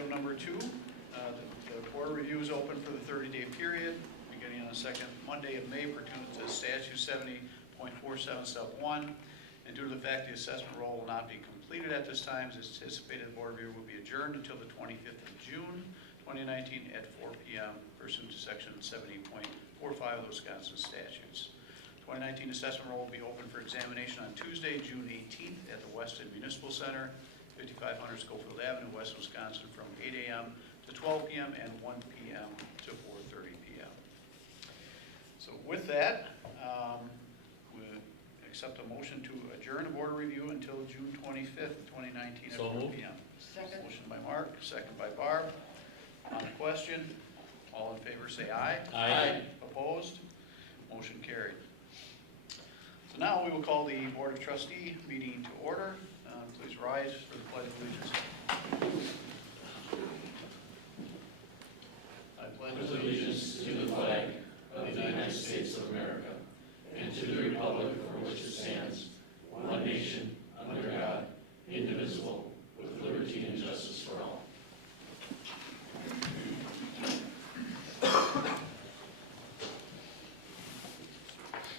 item number 2, the board review is open for the 30-day period, beginning on the second Monday of May, pursuant to statute 70.47 sub 1. And due to the fact the assessment roll will not be completed at this time, it's anticipated the board review will be adjourned until the 25th of June, 2019 at 4 p.m. pursuant to section 70.45 of the Wisconsin statutes. 2019 assessment roll will be open for examination on Tuesday, June 18th at the Weston Municipal Center, 5500 Schofield Avenue, West Wisconsin, from 8 a.m. to 12 p.m. and 1 p.m. to 4:30 p.m. So with that, we accept a motion to adjourn the board review until June 25th, 2019 at 4 p.m. Second. Motion by Mark, second by Barb. On the question, all in favor say aye. Aye. Opposed? Motion carried. So now we will call the Board of Trustee meeting to order. Please rise for the Pledge of Allegiance. I pledge allegiance to the flag of the United States of America and to the republic for which it stands, one nation, under God, indivisible, with liberty and justice for all.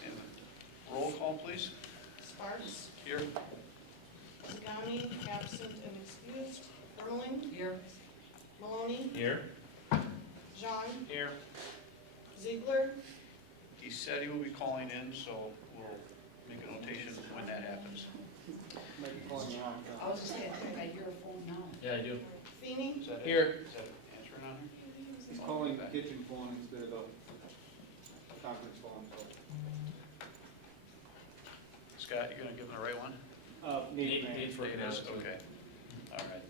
And roll call, please. Sparks, Here. Zagami, absent and excused. Ermeling, Here. Maloney, Here. Jean, Here. Ziegler, He said he will be calling in, so we'll make a notation when that happens. I was just saying, I think I hear a phone now. Yeah, I do. Feeney, Is that it? Here. Is that answering on here? He's calling the kitchen phone instead of a conference phone, so. Scott, you gonna give him the right one? Nate, Nate's working It on is, it, too. okay. All right.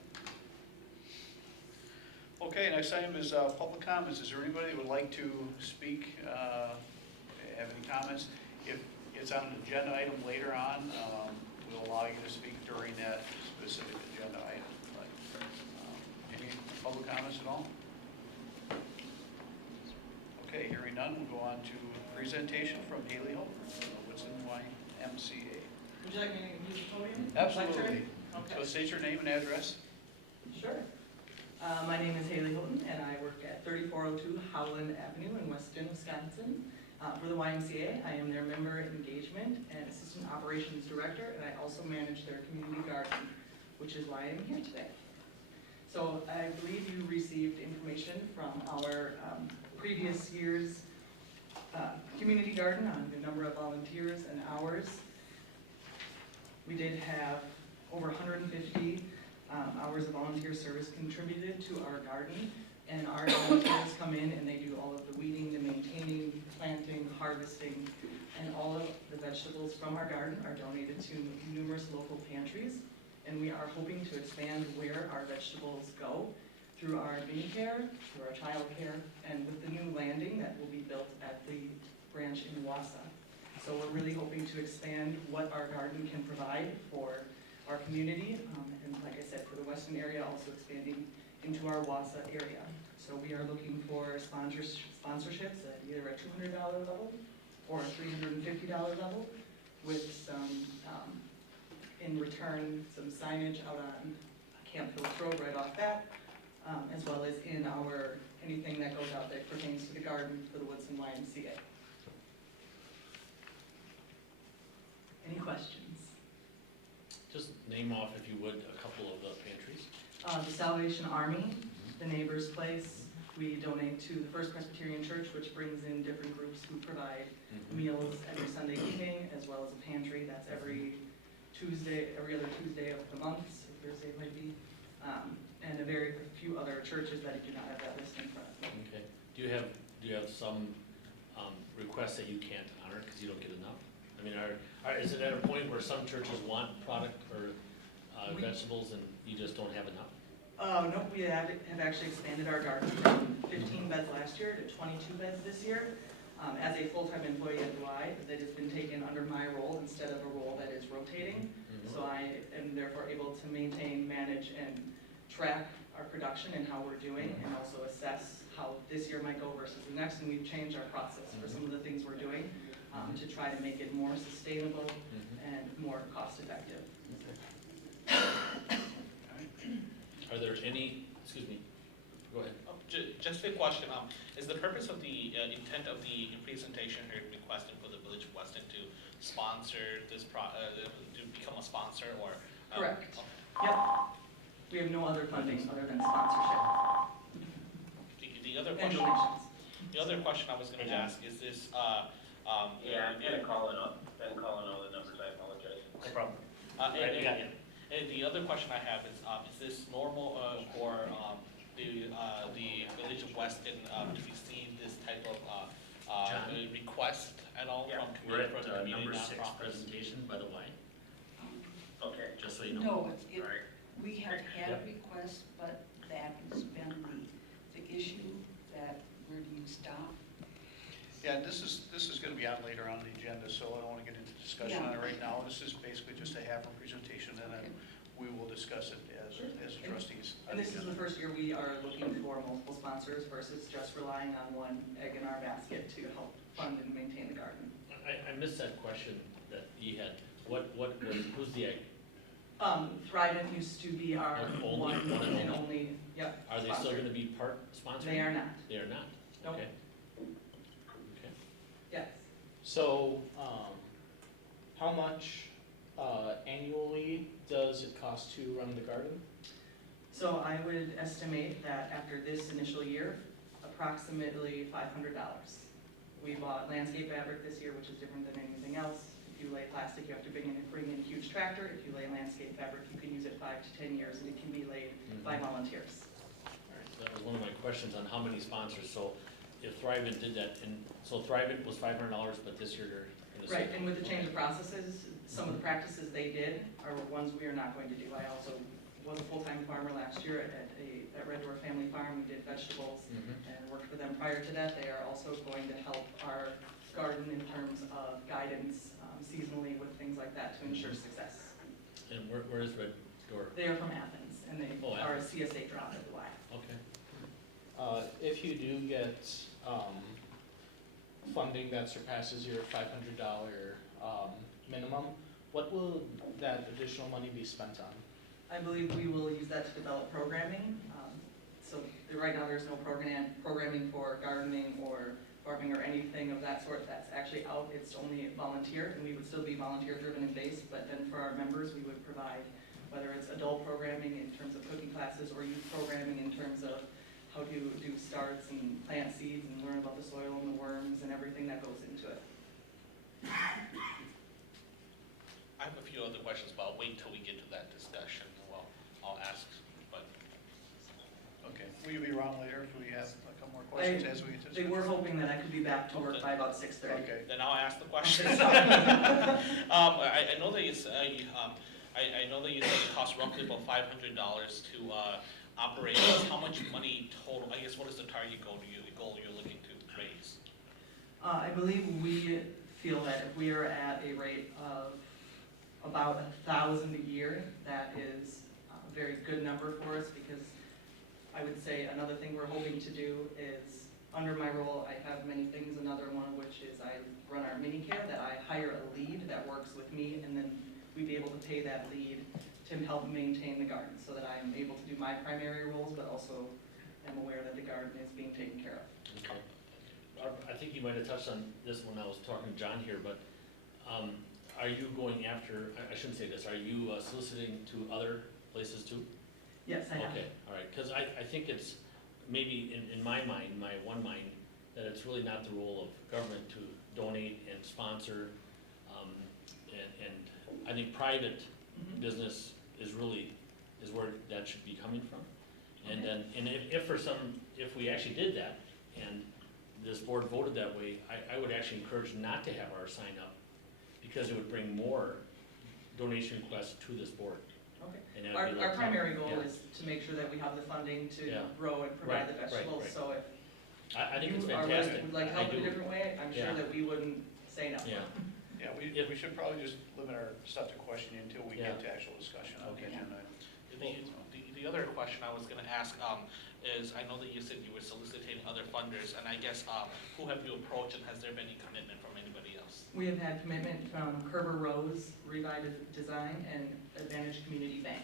Okay, next item is public comments. Is there anybody that would like to speak, have any comments? If it's on an agenda item later on, we'll allow you to speak during that specific agenda item. But, any public comments at all? Okay, hearing none, we'll go on to presentation from Haley Hope, Weston YMCA. Would you like me to use the podium? Absolutely. So Okay, state your name and address. sure. My name is Haley Houghton, and I work at 3402 Howland Avenue in Weston, Wisconsin. For the YMCA, I am their member engagement and assistant operations director, and I also manage their community garden, which is why I'm here today. So I believe you received information from our previous year's community garden on the number of volunteers and hours. We did have over 150 hours of volunteer service contributed to our garden, and our volunteers come in and they do all of the weeding, the maintaining, planting, harvesting, and all of the vegetables from our garden are donated to numerous local pantries, and we are hoping to expand where our vegetables go through our bean care, through our child care, and with the new landing that will be built at the branch in Wausau. So we're really hoping to expand what our garden can provide for our community, and like I said, for the Weston area, also expanding into our Wausau area. So we are looking for sponsorships at either a $200 level or a $350 level, with some, in return, some signage out on Camp Phillips Road right off that, as well as in our, anything that goes out that pertains to the garden for the Woodson YMCA. Any questions? Just name off, if you would, a couple of the pantries. The Salvation Army, the Neighbor's Place. We donate to the First Presbyterian Church, which brings in different groups who provide meals every Sunday evening, as well as a pantry that's every Tuesday, every other Tuesday of the month, so Thursday might be, and a few other churches that do not have that list in front of me. Okay. Do you have some requests that you can't honor because you don't get enough? I mean, is it at a point where some churches want product or vegetables and you just don't have enough? No, we have actually expanded our garden from 15 beds last year to 22 beds this year. As a full-time employee at Bly, that has been taken under my role instead of a role that is rotating. So I am therefore able to maintain, manage, and track our production and how we're doing, and also assess how this year might go versus the next. And we've changed our process for some of the things we're doing to try to make it more sustainable and more cost-effective. Are there any excuse me, go ahead. Just a question, is the purpose of the intent of the presentation here requesting for the Village of Weston to sponsor this to become a sponsor or? Correct. Okay. Yep. We have no other funding other than sponsorship The other and question, donations. the other question I was gonna ask is this, Yeah, I've been calling all the numbers, I apologize. No problem. and- We got you. And the other question I have is this normal for the Village of Weston to receive this type of John? request at all Yeah, from We're community, at from community number 6 nonprofits? presentation by the Y, Okay, just so you know. No, all right. we have had Yep. requests, but that has been the issue that where do you stop? Yeah, and this is gonna be on later on the agenda, so I don't wanna get into discussion on it right now. This is basically just a half a presentation, and then we will discuss it as trustees. And this is the first year we are looking for multiple sponsors versus just relying on one egg in our basket to help fund and maintain the garden. I missed that question that he had. Who's the egg? Thrivent used to be our Only- one one and and only. only, yep. Are they still sponsor. gonna be part sponsor? They are not, They are not? Nope. Okay. Okay. yes. So, how much annually does it cost to run the garden? So I would estimate that after this initial year, approximately $500. We bought landscape fabric this year, which is different than anything else. If you lay plastic, you have to bring in a huge tractor. If you lay landscape fabric, you can use it 5 to 10 years, and it can be laid by volunteers. All right, so that was one of my questions on how many sponsors. So if Thrivent did that, and so Thrivent was $500, but this year they're gonna say. Right, and with the change of processes, some of the practices they did are ones we are not going to do. I also was a full-time farmer last year at Red Door Family Farm. We did vegetables Mhm. and worked for them prior to that. They are also going to help our garden in terms of guidance seasonally with things like that to ensure success. And where is Red Door? They are from Athens, and they Oh, are a Athens. CSA drop at the Y. Okay. If you do get, funding that surpasses your $500, minimum, what will that additional money be spent on? I believe we will use that to develop programming. So right now, there's no programming for gardening or farming or anything of that sort that's actually out. It's only volunteer, and we would still be volunteer-driven and based, but then for our members, we would provide, whether it's adult programming in terms of cooking classes or youth programming in terms of how to do starts and plant seeds and learn about the soil and the worms and everything that goes into it. I have a few other questions, but I'll wait until we get to that discussion. Well, I'll ask, but Okay, will you be around later if we have a couple more questions as we get to They were hoping that I could be back to work by about 6:30. Okay, then I'll ask the questions. I know that I know that you said it costs roughly about $500 to operate. How much money total, I guess, what is the target goal you're looking to raise? I believe we feel that if we are at a rate of about 1,000 a year, that is a very good number for us, because I would say another thing we're hoping to do is, under my role, I have many things, another one of which is I run our mini care, that I hire a lead that works with me, and then we'd be able to pay that lead to help maintain the garden, so that I am able to do my primary roles, but also am aware that the garden is being taken care of. Okay. I think you might have touched on this when I was talking to John here, but are you going after, I shouldn't say this, are you soliciting to other places too? Yes, I am. Okay, all right, because I think it's maybe in my mind, my one mind, that it's really not the role of government to donate and sponsor. And I think private Mhm. business is where that should be coming from. And Okay. then, and if we actually did that, and this board voted that way, I would actually encourage not to have our sign up, because it would bring more donation requests to this board. Okay. And that would be Our like- primary goal yeah. is to make sure that we have the funding to Yeah. grow and provide the Right, right, vegetables, right. so if I think it's you are fantastic. would like I help in a do. different way, I'm sure Yeah. that we wouldn't say no. Yeah, yeah, If- we should probably just limit our stuff to questioning until we Yeah. get to actual discussion on the Okay. agenda. The other question I was gonna ask, is, I know that you said you were soliciting other funders, and I guess, who have you approached, and has there been any commitment from anybody else? We have had commitment from Kerber Rose, Revive Design, and Advantage Community Bank.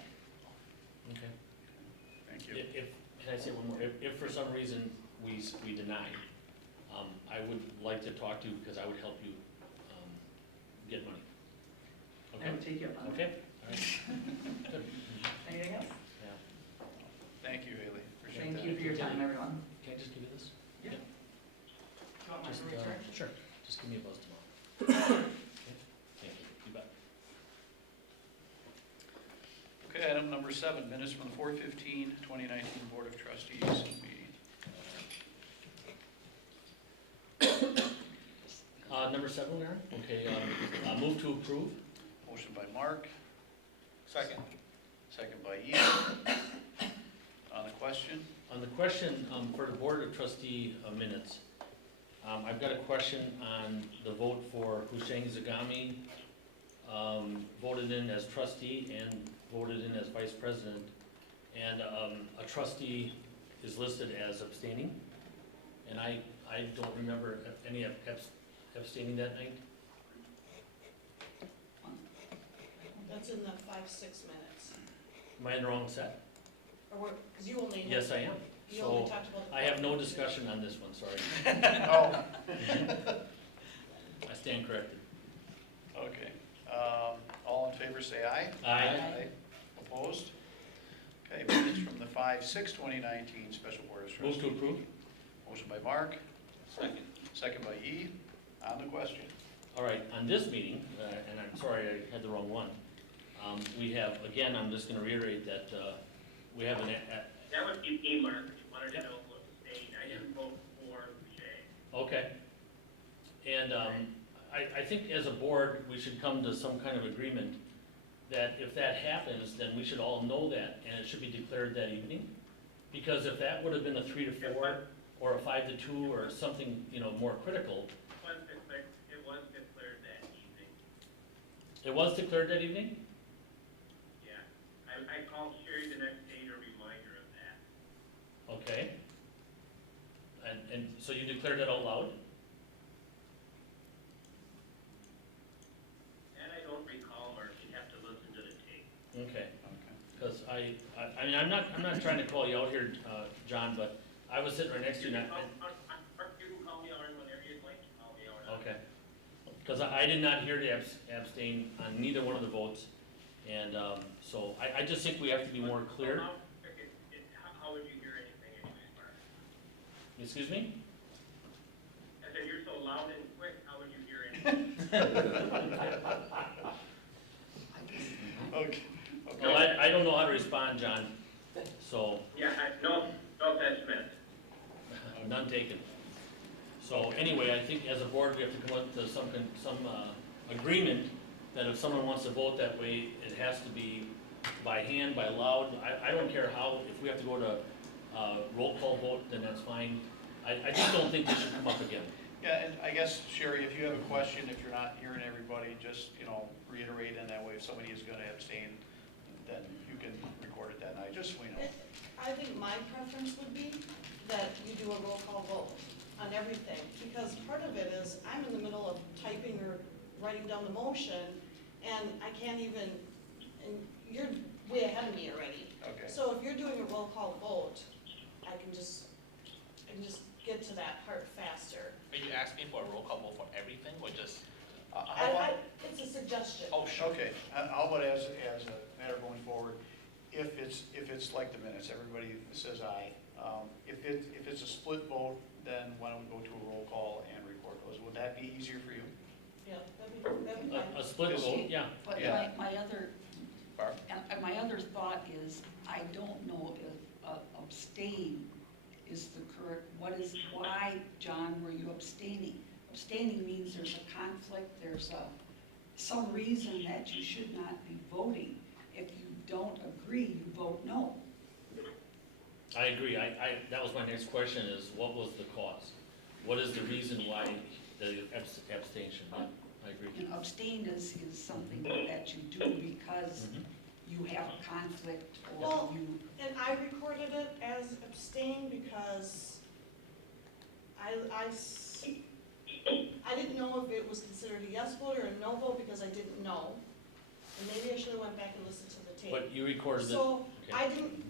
okay. Thank you. If can I say one more? If for some reason we deny, I would like to talk to you because I would help you, get money. I Okay? would take you up on that. Okay, all right. Good. Anything else? Yeah. Thank you, Haley. Appreciate that. Thank you for your time, everyone. Can I just give you this? Yeah. Do you want my Just, return? Sure, just give me a buzz tomorrow. Okay? Thank you, you bet. Okay, item number 7, minutes from the 4/15/2019 Board of Trustees meeting. Number 7, Mayor? Okay, move to approve. Motion by Mark, Second. second by Ian. On the question, On the question, for the Board of Trustee minutes, I've got a question on the vote for Husheng Zagami, voted in as trustee and voted in as vice president. And a trustee is listed as abstaining. And I don't remember any abstaining that night. That's in the 5-6 minutes. Am I in the wrong set? Or, because you only. Yes, I am. You only So talked about the. I have no discussion on this one, sorry. oh, I stand corrected. okay. All in favor, say aye. Aye. Opposed? Okay, minutes from the 5/6/2019 Special Board of Move Trustees. to approve. Motion by Mark, Second. second by Yi. On the question. All right, on this meeting, and I'm sorry I had the wrong one, we have, again, I'm just gonna reiterate that, we have an, That would be E Mark, if you wanted to know what the state, I didn't vote for Shay. okay. And, I think as a board, we should come to some kind of agreement that if that happens, then we should all know that, and it should be declared that evening. Because if that would have been a 3 to 4, or a 5 to 2, or something, more critical. It was declared that evening, It was declared that evening? yeah. I called Sherry the next day to remind her of that. Okay. And so you declared it out loud? And I don't recall, Mark, you'd have to listen to the tape. Okay. Okay. Because I mean, I'm not trying to call you out here, John, but I was sitting right next to you. You can call me out whenever you'd like to call me out. Okay. Because I did not hear the abstain on neither one of the votes. And so I just think we have to be more clear. How would you hear anything anyways, Mark? Excuse me? I said, you're so loud and quick, how would you hear anything? Okay. No, I don't know how to respond, John. So, Yeah, no offense meant. none taken. So anyway, I think as a board, we have to come up to some agreement that if someone wants to vote that way, it has to be by hand, by loud. I don't care how, if we have to go to roll call vote, then that's fine. I just don't think this should come up again. Yeah, and I guess, Sherry, if you have a question, if you're not hearing everybody, just, reiterate, and that way if somebody is gonna abstain, then you can record it that night, just so we know. I think my preference would be that you do a roll call vote on everything, because part of it is, I'm in the middle of typing or writing down the motion, and I can't even, and you're way ahead of me already. Okay. So if you're doing a roll call vote, I can just get to that part faster. Are you asking for a roll call vote for everything, or just? How about, It's a suggestion. Oh, sure. okay, how about as a matter going forward, if it's like the minutes, everybody says aye. If it's a split vote, then why don't we go to a roll call and record those? Would that be easier for you? Yeah, that'd be fine. A split vote, yeah. But Yeah. Barb? my other thought is, I don't know if abstain is the correct, why, John, were you abstaining? Abstaining means there's a conflict, there's some reason that you should not be voting. If you don't agree, you vote no. I agree. That was my next question is, what was the cause? What is the reason why the abstention? Yeah, I agree. And abstain is something that you do because Mhm. you have a conflict or Well, you. And I recorded it as abstain because I didn't know if it was considered a yes vote or a no vote because I didn't know. And maybe I should have went back and listened to the tape. But you recorded it? So Okay. I didn't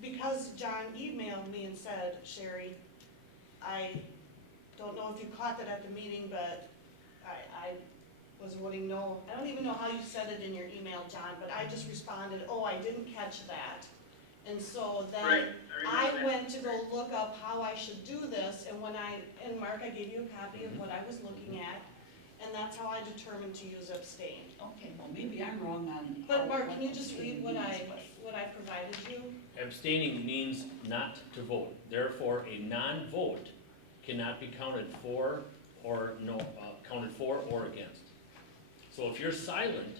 because John emailed me and said, Sherry, I don't know if you caught that at the meeting, but I was wanting to know, I don't even know how you said it in your email, John, but I just responded, oh, I didn't catch that. And so Right, then I I remember that. went to go look up how I should do this, and and Mark, I gave you a copy of what I was looking at, and that's how I determined to use abstain. Okay, well, maybe I'm wrong on. But how- Mark, can you just abstaining read what means, but- what I provided you? Abstaining means not to vote. Therefore, a non-vote cannot be counted for or counted for or against. So if you're silent,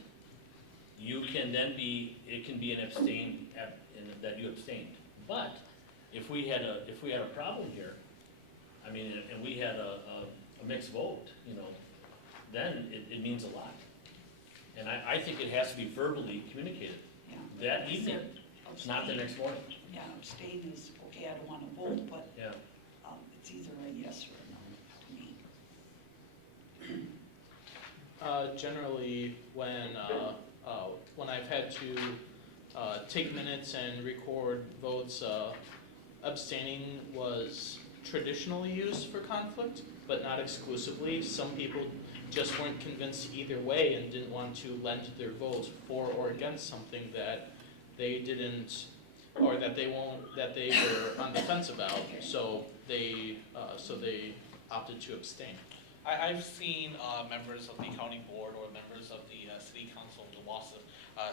you can then it can be an abstain, that you abstained. But if we had a problem here, I mean, and we had a mixed vote, then it means a lot. And I think it has to be verbally communicated Yeah. that He evening, said not the abstain. next morning. Yeah, abstain is, okay, I don't want to vote, but Yeah. it's either a yes or a no to me. Generally, when I've had to take minutes and record votes, abstaining was traditionally used for conflict, but not exclusively. Some people just weren't convinced either way and didn't want to lend their vote for or against something that they didn't, or that they were on the fence about. So they opted to abstain. I've seen members of the county board or members of the city council, the Wausau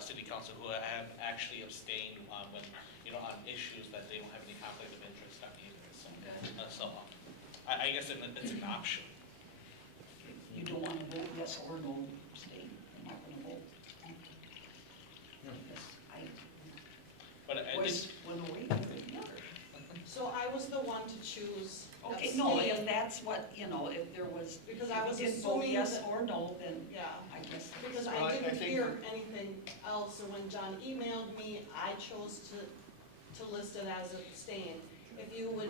City Council, who have actually abstained when, on issues that they don't have any conflict of interest on either. So I guess it's an option. You don't want to vote yes or no, abstain, I'm not going to vote. Yes, But I voice think, one way or the other. So I was the one to choose Okay, no, abstain, and that's what, if there was, because if I we was didn't vote assuming yes that, or no, then yeah. I guess. Because Well, I I didn't think- hear anything else, and when John emailed me, I chose to list it as abstain. If you would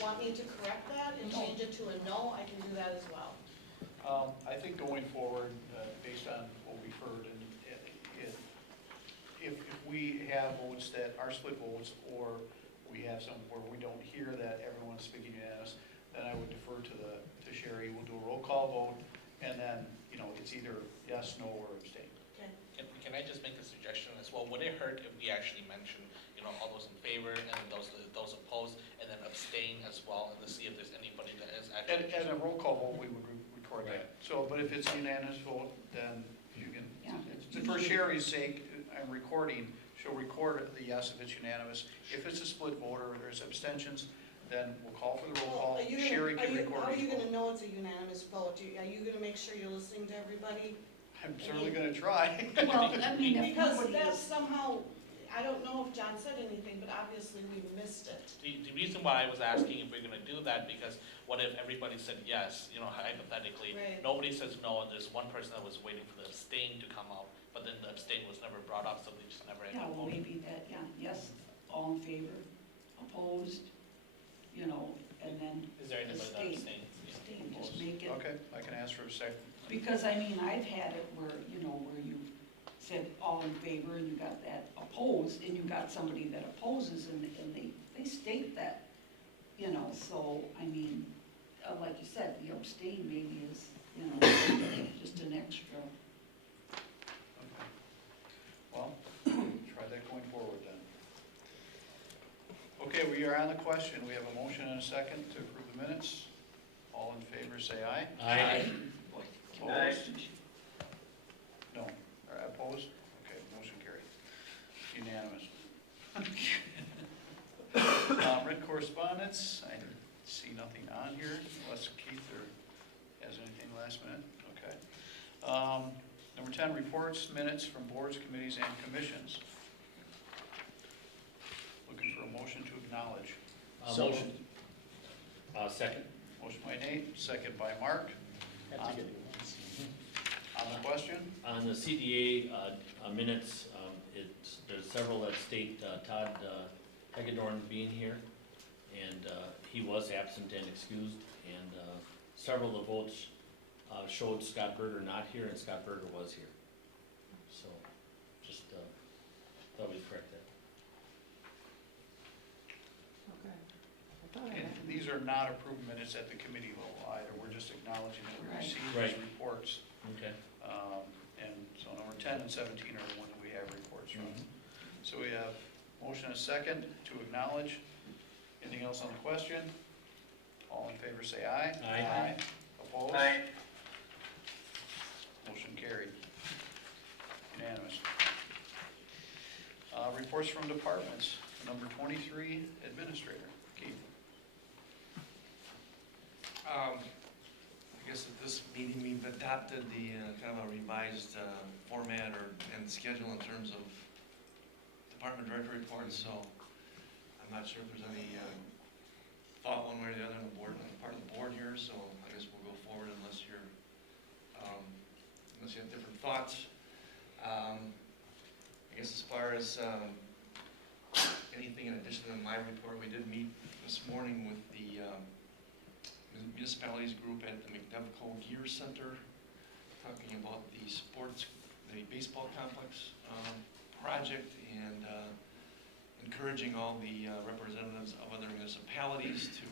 want me to correct that and change it to a no, I can do that as well. I think going forward, based on what we've heard, and if we have votes that are split votes, or we have some where we don't hear that everyone's speaking unanimous, then I would defer to Sherry. We'll do a roll call vote, and then, it's either yes, no, or abstain. can I just make a suggestion as well? Would it hurt if we actually mentioned, all those in favor and then those opposed, and then abstain as well, and to see if there's anybody that is actually. And a roll call vote, we would record that. So, but if it's a unanimous vote, then you can, Yeah. for Sherry's sake, I'm recording, she'll record the yes if it's unanimous. If it's a split vote or there's abstentions, then we'll call for the roll call. Are you Sherry gonna, can record how are each you vote. gonna know it's a unanimous vote? Are you gonna make sure you're listening to everybody? I'm certainly gonna try. Well, I mean, if Because nobody that's is, somehow, I don't know if John said anything, but obviously we missed it. The reason why I was asking if we're gonna do that, because what if everybody said yes, hypothetically, Right. nobody says no, and there's one person that was waiting for the abstain to come out, but then the abstain was never brought up, so they just never ended yeah, up well, voting. maybe that, yeah, yes, all in favor, opposed, and then Is there anybody that abstain. abstains? Abstain, just make it. Okay, I can ask for a second. Because, I mean, I've had it where, where you said all in favor and you got that opposed, and you got somebody that opposes, and they state that, so, I mean, like you said, the abstain maybe is, just an extra. Okay. Well, try that going forward then. Okay, we are on the question. We have a motion and a second to approve the minutes. All in favor, say aye. Aye. Opposed? No. Or opposed? Okay, motion carried. Unanimous. Written correspondence, I see nothing on here, unless Keith has anything last minute. Okay. Number 10, reports, minutes from boards, committees, and commissions. Looking for a motion to acknowledge. Motion. Second. Motion by Nate, second by Mark. Have to get it. On the question? On the CDA minutes, there's several that state Todd Hagedorn being here, and he was absent and excused, and several of the votes showed Scott Berger not here, and Scott Berger was here. So, just thought we'd correct are not approved minutes at the committee level either. We're just acknowledging that we Right. received Right. these reports. Okay. And so number 10 and 17 are the ones that we have reports from. So we have motion and a second to acknowledge. Anything else on the question? All in favor say aye. Aye. Opposed? Motion carried. Unanimous. Reports from departments. Number 23, administrator. Keith. I guess at this meeting, we've adopted the kind of a revised format and schedule in terms of department director reports, so I'm not sure if there's any thought one way or the other on the board, on the part of the board here, so I guess we'll go forward unless you have different thoughts. I guess as far as anything in addition to my report, we did meet this morning with the municipalities group at the McDevco Gear Center, talking about the baseball complex project, and encouraging all the representatives of other municipalities to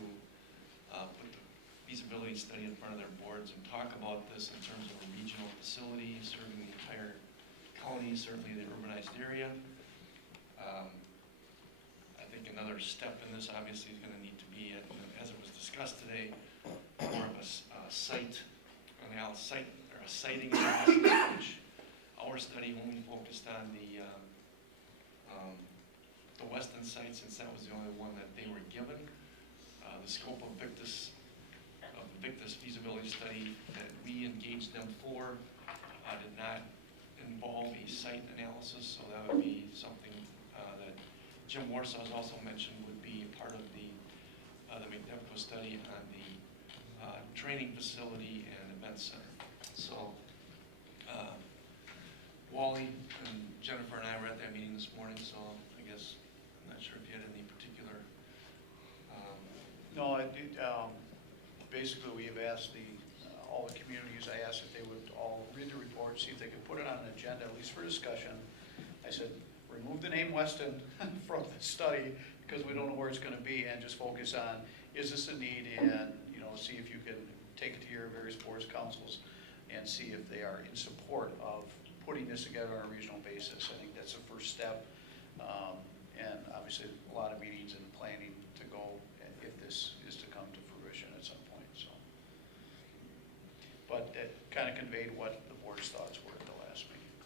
put the feasibility study in front of their boards and talk about this in terms of a regional facility serving the entire county, certainly the urbanized area. I think another step in this obviously is going to need to be, as it was discussed today, more of a siting analysis, which our study only focused on the Weston site, since that was the only one that they were given. The scope of the Victus feasibility study that we engaged them for did not involve a site analysis, so that would be something that Jim Warsaw has also mentioned would be part of the McDevco study on the training facility and event center. So Wally and Jennifer and I were at that meeting this morning, so I guess I'm not sure if you had any particular. No, I did, basically we have asked all the communities, I asked if they would all read the report, see if they could put it on an agenda, at least for discussion. I said, remove the name Weston from the study, because we don't know where it's gonna be, and just focus on, is this a need, and, see if you can take it to your various boards, councils, and see if they are in support of putting this together on a regional basis. I think that's the first step, and obviously a lot of meetings and planning to go if this is to come to fruition at some point, so. But it kind of conveyed what the board's thoughts were at the last meeting.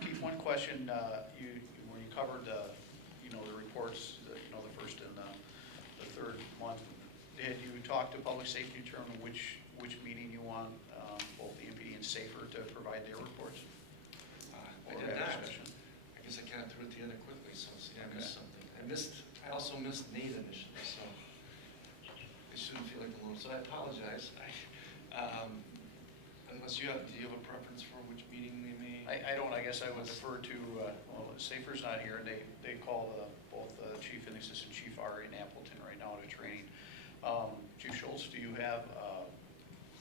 Keith, one question, when you covered the reports, the first and the third month, did you talk to public safety to determine which meeting you want both the MPD and SAFER to provide their reports? I did not. I guess I kind of threw it together quickly, so see, I missed something. I also missed Nate initially, so I shouldn't feel like alone, so I apologize. Unless do you have a preference for which meeting they may? I don't, I guess I would defer to, SAFER's not here, and they call both the chief and assistant chief are in Appleton right now to training. Chief Schultz, do you have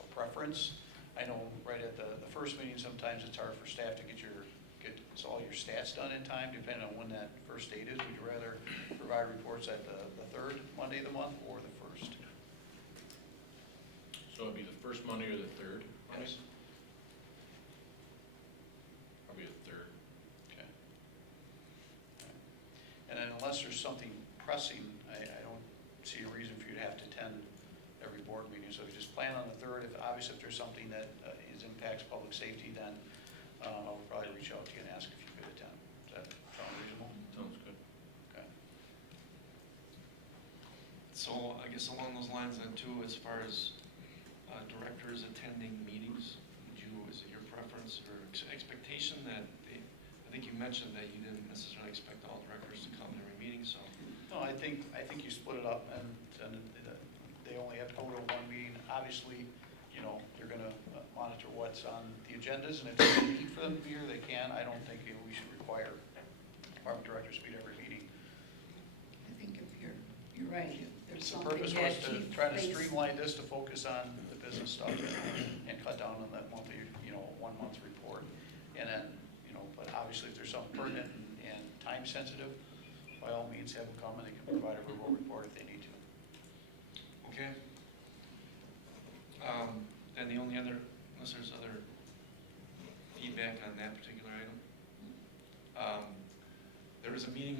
a preference? I know right at the first meeting, sometimes it's hard for staff to get all your stats done in time, depending on when that first date is. Would you rather provide reports at the third Monday of the month or the first? So it'd be the first Monday or the third? Yes. Probably the third. Okay. And then unless there's something pressing, I don't see a reason for you to have to attend every board meeting. So if you just plan on the third, obviously if there's something that impacts public safety, then I'll probably reach out to you and ask if you could attend. Does that sound reasonable? Sounds good. Okay. So I guess along those lines then too, as far as directors attending meetings, is it your preference or expectation that I think you mentioned that you didn't necessarily expect all directors to come to every meeting, so. No, I think you split it up and they only have to go to one meeting. Obviously, they're gonna monitor what's on the agendas, and if there's a need for them to be here, they can. I don't think we should require department directors to be at every meeting. I think if you're right, if there's The something purpose was that to Chief try to thinks- streamline this to focus on the business stuff and cut down on that monthly, 1 month report. And then, but obviously if there's something pertinent and time sensitive, by all means have them come and they can provide a verbal report if they need to.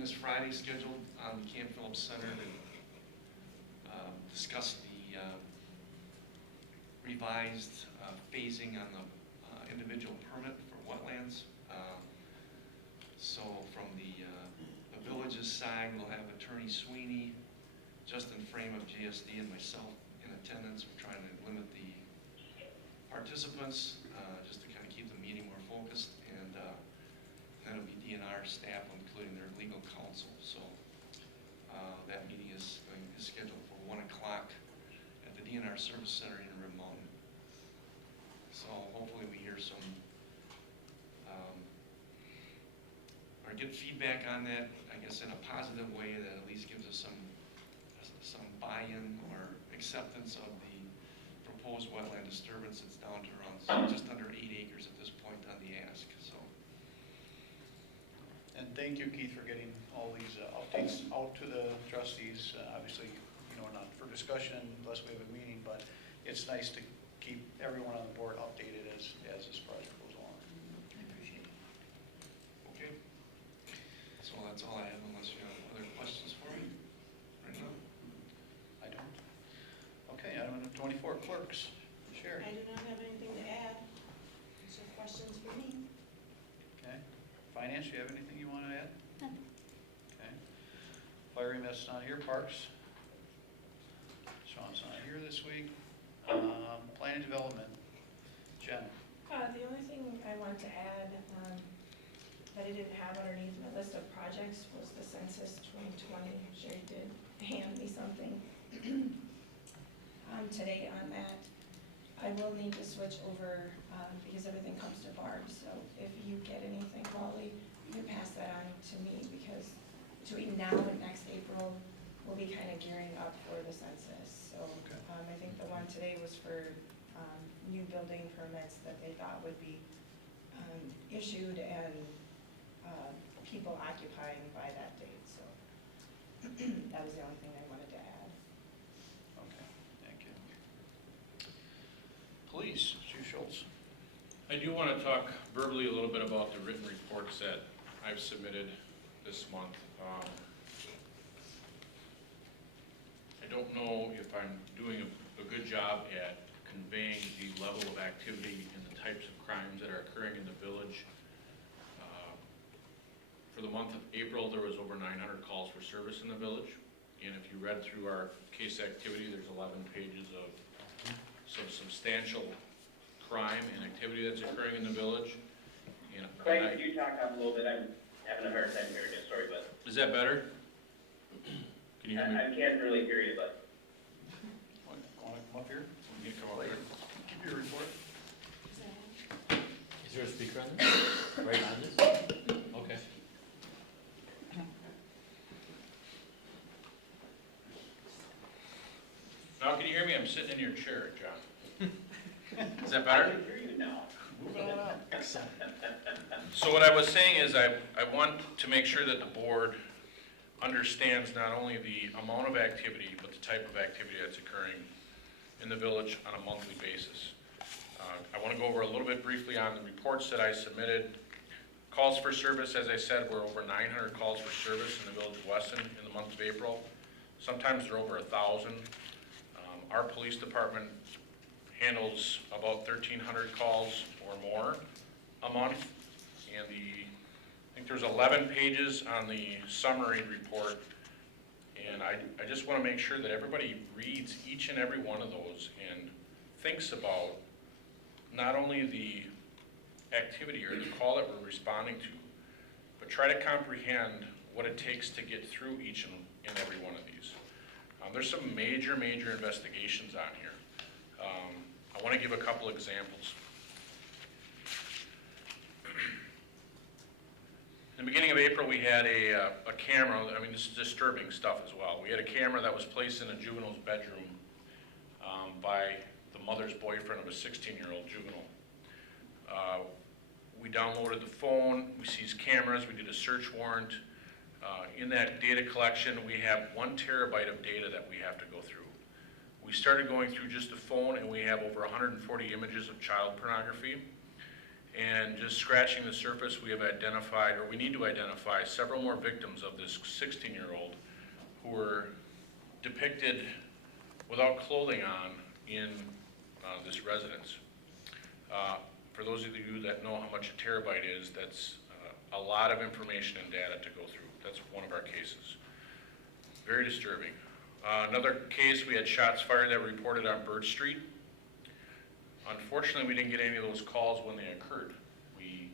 this Friday scheduled on the Camp Phillips Center to discuss the revised phasing on the individual permit for wetlands. So from the village's side, we'll have Attorney Sweeney, Justin Frame of GSD, and myself in attendance. We're trying to limit the participants, just to kind of keep the meeting more focused, and then it'll be DNR staff, including their legal counsel. So that meeting is scheduled for 1 o'clock at the DNR Service Center in Ramon. So hopefully we hear some, or get feedback on that, I guess in a positive way that at least gives us some buy-in or acceptance of the proposed wetland disturbance. It's down to around just under 8 acres at this point on the ask, so. And thank you, Keith, for getting all these updates out to the trustees. Obviously, not for discussion unless we have a meeting, but it's nice to keep everyone on the board updated as this project goes along. I appreciate it. Okay. So that's all I have, unless you have other questions for me right now. I don't. Okay, item number 24, clerks. Sherry. I do not have anything to add. So questions for me? Okay. Finance, you have anything you want to add? No. Okay. Fire EMS not here. Parks? Sean's not here this week. Planning development. Jen? The only thing I want to add that I didn't have underneath my list of projects was the Census 2020. Sherry did hand me something today on that. I will need to switch over because everything comes to Barb. So if you get anything, Wally, you can pass that on to me, because between now and next April, we'll be kind of gearing up for the census. So Okay. I think the one today was for new building permits that they thought would be issued and people occupying by that date. So that was the only thing I wanted to add. Okay, thank you. Police, Chief Schultz. I do want to talk verbally a little bit about the written reports that I've submitted this month. I don't know if I'm doing a good job at conveying the level of activity and the types of crimes that are occurring in the village. For the month of April, there was over 900 calls for service in the village. And if you read through our case activity, there's 11 pages of some substantial crime and activity that's occurring in the village. And Craig, could you talk up a little bit? I'm having a hard time hearing you, sorry, but is that better? Can you hear me? I can't really hear you, but Want to come up here? Can you come up here? Give your report. Is there a speaker on this? Right on this? Okay. Now, can you hear me? I'm sitting in your chair, John. Is that I better? can hear you now. Moving on up. Excellent. So what I was saying is I want to make sure that the board understands not only the amount of activity, but the type of activity that's occurring in the village on a monthly basis. I want to go over a little bit briefly on the reports that I submitted. Calls for service, as I said, were over 900 calls for service in the village of Weston in the month of April. Sometimes they're over 1,000. Our police department handles about 1,300 calls or more a month. And I think there's 11 pages on the summary report. And I just want to make sure that everybody reads each and every one of those and thinks about not only the activity or the call that we're responding to, but try to comprehend what it takes to get through each and every one of these. There's some major investigations on here. I want to give a couple examples. In the beginning of April, we had a camera. I mean, this is disturbing stuff as well. We had a camera that was placed in a juvenile's bedroom by the mother's boyfriend of a 16-year-old juvenile. We downloaded the phone, we seized cameras, we did a search warrant. In that data collection, we have 1 terabyte of data that we have to go through. We started going through just the phone, and we have over 140 images of child pornography. And just scratching the surface, we have identified, or we need to identify, several more victims of this 16-year-old who were depicted without clothing on in this residence. For those of you that know how much a terabyte is, that's a lot of information and data to go through. That's one of our cases. Very disturbing. Another case, we had shots fired that were reported on Bird Street. Unfortunately, we didn't get any of those calls when they occurred. We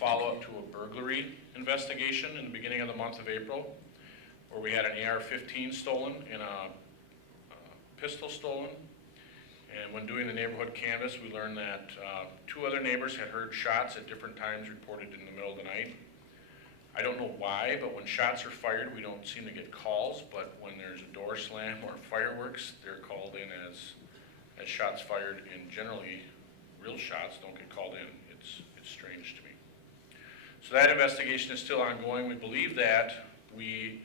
follow up to a burglary investigation in the beginning of the month of April, where we had an AR-15 stolen and a pistol stolen. And when doing the neighborhood canvass, we learned that 2 other neighbors had heard shots at different times reported in the middle of the night. I don't know why, but when shots are fired, we don't seem to get calls, but when there's a door slam or fireworks, they're called in as shots fired, and generally, real shots don't get called in. It's strange to me. So that investigation is still ongoing. We believe that we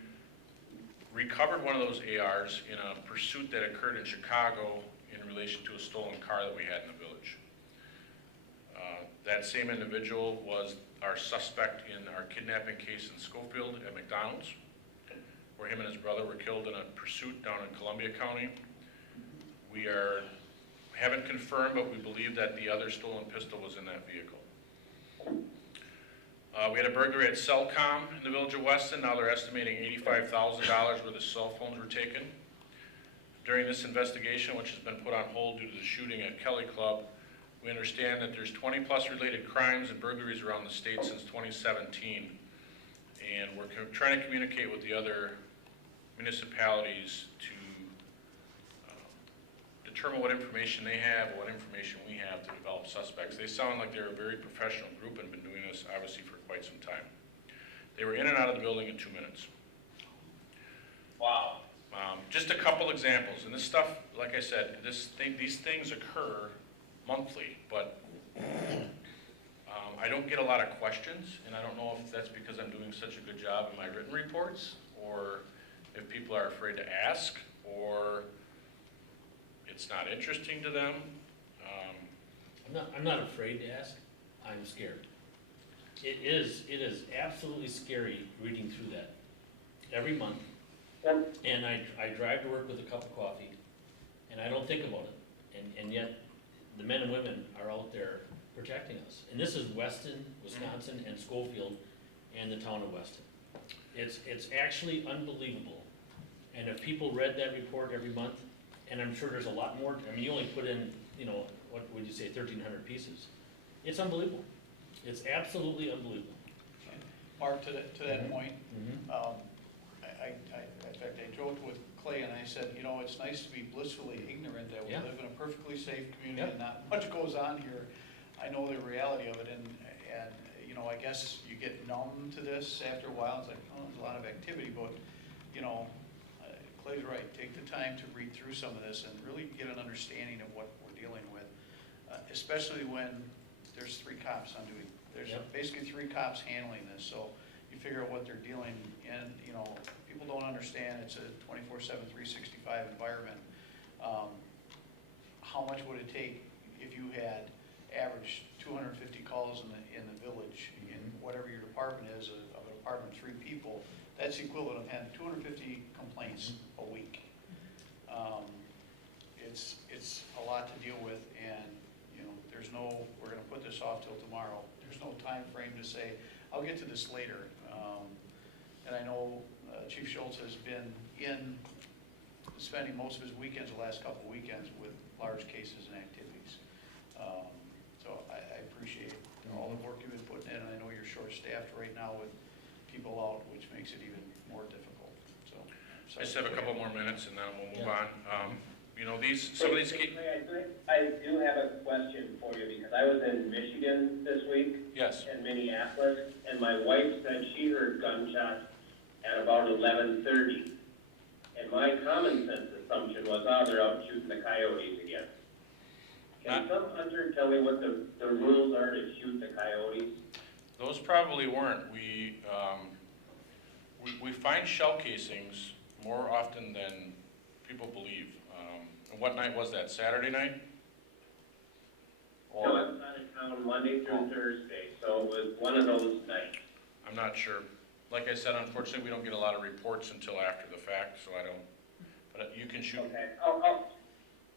recovered one of those ARs in a pursuit that occurred in Chicago in relation to a stolen car that we had in the village. That same individual was our suspect in our kidnapping case in Schofield at McDonald's, where him and his brother were killed in a pursuit down in Columbia County. We haven't confirmed, but we believe that the other stolen pistol was in that vehicle. We had a burglary at Cellcom in the village of Weston. Now they're estimating $85,000 worth of cell phones were taken. During this investigation, which has been put on hold due to the shooting at Kelly Club, we understand that there's 20-plus related crimes and burglaries around the state since 2017. And we're trying to communicate with the other municipalities to determine what information they have or what information we have to develop suspects. They sound like they're a very professional group and been doing this obviously for quite some time. They were in and out of the building in 2 minutes. Wow. Just a couple examples, and this stuff, like I said, these things occur monthly, but I don't get a lot of questions, and I don't know if that's because I'm doing such a good job in my written reports, or if people are afraid to ask, or it's not interesting to them. I'm not afraid to ask, I'm scared. It is absolutely scary reading through that every month. And I drive to work with a cup of coffee, and I don't think about it. And yet, the men and women are out there protecting us. And this is Weston, Wisconsin, and Schofield, and the town of Weston. It's actually unbelievable. And if people read that report every month, and I'm sure there's a lot more, I mean, you only put in, what would you say, 1,300 pieces. It's unbelievable. It's absolutely unbelievable. Mark, to that point, in fact, I joked with Clay and I said, it's nice to be blissfully ignorant that we live in a perfectly safe community and not much goes on here. I know the reality of it, and I guess you get numb to this after a while. It's like, oh, there's a lot of activity, but, Clay's right. Take the time to read through some of this and really get an understanding of what we're dealing with, especially when there's 3 cops on duty. There's basically 3 cops handling this, so you figure out what they're dealing, and people don't understand it's a 24/7, 365 environment. How much would it take if you had average 250 calls in the village, in whatever your department is, of an department of 3 people? That's the equivalent of having 250 complaints a week. It's a lot to deal with, and there's no, we're going to put this off till tomorrow. There's no time frame to say, I'll get to this later. And I know Chief Schultz has been spending most of his weekends, the last couple of weekends, with large cases and activities. So I appreciate all the work you've been putting in, and I know you're short-staffed right now with people out, which makes it even more difficult. So I just have a couple more minutes and then we'll move on. Some of these cases. I do have a question for you, because I was in Michigan this week. Yes. In Minneapolis, and my wife said she heard gunshots at about 11:30. And my common sense assumption was, they're out shooting the coyotes again. Can some hunter tell me what the rules are to shoot the coyotes? Those probably weren't. We find shell casings more often than people believe. And what night was that? Saturday night? No, I was out of town Monday through Thursday, so it was one of those nights. I'm not sure. Like I said, unfortunately, we don't get a lot of reports until after the fact, so I don't, but you can shoot. Okay,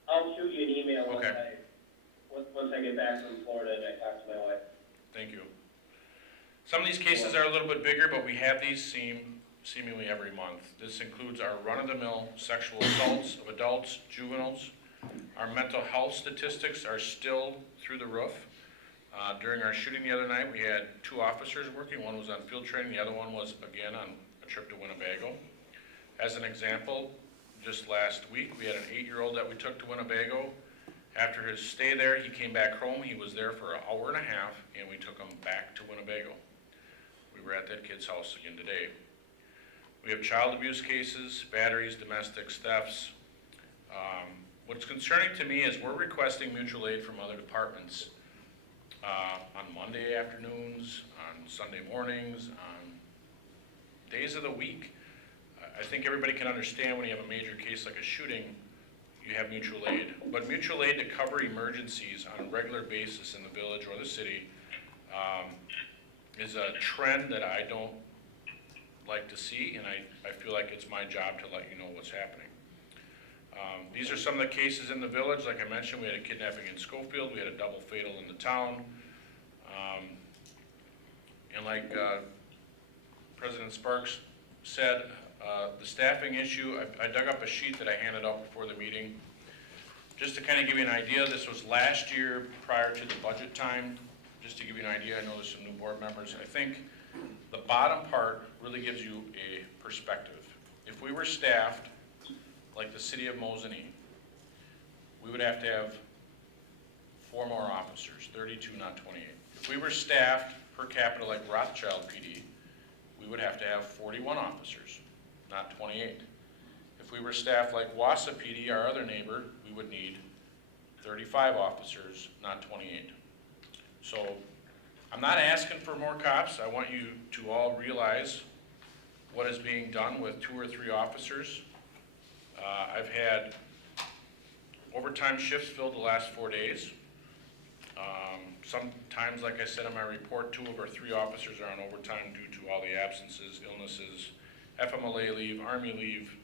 I'll shoot you an email Okay. once I get back from Florida and I talk to my wife. Thank you. Some of these cases are a little bit bigger, but we have these seemingly every month. This includes our run-of-the-mill sexual assaults of adults, juveniles. Our mental health statistics are still through the roof. During our shooting the other night, we had 2 officers working. One was on field training, the other one was, again, on a trip to Winnebago. As an example, just last week, we had an 8-year-old that we took to Winnebago. After his stay there, he came back home. He was there for an hour and a half, and we took him back to Winnebago. We were at that kid's house again today. We have child abuse cases, batteries, domestics, thefts. What's concerning to me is we're requesting mutual aid from other departments on Monday afternoons, on Sunday mornings, on days of the week. I think everybody can understand when you have a major case like a shooting, you have mutual aid. But mutual aid to cover emergencies on a regular basis in the village or the city is a trend that I don't like to see, and I feel like it's my job to let you know what's happening. These are some of the cases in the village. Like I mentioned, we had a kidnapping in Schofield, we had a double fatal in the town. And like President Sparks said, the staffing issue, I dug up a sheet that I handed out before the meeting. Just to kind of give you an idea, this was last year prior to the budget time. Just to give you an idea, I know there's some new board members. I think the bottom part really gives you a perspective. If we were staffed like the city of Mosinee, we would have to have 4 more officers, 32, not 28. If we were staffed per capita like Rothschild PD, we would have to have 41 officers, not 28. If we were staffed like Wassa PD, our other neighbor, we would need 35 officers, not 28. So I'm not asking for more cops. I want you to all realize what is being done with 2 or 3 officers. I've had overtime shifts filled the last 4 days. Sometimes, like I said in my report, 2 of our 3 officers are on overtime due to all the absences, illnesses, FMLA leave, Army leave,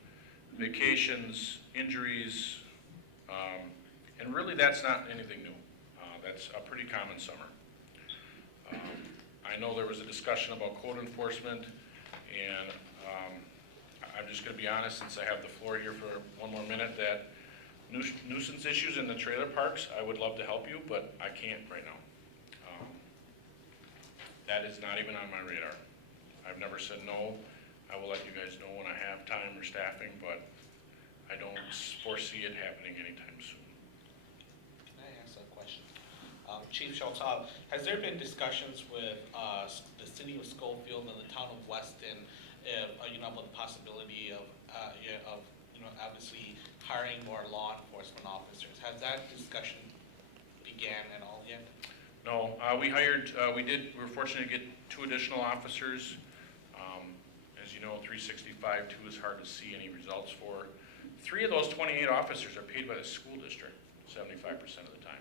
vacations, injuries, and really that's not anything new. That's a pretty common summer. I know there was a discussion about code enforcement, and I'm just going to be honest, since I have the floor here for 1 more minute, that nuisance issues in the trailer parks, I would love to help you, but I can't right now. That is not even on my radar. I've never said no. I will let you guys know when I have time or staffing, but I don't foresee it happening anytime soon. Can I ask a question? Chief Schultz, has there been discussions with the city of Schofield and the town of Weston, about the possibility of obviously hiring more law enforcement officers? Has that discussion began at all yet? No, we were fortunate to get 2 additional officers. As you know, 365, 2 is hard to see any results for. 3 of those 28 officers are paid by the school district, 75% of the time.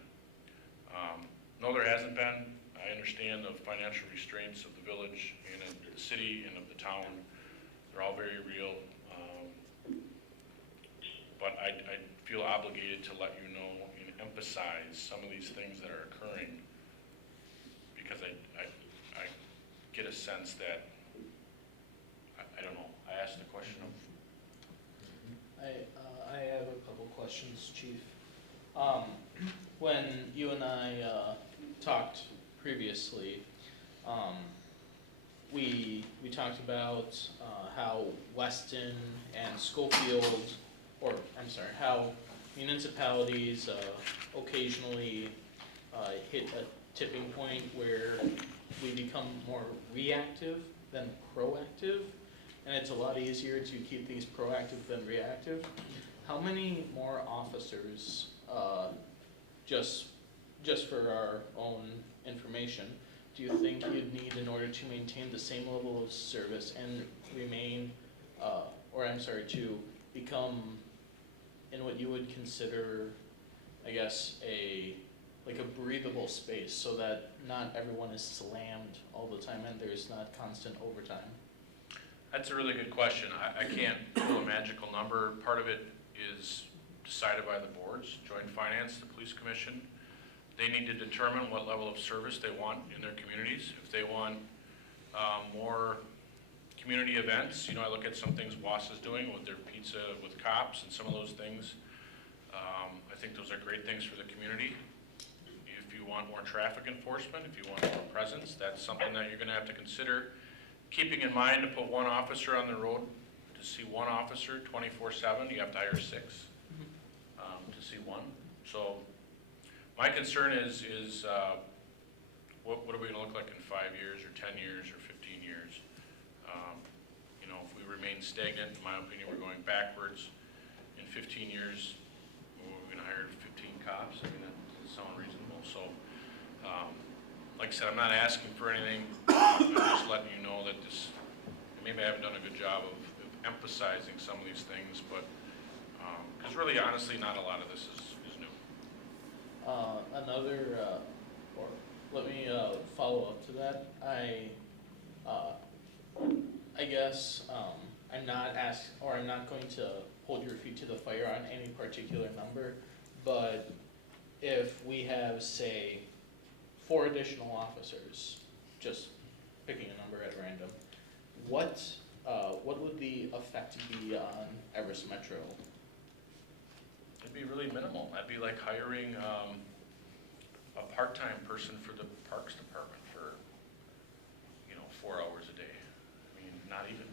No, there hasn't been. I understand the financial restraints of the village and of the city and of the town. They're all very real. But I feel obligated to let you know and emphasize some of these things that are occurring, because I get a sense that, I don't know, I asked the question of. I have a couple questions, Chief. When you and I talked previously, we talked about how Weston and Schofield, how municipalities occasionally hit a tipping point where we become more reactive than proactive, and it's a lot easier to keep these proactive than reactive. How many more officers, just for our own information, do you think you'd need in order to maintain the same level of service and to become in what you would consider, I guess, a like a breathable space so that not everyone is slammed all the time and there's not constant overtime? That's a really good question. I can't pull a magical number. Part of it is decided by the boards, Joint Finance, the Police Commission. They need to determine what level of service they want in their communities. If they want more community events, I look at some things WAS is doing with their pizza with cops and some of those things. I think those are great things for the community. If you want more traffic enforcement, if you want more presence, that's something that you're gonna have to consider. Keeping in mind to put one officer on the road, to see one officer 24/7, you have to hire 6 to see one. So my concern is what are we gonna look like in 5 years or 10 years or 15 years? If we remain stagnant, in my opinion, we're going backwards. In 15 years, we're gonna hire 15 cops. I mean, that doesn't sound reasonable. So, like I said, I'm not asking for anything. I'm just letting you know that maybe I haven't done a good job of emphasizing some of these things, but, because really, honestly, not a lot of this is new. Or let me follow up to that. I guess I'm not going to hold your feet to the fire on any particular number, but if we have, say, 4 additional officers, just picking a number at random, what would the effect be on Everest Metro? It'd be really minimal. That'd be like hiring a part-time person for the Parks Department for, 4 hours a day. I mean, not even.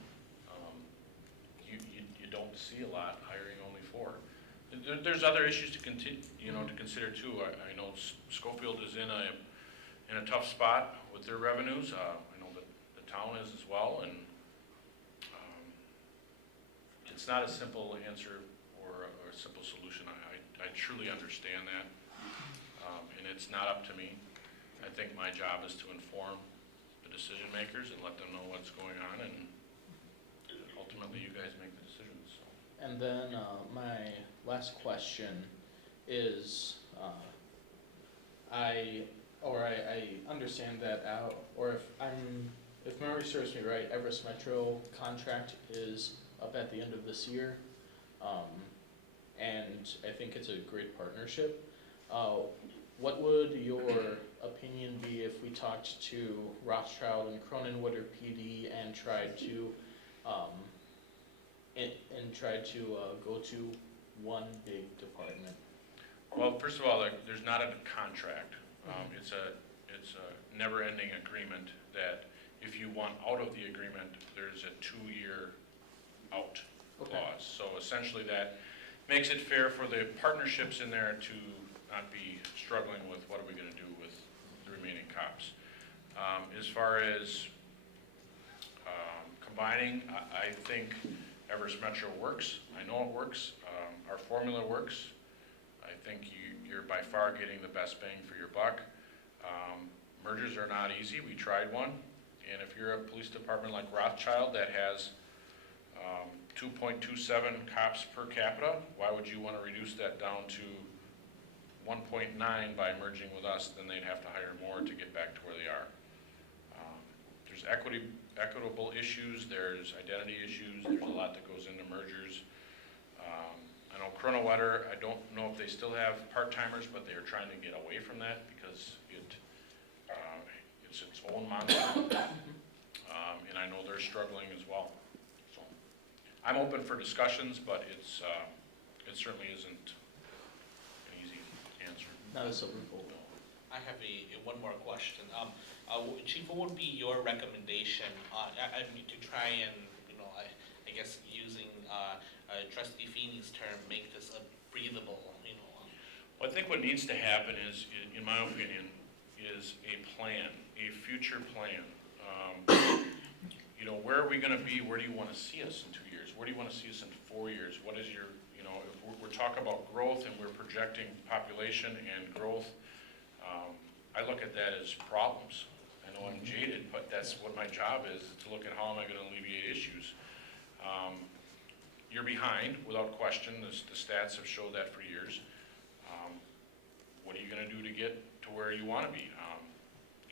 You don't see a lot hiring only 4. There's other issues to continue, to consider too. I know Schofield is in a tough spot with their revenues. I know that the town is as well, and it's not a simple answer or a simple solution. I truly understand that, and it's not up to me. I think my job is to inform the decision makers and let them know what's going on, and ultimately you guys make the decisions. So. And then my last question is, I understand that if memory serves me right, Everest Metro contract is up at the end of this year, and I think it's a great partnership. What would your opinion be if we talked to Rothschild and Croninwood or PD and tried to go to one big department? Well, first of all, there's not a contract. It's a never-ending agreement that if you want out of the agreement, there's a 2-year out clause. So essentially that makes it fair for the partnerships in there to not be struggling with what are we going to do with the remaining cops. As far as combining, I think Everest Metro works. I know it works. Our formula works. I think you're by far getting the best bang for your buck. Mergers are not easy. We tried one. And if you're a police department like Rothschild that has 2.27 cops per capita, why would you want to reduce that down to 1.9 by merging with us? Then they'd have to hire more to get back to where they are. There's equitable issues, there's identity issues, there's a lot that goes into mergers. I know Croninwood, I don't know if they still have part-timers, but they are trying to get away from that because it's its own monster. And I know they're struggling as well. So I'm open for discussions, but it certainly isn't an easy answer. Not a silver bullet. I have one more question. Chief, what would be your recommendation to try and, I guess using Trustee Feeney's term, make this a breathable, Well, I think what needs to happen is, in my opinion, is a plan, a future plan. Where are we going to be? Where do you want to see us in 2 years? Where do you want to see us in 4 years? What is your, if we're talking about growth and we're projecting population and growth, I look at that as problems. I know I'm jaded, but that's what my job is to look at how am I going to alleviate issues. You're behind, without question. The stats have showed that for years. what are you gonna do to get to where you wanna be?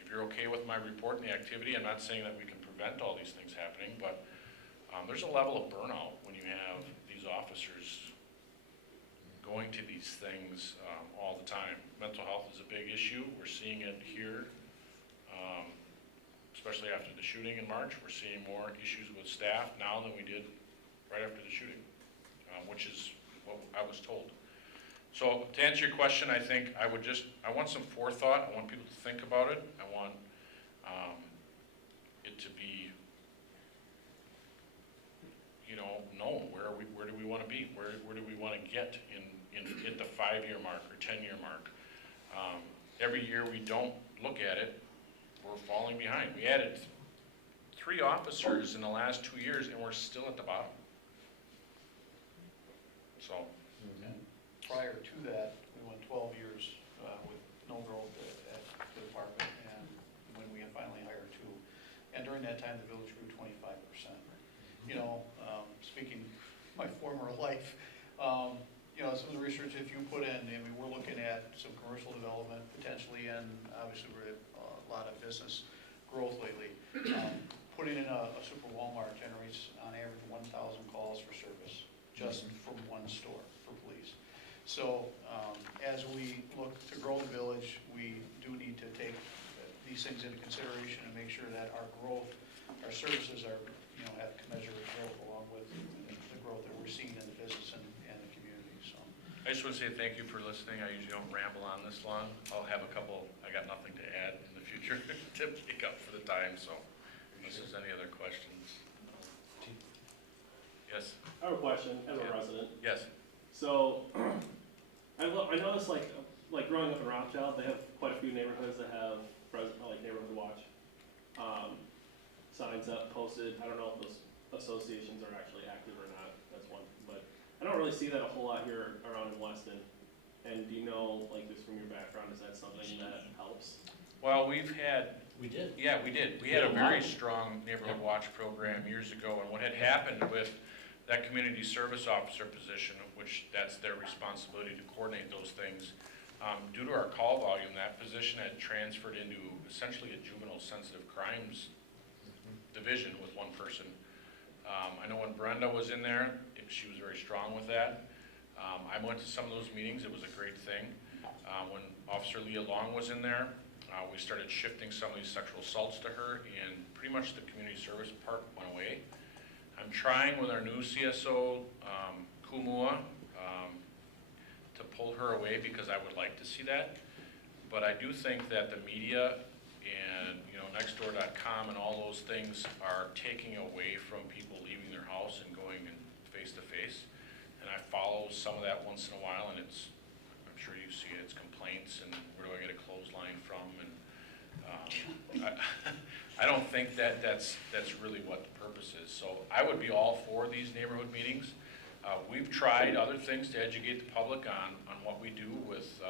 If you're okay with my report and the activity, I'm not saying that we can prevent all these things happening, but there's a level of burnout when you have these officers going to these things all the time. Mental health is a big issue. We're seeing it here, especially after the shooting in March. We're seeing more issues with staff now than we did right after the shooting, which is what I was told. So to answer your question, I think I want some forethought. I want people to think about it. I want it to be, known. Where do we want to be? Where do we want to get at the 5-year mark or 10-year mark? Every year we don't look at it, we're falling behind. We added 3 officers in the last 2 years, and we're still at the bottom. So. Prior to that, we went 12 years with no growth at the department, and when we finally hired 2. And during that time, the village grew 25%. Speaking my former life, some of the research if you put in, we're looking at some commercial development potentially, and obviously we're at a lot of business growth lately. Putting in a super Walmart generates on average 1,000 calls for service just from one store for police. So as we look to grow the village, we do need to take these things into consideration and make sure that our growth, our services are, have commensurate growth along with the growth that we're seeing in the business and the community. So I just want to say thank you for listening. I usually don't ramble on this long. I got nothing to add in the future to pick up for the time, so unless there's any other questions. Yes? I have a question as a resident. Yes. So, I noticed like growing up in Rothschild, they have quite a few neighborhoods that have neighborhood watch signs up, posted. I don't know if those associations are actually active or not. That's one, but I don't really see that a whole lot here around in Weston. And do you know, just from your background, is that something that helps? Well, We did. Yeah, we did. We had a very strong neighborhood watch program years ago, and what had happened with that community service officer position, which that's their responsibility to coordinate those things, due to our call volume, that position had transferred into essentially a juvenile sensitive crimes division with one person. I know when Brenda was in there, she was very strong with that. I went to some of those meetings. It was a great thing. When Officer Leah Long was in there, we started shifting some of these sexual assaults to her, and pretty much the community service part went away. I'm trying with our new CSO, Kumua, to pull her away because I would like to see that. But I do think that the media and Nextdoor.com and all those things are taking away from people leaving their house and going in face to face. And I follow some of that once in a while, and I'm sure you see it, it's complaints and where do I get a clothesline from, and I don't think that's really what the purpose is. So I would be all for these neighborhood meetings. We've tried other things to educate the public on what we do with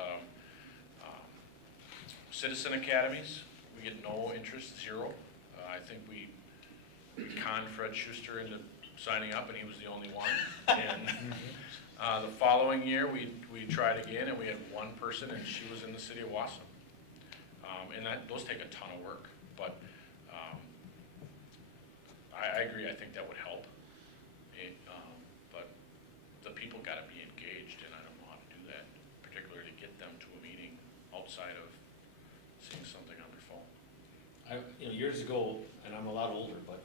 citizen academies. We get no interest, 0. I think we conned Fred Schuster into signing up, and he was the only one. And the following year, we tried again, and we had one person, and she was in the city of Wausau. And those take a ton of work, but I agree. I think that would help. But the people got to be engaged, and I don't know how to do that, particularly to get them to a meeting outside of seeing something on their phone. Years ago, and I'm a lot older, but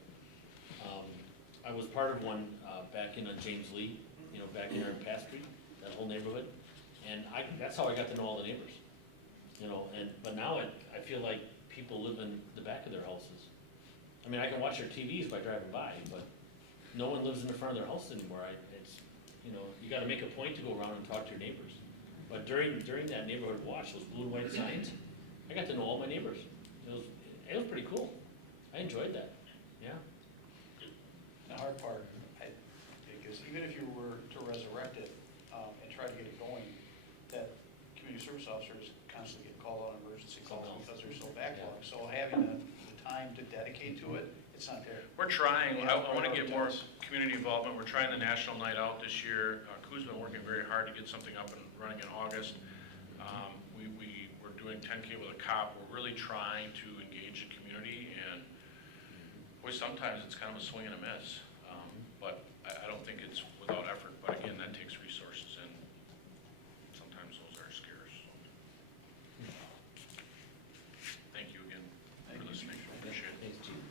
I was part of one back in James Lee, back in our Path Street, that whole neighborhood, and that's how I got to know all the neighbors. But now I feel like people live in the back of their houses. I mean, I can watch their TVs by driving by, but no one lives in the front of their house anymore. You got to make a point to go around and talk to your neighbors. But during that neighborhood watch, those blue and white signs, I got to know all my neighbors. It was pretty cool. I enjoyed that. Yeah. the hard part, because even if you were to resurrect it and try to get it going, that community service officers constantly get called on emergency calls because they're so backlogged. So having the time to dedicate to it, it's not there. We're trying. I want to get more community involvement. We're trying the National Night Out this year. Koo's been working very hard to get something up and running in August. we're doing 10K with a cop. We're really trying to engage the community, and boy, sometimes it's kind of a swing and a miss. But I don't think it's without effort, but again, that takes resources, and sometimes those are scarce. Thank you again for listening. Appreciate it. Thanks, Chief.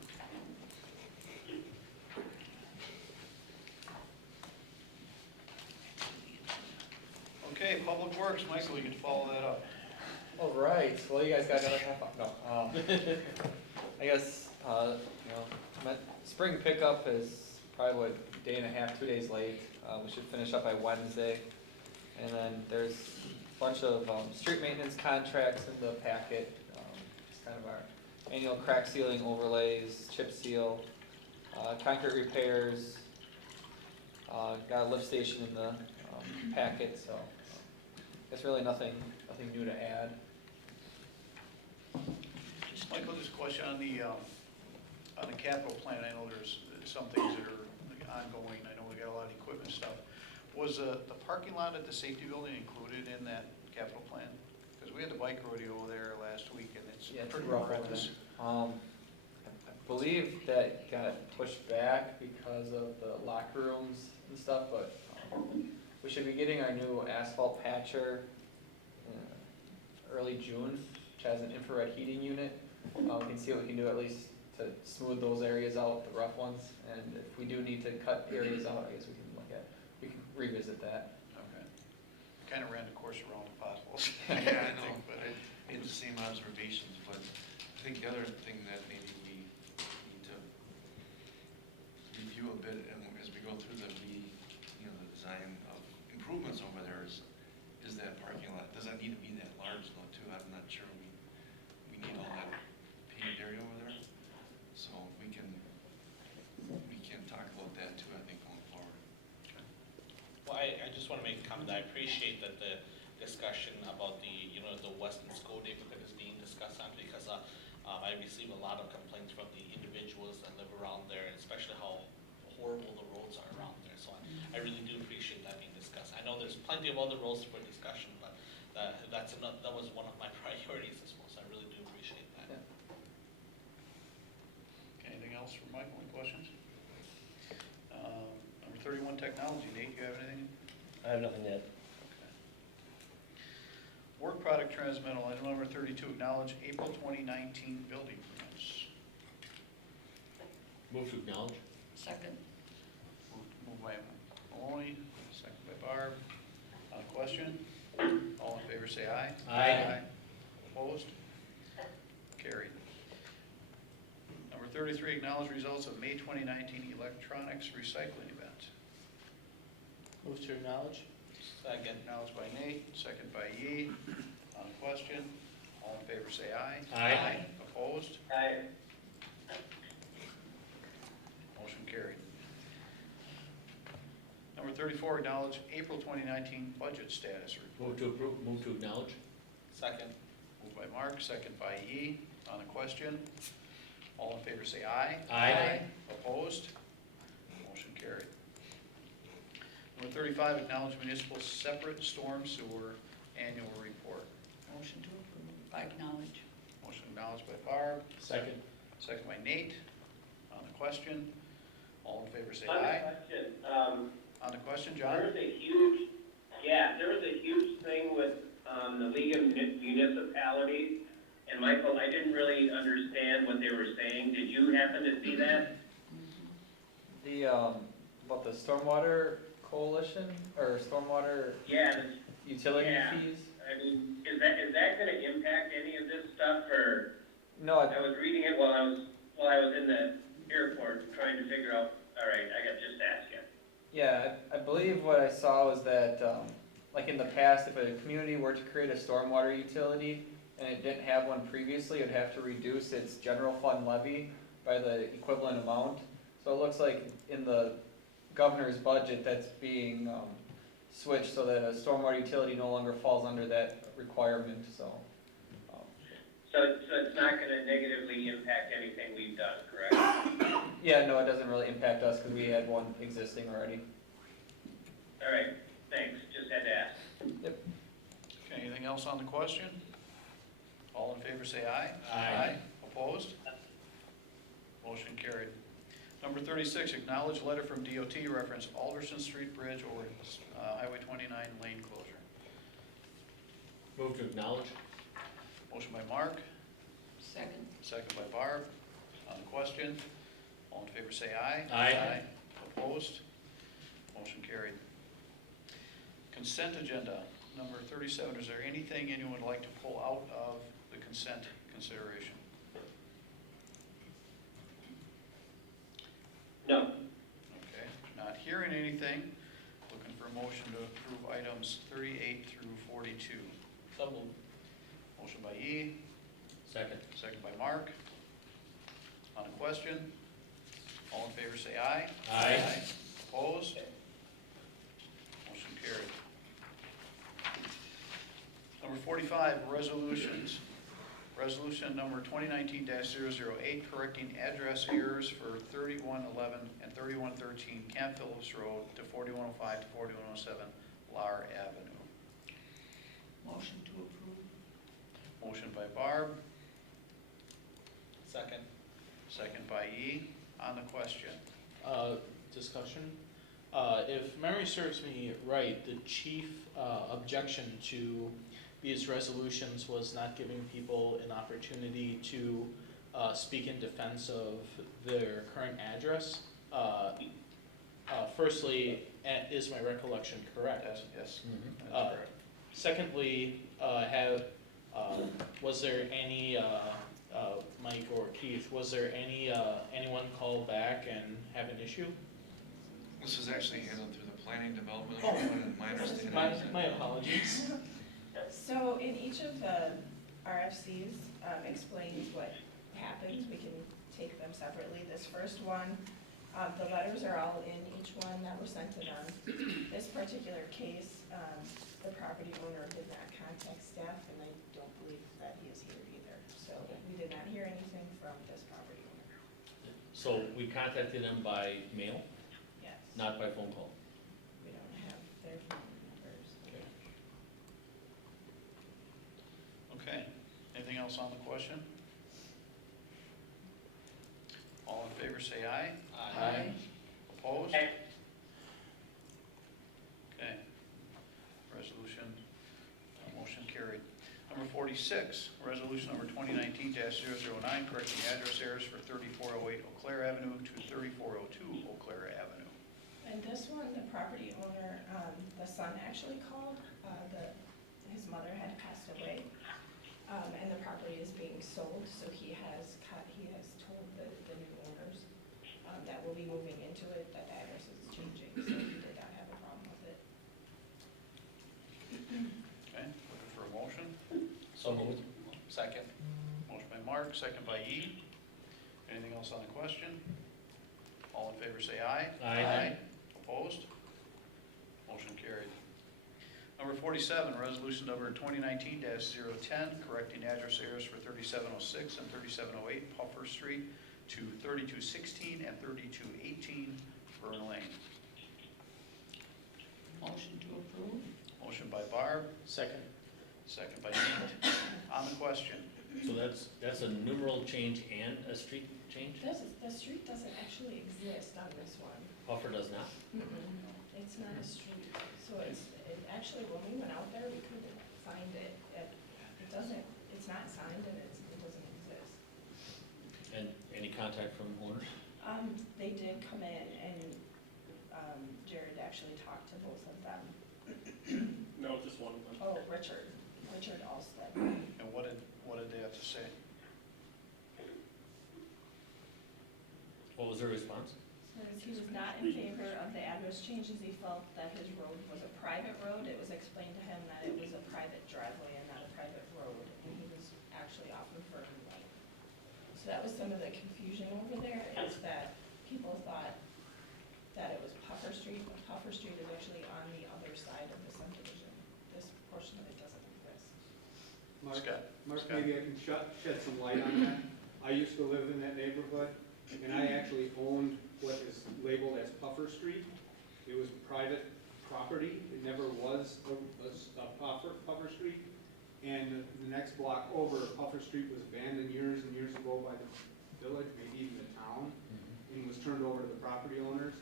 Okay, Public Works, Michael, you can follow that up. All right, well, you guys got another half, no, I guess, my spring pickup is probably what, day and a half, 2 days late. We should finish up by Wednesday. And then there's a bunch of, street maintenance contracts in the packet. It's kind of our annual crack sealing overlays, chip seal, concrete repairs. Got a lift station in the, packet, so, it's really nothing new to add. Michael, just a question on the capital plan. I know there's some things that are like ongoing. I know we got a lot of equipment stuff. Was the parking lot at the safety building included in that capital plan? Because we had the bike rodeo there last week, and it's pretty horrendous. I believe that got pushed back because of the locker rooms and stuff, but we should be getting our new asphalt patcher early June, which has an infrared heating unit. We can see what we can do at least to smooth those areas out, the rough ones, and if we do need to cut areas out, I guess we can revisit that. Okay. Kind of ran the course around the potholes. Yeah, I know, but I made the same observations, but I think the other thing that maybe we need to review a bit, and as we go through the design of improvements over there is that parking lot. Does that need to be that large though too? I'm not sure we need all that paved area over there. So we can talk about that too, I think, going forward. Well, I just want to make a comment. I appreciate that the discussion about the Weston school neighborhood is being discussed on, because I receive a lot of complaints from the individuals that live around there, and especially how horrible the roads are around there. So I really do appreciate that being discussed. I know there's plenty of other roads for discussion, but that was one of my priorities as well, so I really do appreciate that. Yeah. Okay, anything else for Michael? Any questions? Number 31, technology. Nate, you have anything? I have nothing yet. Okay. Work product transmittal. Item number 32, acknowledge April 2019 building permits. Move to acknowledge. Second. Moved by Maloney, second by Barb. On the question? All in favor say aye. Aye. Opposed? Carried. Number 33, acknowledge results of May 2019 electronics recycling event. Move to acknowledge. Second. Acknowledged by Nate, second by Yi. On the question? All in favor say aye. Aye. Opposed? Aye. Motion carried. Number 34, acknowledge April 2019 budget status report. Move to approve. Move to acknowledge. Second. Moved by Mark, second by Yi. On the question? All in favor say aye. Aye. Opposed? Motion carried. Number 35, acknowledge municipal separate storm sewer annual report. Motion to approve. Acknowledge. Motion acknowledged by Barb, Second. second by Nate. On the question? All in favor say On the aye. question, On the question, John? there was a huge thing with, the League of Municipalities, and Michael, I didn't really understand what they were saying. Did you happen to see that? The, about the stormwater coalition, or stormwater Yeah, utility Yeah. fees? I mean, is that gonna impact any of this stuff, or? No, I was reading it while I was in the airport trying to figure out, all right, I got just to ask you. yeah, I believe what I saw was that, like in the past, if a community were to create a stormwater utility and it didn't have one previously, it'd have to reduce its general fund levy by the equivalent amount. So it looks like in the governor's budget, that's being switched so that a stormwater utility no longer falls under that requirement, so. So it's not gonna negatively impact anything we've done, correct? Yeah, no, it doesn't really impact us because we had one existing already. All right, thanks, just had to ask. Okay, anything else? else on the question? All in favor say aye. Aye. Opposed? Motion carried. Number 36, acknowledge letter from DOT reference Alderson Street Bridge over Highway 29 lane closure. Move to acknowledge. Motion by Mark, Second. second by Barb. On the question, all in favor say aye. Aye. Opposed? Motion carried. Consent agenda, number 37. Is there anything anyone would like to pull out of the consent consideration? No. Okay, not hearing anything. Looking for a motion to approve items 38 through 42. So moved. Motion by E, Second. second by Mark. On the question, all in favor say aye. Aye. Opposed? Motion carried. Number 45, resolutions. Resolution number 2019-008, correcting address errors for 3111 and 3113 Camp Phillips Road to 4105 to 4107 Lar Avenue. Motion to approve. Motion by Barb, Second. second by E. On the question. Discussion. If memory serves me right, the chief objection to these resolutions was not giving people an opportunity to speak in defense of their current address. Firstly, is my recollection correct? Yes. Mhm. That's correct. Secondly, was there any, Mike or Keith, was there anyone call back and have an issue? This was actually handled through the planning development, Oh. and my understanding is that My apologies. So in each of the RFCs explains what happens. We can take them separately. This first one, the letters are all in each one that were sent to them. This particular case, the property owner did not contact staff, and I don't believe that he is here either. So we did not hear anything from this property owner. So we contacted them by mail, Yes. not by phone call. We don't have their phone numbers. Okay. Anything else on the question? All in favor say aye. Aye. Opposed? Okay. Resolution, motion carried. Number 46, resolution number 2019-009, correcting address errors for 3408 Eau Claire Avenue to 3402 Eau Claire Avenue. And this one, the property owner, the son actually called, his mother had passed away, and the property is being sold, so he has told the new owners, that will be moving into it, that the address is changing, so he did not have a problem with it. Okay, looking for a motion. So moved. Second. Motion by Mark, second by E. Anything else on the question? All in favor say aye. Aye. Opposed? Motion carried. Number 47, resolution number 2019-010, correcting address errors for 3706 and 3708 Puffer Street to 3216 and 3218 Fern Lane. Motion to approve. Motion by Barb, Second. second by Nate. On the question. So that's a numeral change and a street change? The street doesn't actually exist on this one. Puffer does not? It's not a street, so actually, when we went out there, we couldn't find it. It's not signed and it doesn't exist. And any contact from owners? They did come in and, Jared actually talked to both of them. No, just one of them. Oh, Richard Alstead. And what did they have to say? What was their response? Says he was not in favor of the address changes. He felt that his road was a private road. It was explained to him that it was a private driveway and not a private road, and he was actually off of Fern Lane. So that was some of the confusion over there, is that people thought that it was Puffer Street, but Puffer Street is actually on the other side of the subdivision. This portion of it doesn't exist. Mark, Scott? Scott? maybe I can shed some light on that. I used to live in that neighborhood, and I actually owned what is labeled as Puffer Street. It was private property. It never was a Puffer Street. And the next block over, Puffer Street was abandoned years and years ago by the village, maybe even the town, and was turned over to the property owners.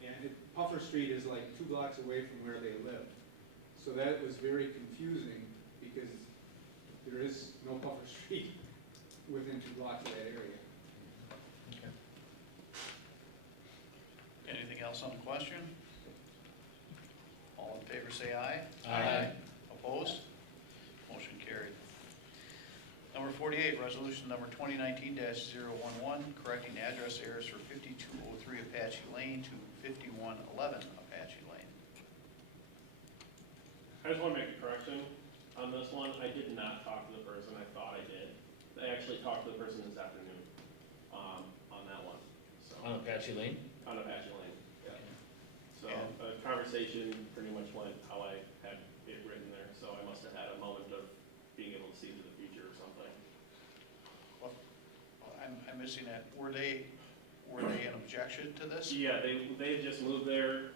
And Puffer Street is like 2 blocks away from where they live. So that was very confusing because there is no Puffer Street within 2 blocks of that area. Anything else on the question? All in favor say aye. Aye. Opposed? Motion carried. Number 48, resolution number 2019-011, correcting address errors for 5203 Apache Lane to 5111 Apache Lane. I just want to make a correction on this one. I did not talk to the person. I thought I did. I actually talked to the person this afternoon, on that one, so. On Apache Lane? On Apache Lane, yeah. So, the conversation pretty much went how I had it written there, so I must have had a moment of being able to see into the future or something. Well, I'm missing that. Were they an objection to this? Yeah, they had just moved there,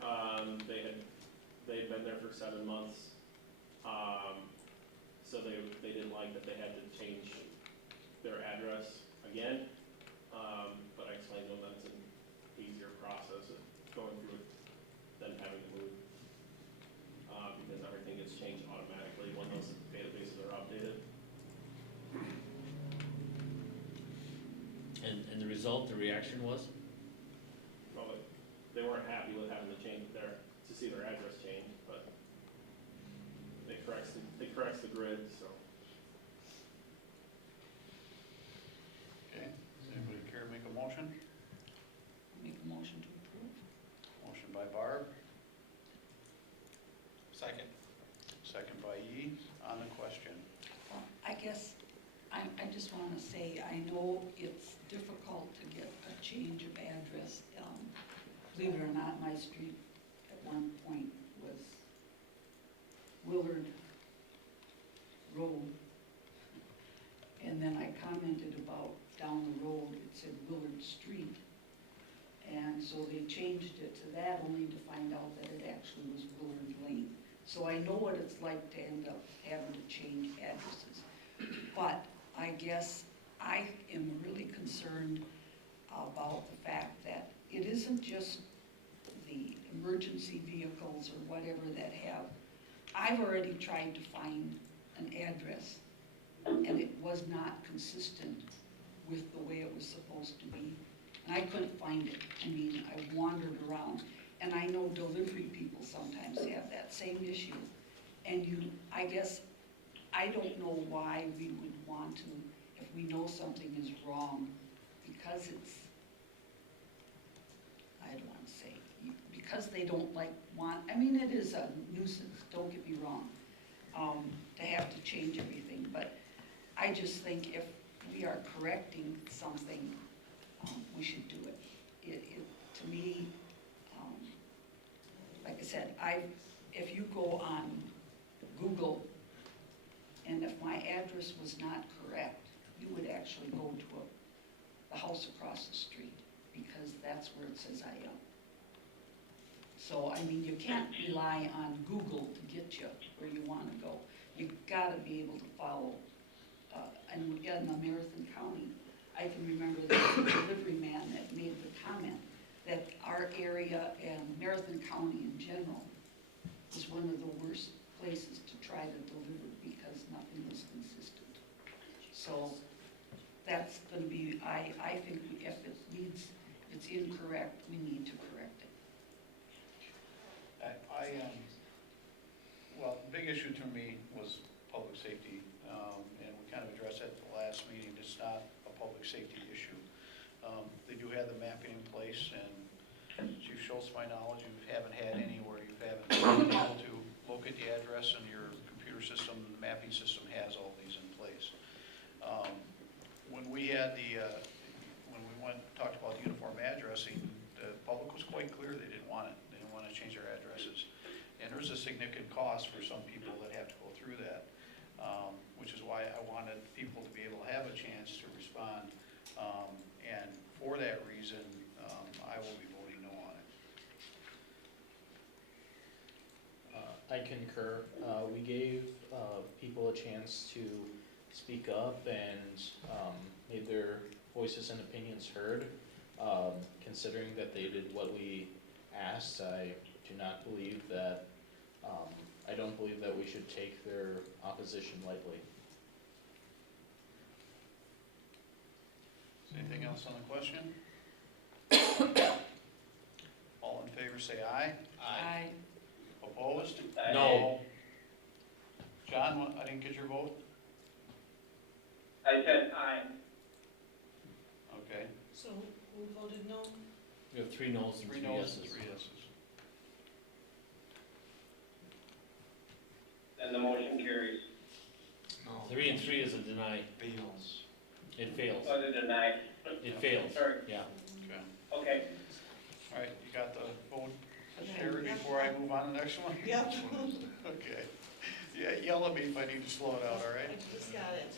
they'd been there for 7 months. So they didn't like that they had to change their address again. But I explained to them that's an easier process of going through it than having to move. Because everything gets changed automatically when those databases are updated. And the result, the reaction was? Well, they weren't happy with having to change to see their address change, but it corrects the grid, so. Okay, does anybody care to make a motion? Make a motion to approve. Motion by Barb, Second. second by Yi. On the question. Well, I guess, I just want to say, I know it's difficult to get a change of address. Believe it or not, my street at one point was Willard Road. And then I commented about down the road, it said Willard Street. And so they changed it to that only to find out that it actually was Willard Lane. So I know what it's like to end up having to change addresses. But I guess I am really concerned about the fact that it isn't just the emergency vehicles or whatever that have. I've already tried to find an address, and it was not consistent with the way it was supposed to be. And I couldn't find it. I mean, I wandered around, and I know delivery people sometimes have that same issue. And I guess, I don't know why we would want to, if we know something is wrong, because it's, I don't want to say, because they don't I mean, it is a nuisance, don't get me wrong, to have to change everything, but I just think if we are correcting something, we should do it. To me, like I said, if you go on Google, and if my address was not correct, you would actually go to the house across the street, because that's where it says I am. So, I mean, you can't rely on Google to get you where you want to go. You've got to be able to follow. And in the Marathon County, I can remember the delivery man that made the comment that our area and Marathon County in general is one of the worst places to try to deliver because nothing was consistent. So that's going to be, I think if it's incorrect, we need to correct it. Well, the big issue to me was public safety, and we kind of addressed that at the last meeting. It's not a public safety issue. They do have the mapping in place, and Chief Schultz, to my knowledge, you haven't had any where you haven't been able to locate the address, and your computer system, the mapping system has all these in place. When we had when we talked about the uniform addressing, the public was quite clear they didn't want it. They didn't want to change their addresses. And there's a significant cost for some people that have to go through that, which is why I wanted people to be able to have a chance to respond. And for that reason, I will be voting no on it. I concur. We gave people a chance to speak up and made their voices and opinions heard. Considering that they did what we asked, I do not believe that, I don't believe that we should take their opposition lightly. Anything else on the question? All in favor, say aye. I, Opposed? No. John, I didn't get your vote? I said aye. Okay. So who voted no? We have 3 noes and 3 3 noes and yeses. 3 yeses. And the motion carries. 3 and 3 is a deny. Fails. It fails. Was it denied? It fails, Sorry. yeah. Okay. Okay. All right, you got the vote, Sherry, before I move on to the next one? Yep. Okay. Yeah, yell at me if I need to slow it out, all I right? just got it.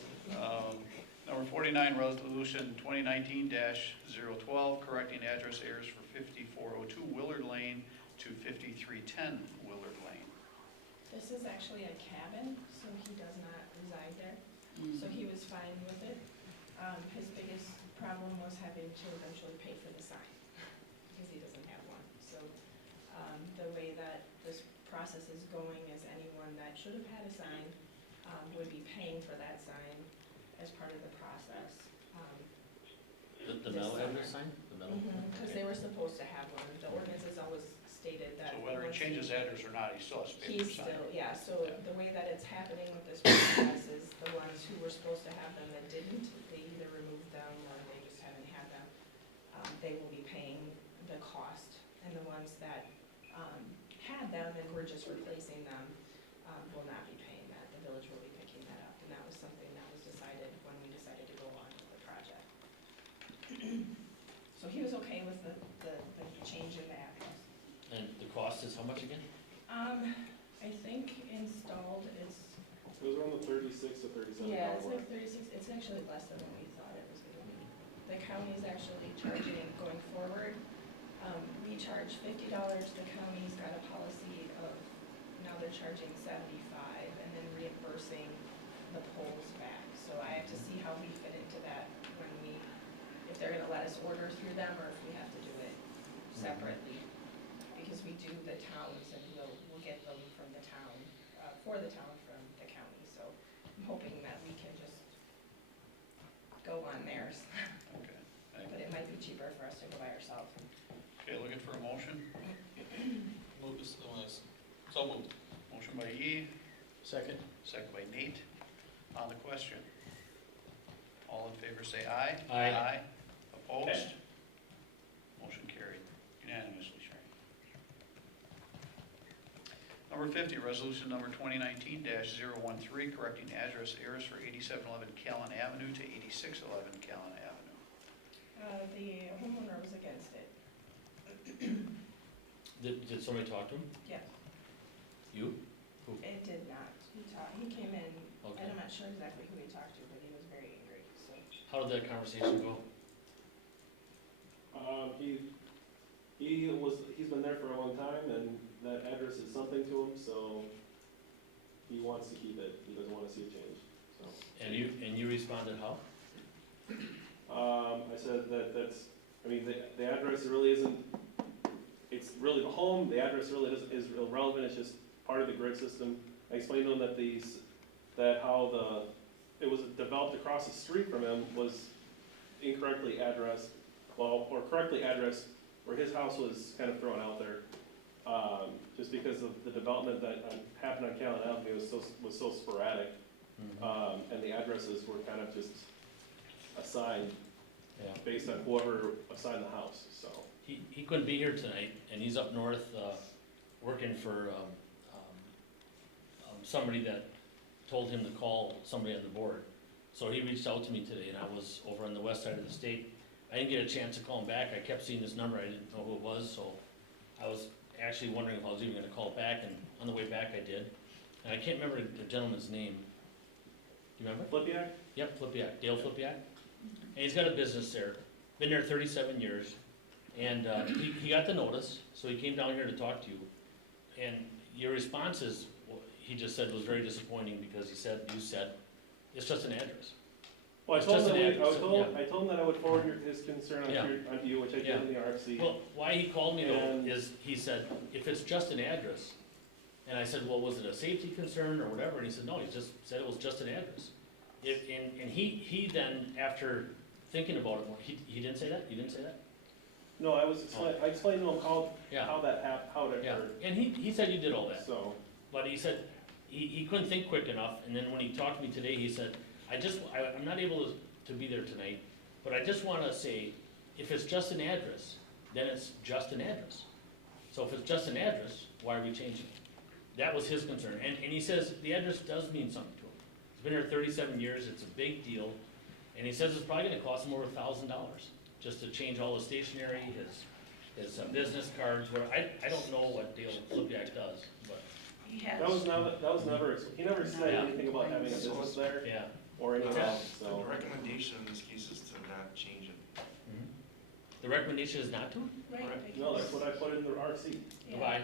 Number 49, Resolution 2019-012, correcting address errors for 5402 Willard Lane to 5310 Willard Lane. This is actually a cabin, so he does not reside there, so he was fine with it. His biggest problem was having to eventually pay for the sign, because he doesn't have one. So, the way that this process is going is anyone that should have had a sign, would be paying for that sign as part of the process. The metal address sign? The metal? Because they were supposed to have one. The ordinance has always stated that. So whether he once changes address or not, he still has to pay for He's the sign. still, yeah, so the way that it's happening with this process is the ones who were supposed to have them that didn't, they either removed them or they just haven't had them. They will be paying the cost, and the ones that, had them and were just replacing them, will not be paying that. The village will be picking that up, and that was something that was decided when we decided to go on with the project. So he was okay with the change in the address. And the cost is how much again? I think installed is, It was around the 36 to 37 yeah, it's dollar like 36, it's actually less than what we thought it was gonna be. The county is actually charging going forward. We charge $50, the county's got a policy of, now they're charging 75 and then reimbursing the poles back. So I have to see how we fit into that when we, if they're gonna let us order through them or if we have to do it separately. Because we do the towns and we'll get them from the town, for the town from the county. So I'm hoping that we can just go on theirs, Okay. but it might be cheaper for us to go by ourselves. Okay, looking for a motion? Move this, so moved. Motion by Yi, Second? second by Nate. On the question. All in favor say aye. Aye. Opposed? Motion carried unanimously, Sherry. Number 50, resolution number 2019-013, correcting address errors for 8711 Callan Avenue to 8611 Callan Avenue. The homeowner was against it. Did somebody talk to him? Yes. You? Who? It did not. He came in, Okay. and I'm not sure exactly who he talked to, but he was very angry, so. How did that conversation go? He's been there for a long time, and that address is something to him, so he wants to keep it. He doesn't want to see a change, so. And you responded how? I said the address really isn't, it's really the home, the address really is irrelevant, it's just part of the grid system. I explained to him that it was developed across the street from him was incorrectly addressed, or correctly addressed, where his house was kind of thrown out there, just because of the development that happened on Callan Avenue was so sporadic, and the addresses were kind of just assigned Yeah. based on whoever assigned the house, so. He couldn't be here tonight, and he's up north, working for, somebody that told him to call somebody on the board. So he reached out to me today, and I was over on the west side of the state. I didn't get a chance to call him back. I kept seeing this number. I didn't know who it was, so I was actually wondering if I was even gonna call back, and on the way back I did. And I can't remember the gentleman's name. Do you remember? Flipiak? Yep, Flipiak, Dale Flipiak. And he's got a business there, been there 37 years. And he got the notice, so he came down here to talk to you. And your response is, well, he just said was very disappointing because you said, it's just an address. Well, I It's told just him an that address, I told him that I would forward his concern Yeah. onto you, which I did Yeah. in the RFC. Well, why he called me though And- is, he said, if it's just an address, and I said, well, was it a safety concern or whatever, and he said, no, he just said it was just an address. And he then, after thinking about it more, he didn't say that? You didn't say that? No, I explained to him Yeah, how it yeah, occurred, and he said you did all that, so. but he said, he couldn't think quick enough, and then when he talked to me today, he said, I'm not able to be there tonight, but I just wanna say, if it's just an address, then it's just an address. So if it's just an address, why are we changing it? That was his concern, and he says the address does mean something to him. He's been there 37 years, it's a big deal, and he says it's probably gonna cost him over $1,000, just to change all the stationery, his business cards, where, I don't know what Dale Flipiak does, but, He has. That was never, he never said Yeah. anything about having a business there yeah. or anything Yeah. else, The so. recommendation in this case is to not change it. The recommendation is not to? Right, No, that's because- what I put in the RFC. yeah. Goodbye.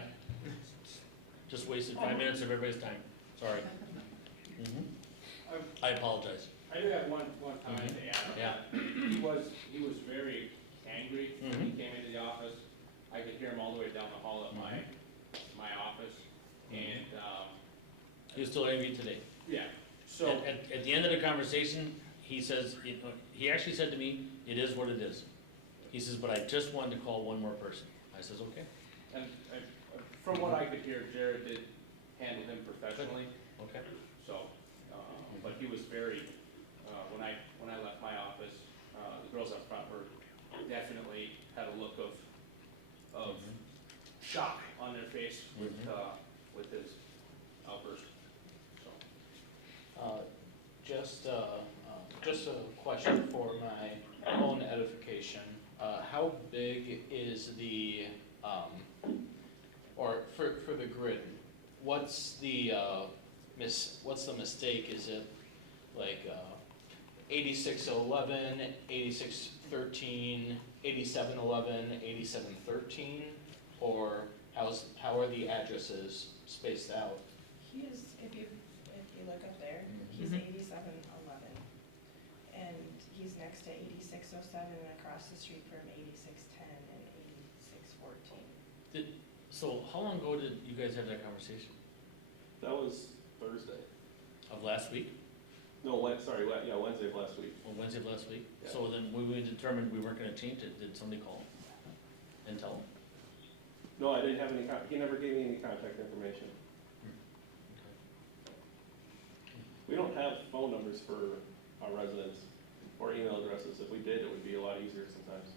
Just wasted 5 minutes of everybody's time, sorry. I apologize. I do have one comment to add. Yeah. He was very angry when he Mhm. came into the office. I could hear him all the way down the hall at my office, and, He was still angry today. yeah, so. At the end of the conversation, he says, he actually said to me, it is what it is. He says, but I just wanted to call one more person. I says, okay, And from what I could hear, Jared did handle him professionally, okay. so, but he was very, when I left my office, the girls up front were definitely had a look of shock on their face with his outburst, so. Just a question for my own edification. How big is the, or for the grid, what's the mistake? Is it like 8611, 8613, 8711, 8713? Or how are the addresses spaced out? He is, if you look up there, he's Mhm. 8711. And he's next to 8607 and across the street from 8610 and 8614. So how long ago did you guys have that conversation? That was Thursday. Of last week? No, Wednesday of last week. Or Wednesday of last week? Yeah. So then when we determined we weren't gonna change it, did somebody call and tell him? No, I didn't have any, he never gave me any contact information. We don't have phone numbers for our residents or email addresses. If we did, it would be a lot easier sometimes.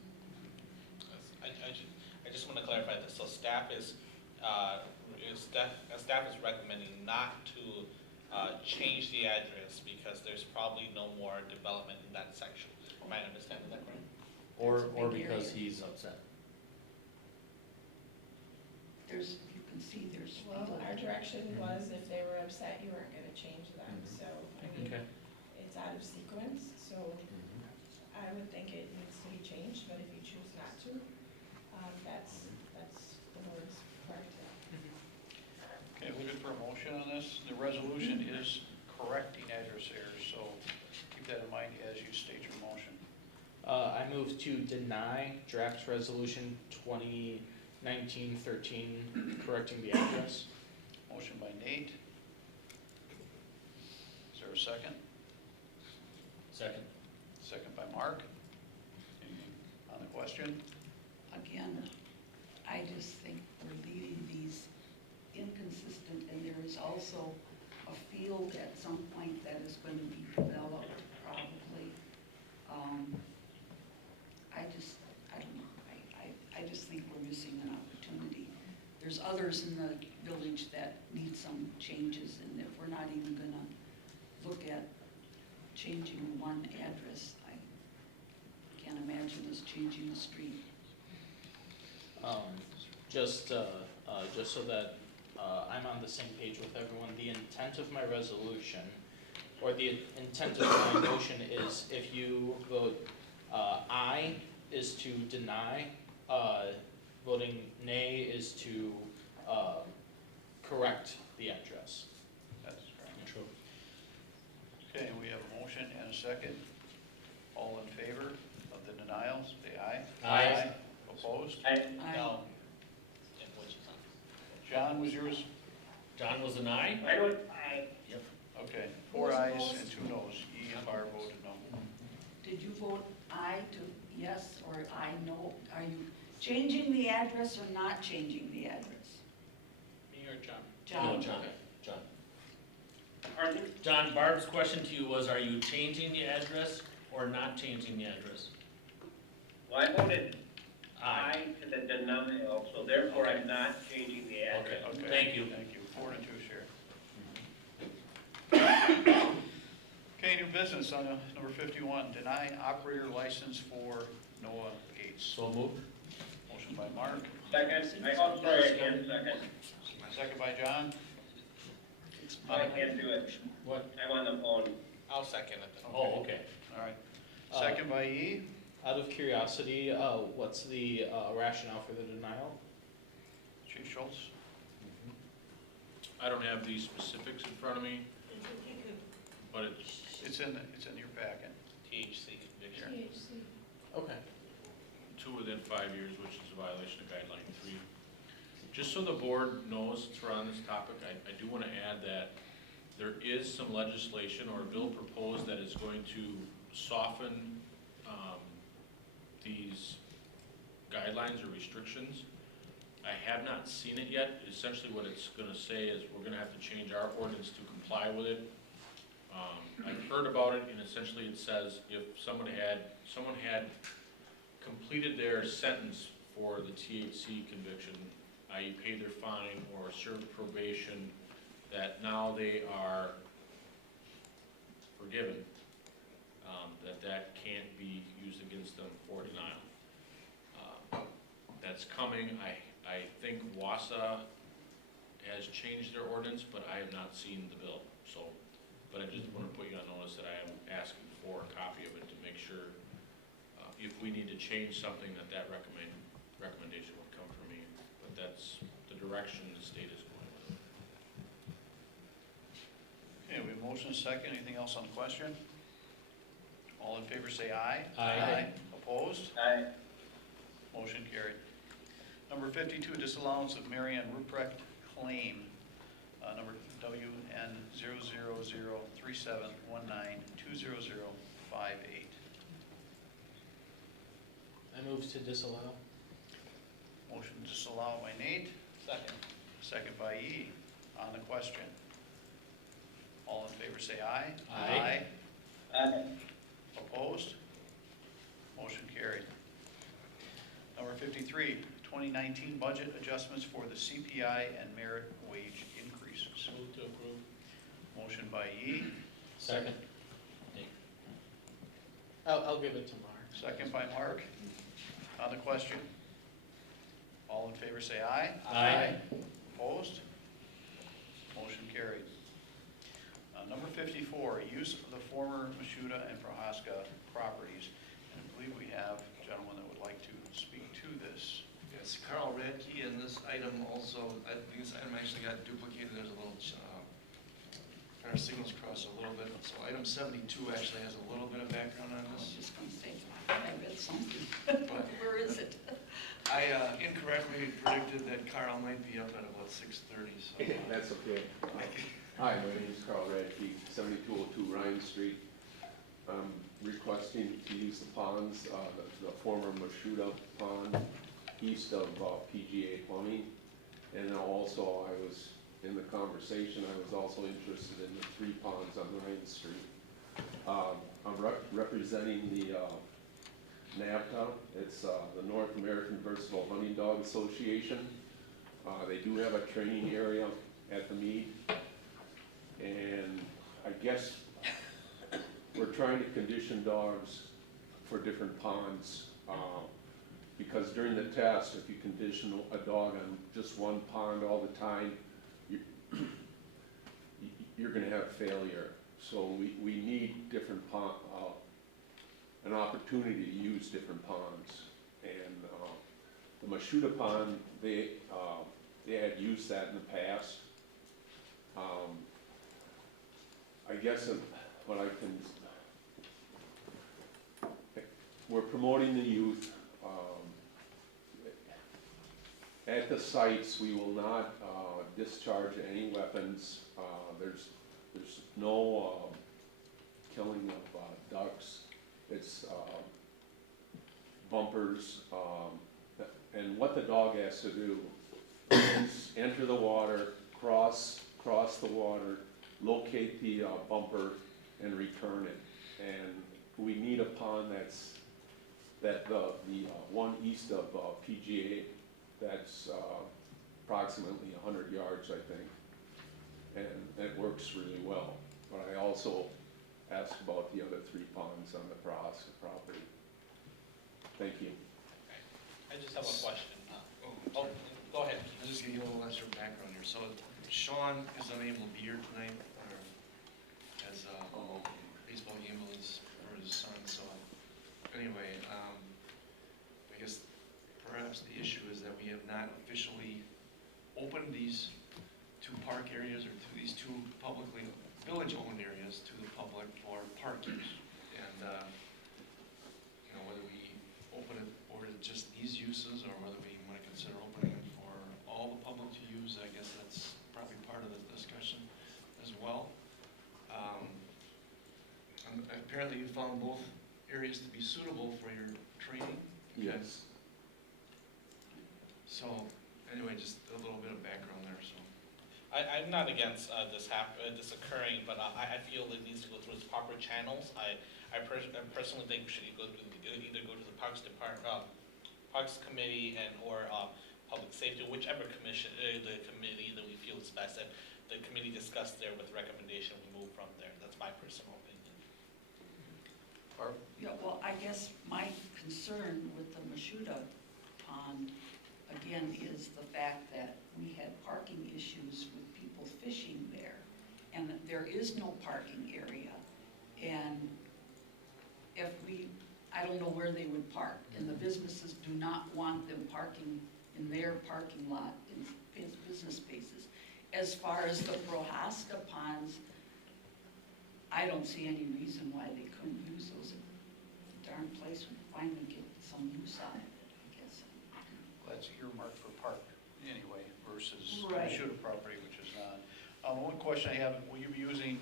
I just want to clarify this, so staff is recommending not to change the address because there's probably no more development in that section. Am I understanding that correct? Or That's a big because area. he's upset? There's, you can see there's. Well, people- our direction was if they were upset, you weren't gonna change them, Mhm. so, I mean, Okay. it's out of sequence, so I would think it needs to be changed, but if you choose not to, that's the board's prerogative. Okay, looking for a motion on this. The resolution is correcting address errors, so keep that in mind as you state your motion. I move to deny draft resolution 2019-13, correcting the address. Motion by Nate. Is there a second? Second. Second by Mark. Anything on the question? Again, I just think we're leaving these inconsistent, and there is also a field at some point that is going to be developed, probably. I don't know, I just think we're missing an opportunity. There's others in the village that need some changes, and if we're not even gonna look at changing one address, I can't imagine us changing the street. Just so that I'm on the same page with everyone, the intent of my resolution, or the intent of my motion is if you vote aye is to deny, voting nay is to correct the address. That's correct. True. Okay, we have a motion and a second. All in favor of the denial, say aye. Aye. Opposed? Aye. No. Yeah, which is on. John, was yours? John was an aye? I don't, I, Okay, 4 ayes and 2 noes. E and Barr voted no. Did you vote aye to yes or aye no? Are you changing the address or not changing the address? Me or John? No, John? John. John. pardon? John, Barb's question to you was, are you changing the address or not changing the address? Well, I voted Aye. aye to the denial, so therefore I'm not changing the address. Okay, Okay. thank you. Thank you. 4 to 2, share. Okay, new business on number 51, deny operator license for Noah Gates. So moved. Motion by Mark, Second, oh, sorry, again, second. second by John. I can't do it. What? I'm on the phone. I'll second it then. Oh, okay. All right. Second by E. Out of curiosity, what's the rationale for the denial? Chief Schultz. I don't have these specifics in front of me, but It's in your packet. THC conviction. THC. Okay. 2 within 5 years, which is a violation of guideline 3. Just so the board knows, since we're on this topic, I do want to add that there is some legislation or a bill proposed that is going to soften these guidelines or restrictions. I have not seen it yet. Essentially what it's going to say is we're going to have to change our ordinance to comply with it. I've heard about it, and essentially it says if someone had completed their sentence for the THC conviction, i.e. paid their fine or served probation, that now they are forgiven, that can't be used against them for denial. That's coming. I think WASA has changed their ordinance, but I have not seen the bill. So, but I just want to put you on notice that I am asking for a copy of it to make sure if we need to change something that recommendation would come from me. But that's the direction the state is going with. Okay, we have motion second. Anything else on the question? All in favor say aye. Aye. Opposed? Aye. Motion carried. Number 52, disallowance of Marion Ruprecht claim, number WN 0003719200058. I move to disallow. Motion to disallow by Nate, Second. second by E. On the question. All in favor say aye. Aye. Aye. Opposed? Motion carried. Number 53, 2019 budget adjustments for the CPI and merit wage increases. Move to approve. Motion by E, Second. I'll give it to Mark. second by Mark. On the question. All in favor say aye. Aye. Opposed? Motion carried. Number 54, use of the former Mashuda and Prohaska properties. And I believe we have a gentleman that would like to speak to this. Yes, Carl Radke, and this item also, this item actually got duplicated, there's a little, our signals crossed a little bit. So item 72 actually has a little bit of background on I was this. just gonna say, I read something. But Where is it? I incorrectly predicted that Carl might be up at about 6:30, so. That's okay. Hi, my name is Carl Radke, 7202 Ryan Street. I'm requesting to use the ponds, the former Mashuda pond, east of PGA Plumbing. And then also, I was, in the conversation, I was also interested in the 3 ponds on Ryan Street. I'm representing the NAVTA, it's the North American Versatile Hunting Dog Association. They do have a training area at the meet. And I guess we're trying to condition dogs for different ponds, because during the test, if you condition a dog on just one pond all the time, you're gonna have failure. So we need different an opportunity to use different ponds. And the Mashuda pond, they had used that in the past. I guess what I can, we're promoting the youth. At the sites, we will not discharge any weapons. There's no killing of ducks. It's bumpers. And what the dog has to do is enter the water, cross the water, locate the bumper, and return it. And we need a pond that the one east of PGA, that's approximately 100 yards, I think. And it works really well. But I also asked about the other 3 ponds on the Prohaska property. Thank you. I just have a question. Oh, go ahead. I'll just give you a little extra background here. So Sean is unable to be here tonight, or has a baseball game for his son, so anyway, I guess perhaps the issue is that we have not officially opened these 2 park areas, or these 2 publicly village-owned areas to the public for park use. And, whether we open it or just these uses, or whether we might consider opening it for all the public to use, I guess that's probably part of the discussion as well. And apparently you found both areas to be suitable for your training? Yes. So, anyway, just a little bit of background there, so. I'm not against this occurring, but I feel it needs to go through its proper channels. I personally think we should either go to the Parks Department, Parks Committee, and or Public Safety, whichever commission, the committee that we feel is best. That the committee discussed there with recommendation, we move from there. That's my personal opinion. Yeah, well, I guess my concern with the Mashuda pond, again, is the fact that we had parking issues with people fishing there, and that there is no parking area. And if I don't know where they would park, and the businesses do not want them parking in their parking lot in business spaces. As far as the Prohaska ponds, I don't see any reason why they couldn't use those. Darn place would finally get some use out of it, I guess. Well, that's earmarked for park anyway versus Right. Mashuda property, which is not. One question I have, will you be using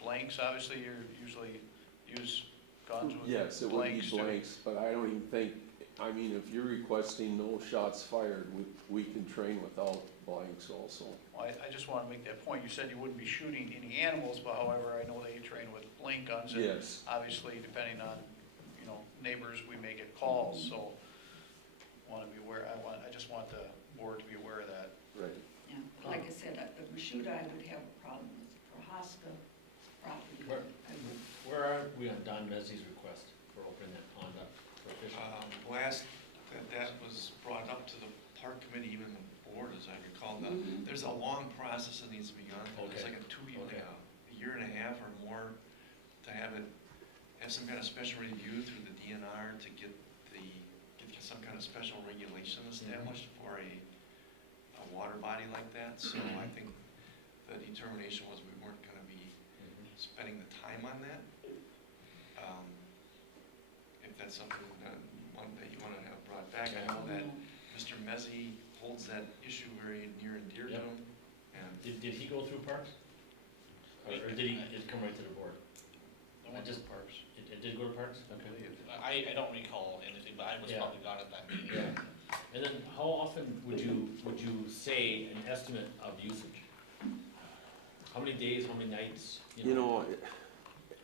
blanks? Obviously, you usually use guns with Yes, it would be blanks. blanks, but I don't even think, I mean, if you're requesting no shots fired, we can train without blanks also. Well, I just want to make that point. You said you wouldn't be shooting any animals, but however, I know they train with blank guns. And Yes. obviously, depending on, neighbors, we may get calls, so want to be aware, I just want the board to be aware of that. Right. Yeah, like I said, the Mashuda, I would have a problem with. Prohaska property. Where are we on Don Mezzi's request for opening that pond up for fishing? Last that was brought up to the park committee, even the board, as I recall, there's a long process that needs to be gone through. It's Okay. like Okay. a year and a half or more to have some kind of special review through the DNR to get some kind of special regulation established for a water body like that. So I think the determination was we weren't going to be spending the time on that. If that's something that you want to have brought back, I know that Mr. Mezzi holds that issue very near and dear to him. And Did he go through parks? Or did it come right to the board? I went to parks. It did go to parks? Okay. I don't recall anything, but I was probably gone at that meeting. Yeah. And then how often would you say an estimate of usage? How many days, how many nights?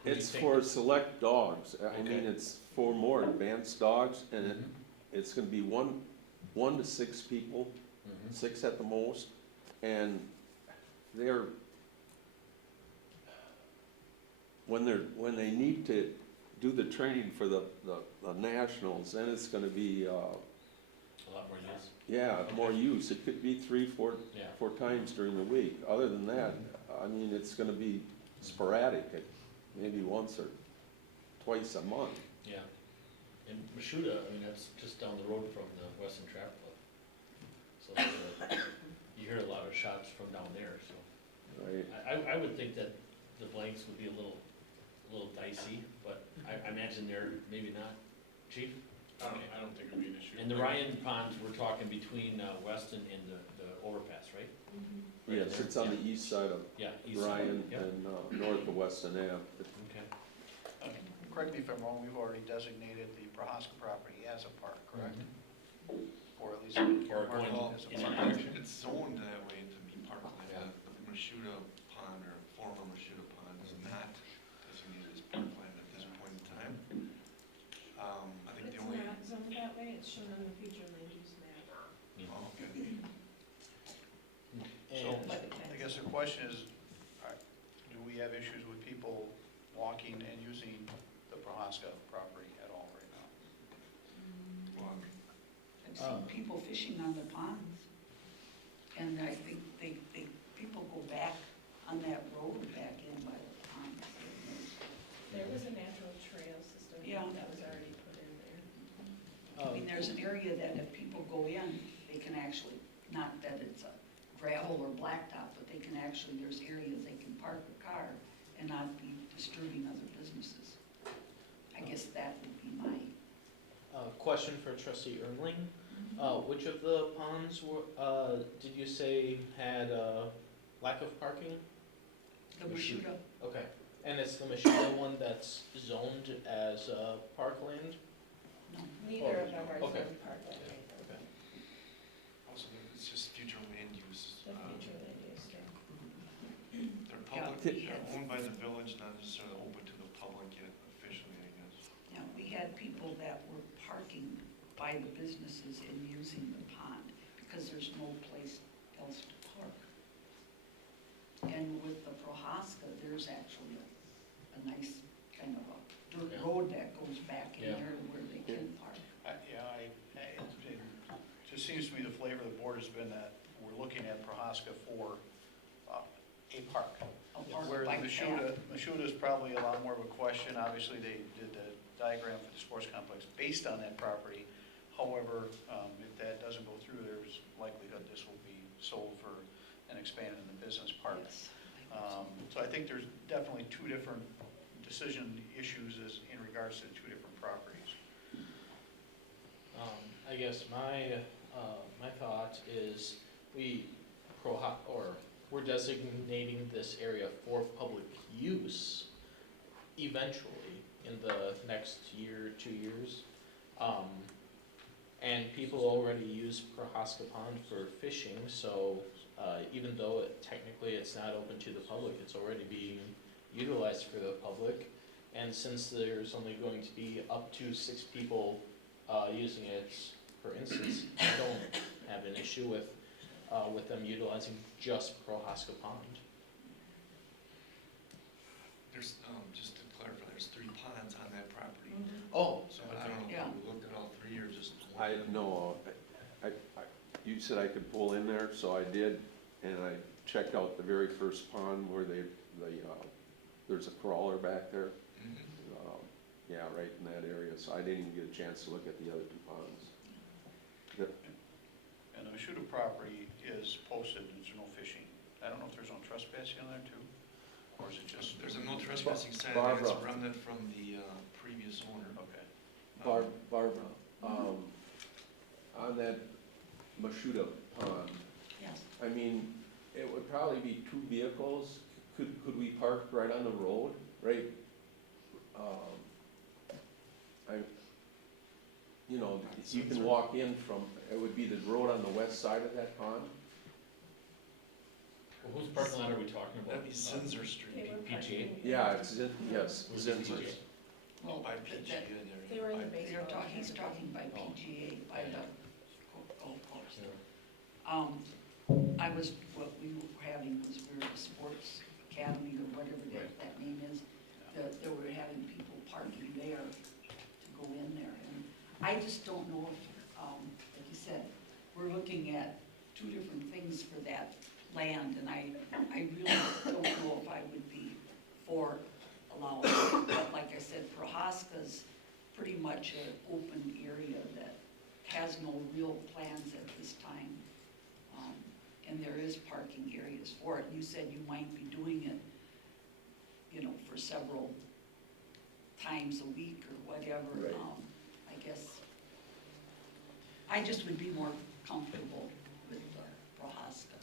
It's for select dogs. I mean, it's for more advanced dogs, and it's gonna be one to 6 people, 6 at the most, and when they need to do the training for the nationals, then it's gonna be, A lot more use? yeah, more use. It could be 3-4 times during the week. Other than that, I mean, it's gonna be sporadic, maybe once or twice a month. Yeah. And Mashuda, I mean, that's just down the road from the Weston Trap Club. So you hear a lot of shots from down there, so. right? I would think that the blanks would be a little dicey, but I imagine they're maybe not. Chief? I don't think it'd be an issue. And the Ryan ponds, we're talking between Weston and the overpass, right? Right Yes, there? it's on the Yeah. east side of Yeah, east side. Ryan Yep. and north of Weston Ave. Okay. Correct me if I'm wrong, we've already designated the Prohaska property as a park, correct? Or at least Or marked going as a in park. that direction? It's zoned that way to be parkland. Yeah. The Mashuda Pond or former Mashuda Pond is not designated as parkland at this point in time. I think the It's only. not zoned that way, it's shown on the future land use map. Oh, okay. So, And I guess the question is, do we have issues with people walking and using the Prohaska property at all right now? Well, I've seen people fishing on the ponds. And I think people go back on that road back in by the ponds. There was a natural trail system Yeah. that was already put in there. I mean, there's an area that if people go in, they can actually, not that it's a gravel or blacktop, but they can actually, there's areas they can park a car and not be disturbing other businesses. I guess that would be my, question for trustee Ermling. Which of the ponds did you say had lack of parking? the Mashuda. Okay, and it's the Machida one that's zoned as parkland? No. Neither of them are Okay. zoned parkland, Okay. Also, it's just future land use. the future land use, yeah. They're Yeah. public, they're owned by the village, not necessarily open to the public yet officially, I guess. Yeah, we had people that were parking by the businesses and using the pond because there's no place else to park. And with the Prohaska, there's actually a nice kind of a dirt Yeah. road that goes back in Yeah. there where they can park. It just seems to me the flavor of the board has been that we're looking at Prohaska for a park. A park Where the bike path. Mashuda is probably a lot more of a question. Obviously, they did the diagram for the sports complex based on that property. However, if that doesn't go through, there's likelihood this will be sold for and expanded in the business park. Yes. So I think there's definitely two different decision issues in regards to two different properties. I guess my thought is we're designating this area for public use eventually in the next year, 2 years. And people already use Prohaska Pond for fishing, so even though technically it's not open to the public, it's already being utilized for the public. And since there's only going to be up to 6 people using it, for instance, I don't have an issue with them utilizing just Prohaska Pond. There's, just to clarify, there's 3 ponds on that property. Oh, So I don't know if Yeah. you looked at all 3 or just one. I know, you said I could pull in there, so I did, and I checked out the very first pond where there's a crawler back there. Mhm. Yeah, right in that area, so I didn't even get a chance to look at the other 2 ponds. And the Mashuda property is posted, there's no fishing. I don't know if there's no trespassing on there too, or is it just? There's a no trespassing sign, and it's a Barbara. remnant from the previous owner. Okay. Barbara, on that Mashuda pond, Yes. I mean, it would probably be 2 vehicles. Could we park right on the road, right? You can walk in from, it would be the road on the west side of that pond. Well, whose parking lot are we talking about? That'd be Zinzer Street, They were PGA? parking. Yeah, it's, yes, Where's the Zinsers. PGA? Well, by that- PGA in there. They were in the By- baseball. he's academy. talking by Oh. PGA, by Yeah. the golf course. Yeah. What we were having was we were at the sports academy or whatever that name is, that they were having people parking there to go in there. And I just don't know if, like you said, we're looking at 2 different things for that land, and I really don't know if I would be for allowing it. But like I said, Prohaska's pretty much an open area that has no real plans at this time. and there is parking areas for it. You said you might be doing it, you know, for several times a week or whatever. Right. I guess, I just would be more comfortable with Prohaska.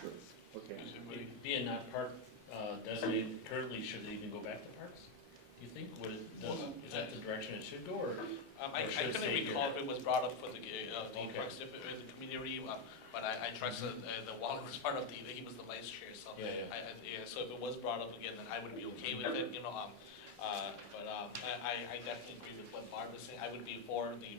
Sure, okay. Does anybody- Being not park designated currently, should it even go back to parks? Do you think, is that the direction it should go, or? I Or should it couldn't stay recall here? if it was brought up for the Okay. Parks the community, but I trust that the Waller was part of he was the vice chair, so. Yeah, yeah. So if it was brought up again, then I would be okay with it, you know, I definitely agree with what Barb was saying. I would be for the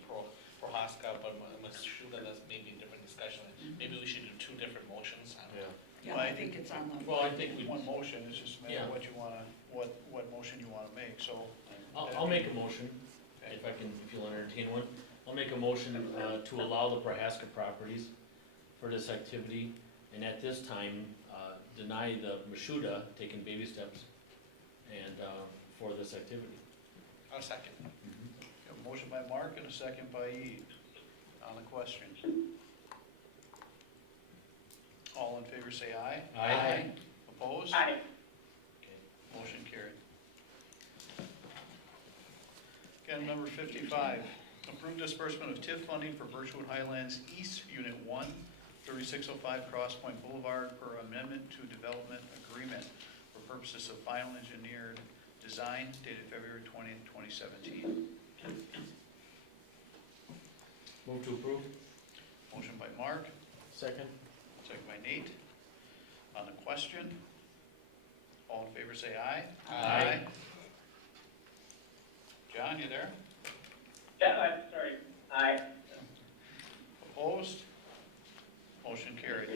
Prohaska, but Mashuda, that's maybe a different discussion. Maybe we should do two different motions. I don't know. Yeah, I think it's on the. Well, I think we, One motion, it's just a matter Yeah. of what you wanna, what motion you wanna make, so. I'll make a motion, if I can, if you'll entertain one. I'll make a motion to allow the Prohaska properties for this activity, and at this time, deny the Mashuda, taking baby steps, and, for this activity. I'll second. A motion by Mark and a second by Eve on the question. All in favor say aye. Aye. Opposed? Aye. Okay, motion carried. Item number 55, approve disbursement of TIF funding for Birchwood Highlands East Unit 1, 3605 Cross Point Boulevard per amendment to development agreement for purposes of final engineered design dated February 20th, 2017. Move to approve. Motion by Mark, Second. second by Nate. On the question, all in favor say aye. Aye. John, you there? Yeah, I'm sorry. Aye. Opposed? Motion carried.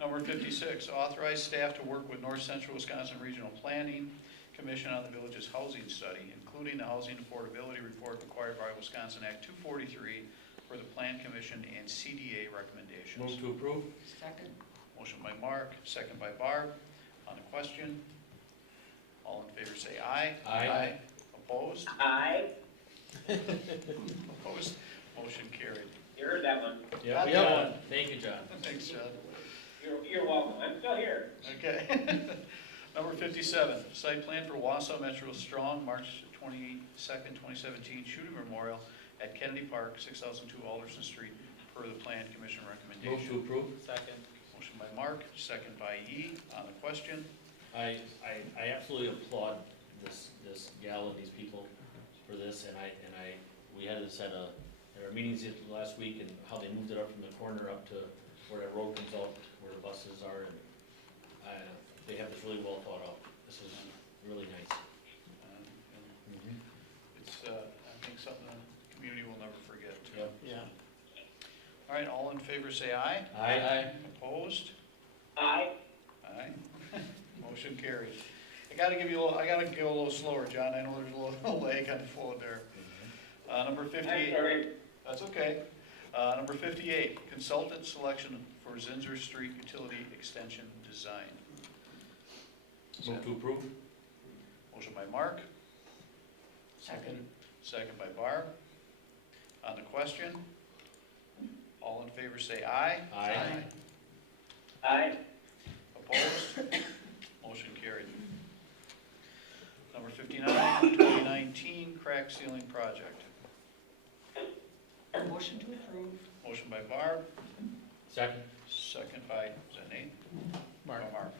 Number 56, authorize staff to work with North Central Wisconsin Regional Planning Commission on the village's housing study, including the housing affordability report required by Wisconsin Act 243 for the Plan Commission and CDA recommendations. Move to approve. Second. Motion by Mark, second by Barb. On the question, all in favor say aye. Aye. Opposed? Aye. Opposed? Motion carried. You heard that one. Got that Yeah. one. Thank you, John. Thanks, John. You're welcome. I'm still here. Okay. Number 57, site plan for Wausau Metro Strong, March 22nd, 2017, shooting memorial at Kennedy Park, 6002 Alderson Street, per the Plan Commission Move recommendation. to approve. Second. Motion by Mark, second by Yee. On the question, I absolutely applaud this gal and these people for this, and we had this at our meetings last week, and how they moved it up from the corner up to where that road comes out, where the buses are, and they have this really well thought out. This is really nice. and it's, I think something the community will never forget. too. Yep. Yeah. All right, all in favor say aye. Aye. Opposed? Aye. Aye. Motion carried. I gotta go a little slower, John. I know there's a little lag on the flow there. Number I'm 58. sorry. That's okay. Number 58, consultant selection for Zinzer Street Utility Extension Design. Move to approve. Motion by Mark, Second. second by Barb. On the question, all in favor say aye. Aye. Aye. Opposed? Motion carried. Number 59, 2019 crack ceiling project. Motion to approve. Motion by Barb, Second. second by, is that Nate? Mark. By Mark.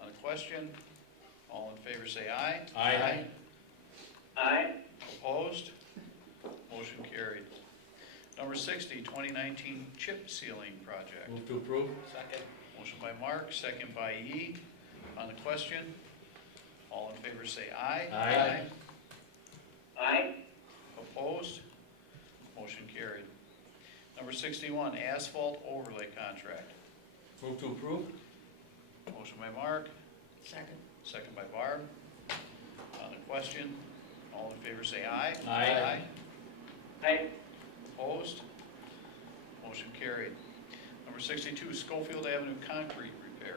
On the question, all in favor say aye. Aye. Aye. Opposed? Motion carried. Number 60, 2019 chip sealing project. Move to approve. Second. Motion by Mark, second by Yee. On the question, all in favor say aye. Aye. Aye. Opposed? Motion carried. Number 61, asphalt overlay contract. Move to approve. Motion by Mark, Second. second by Barb. On the question, all in favor say aye. Aye. Aye. Opposed? Motion carried. Number 62, Schofield Avenue concrete repair.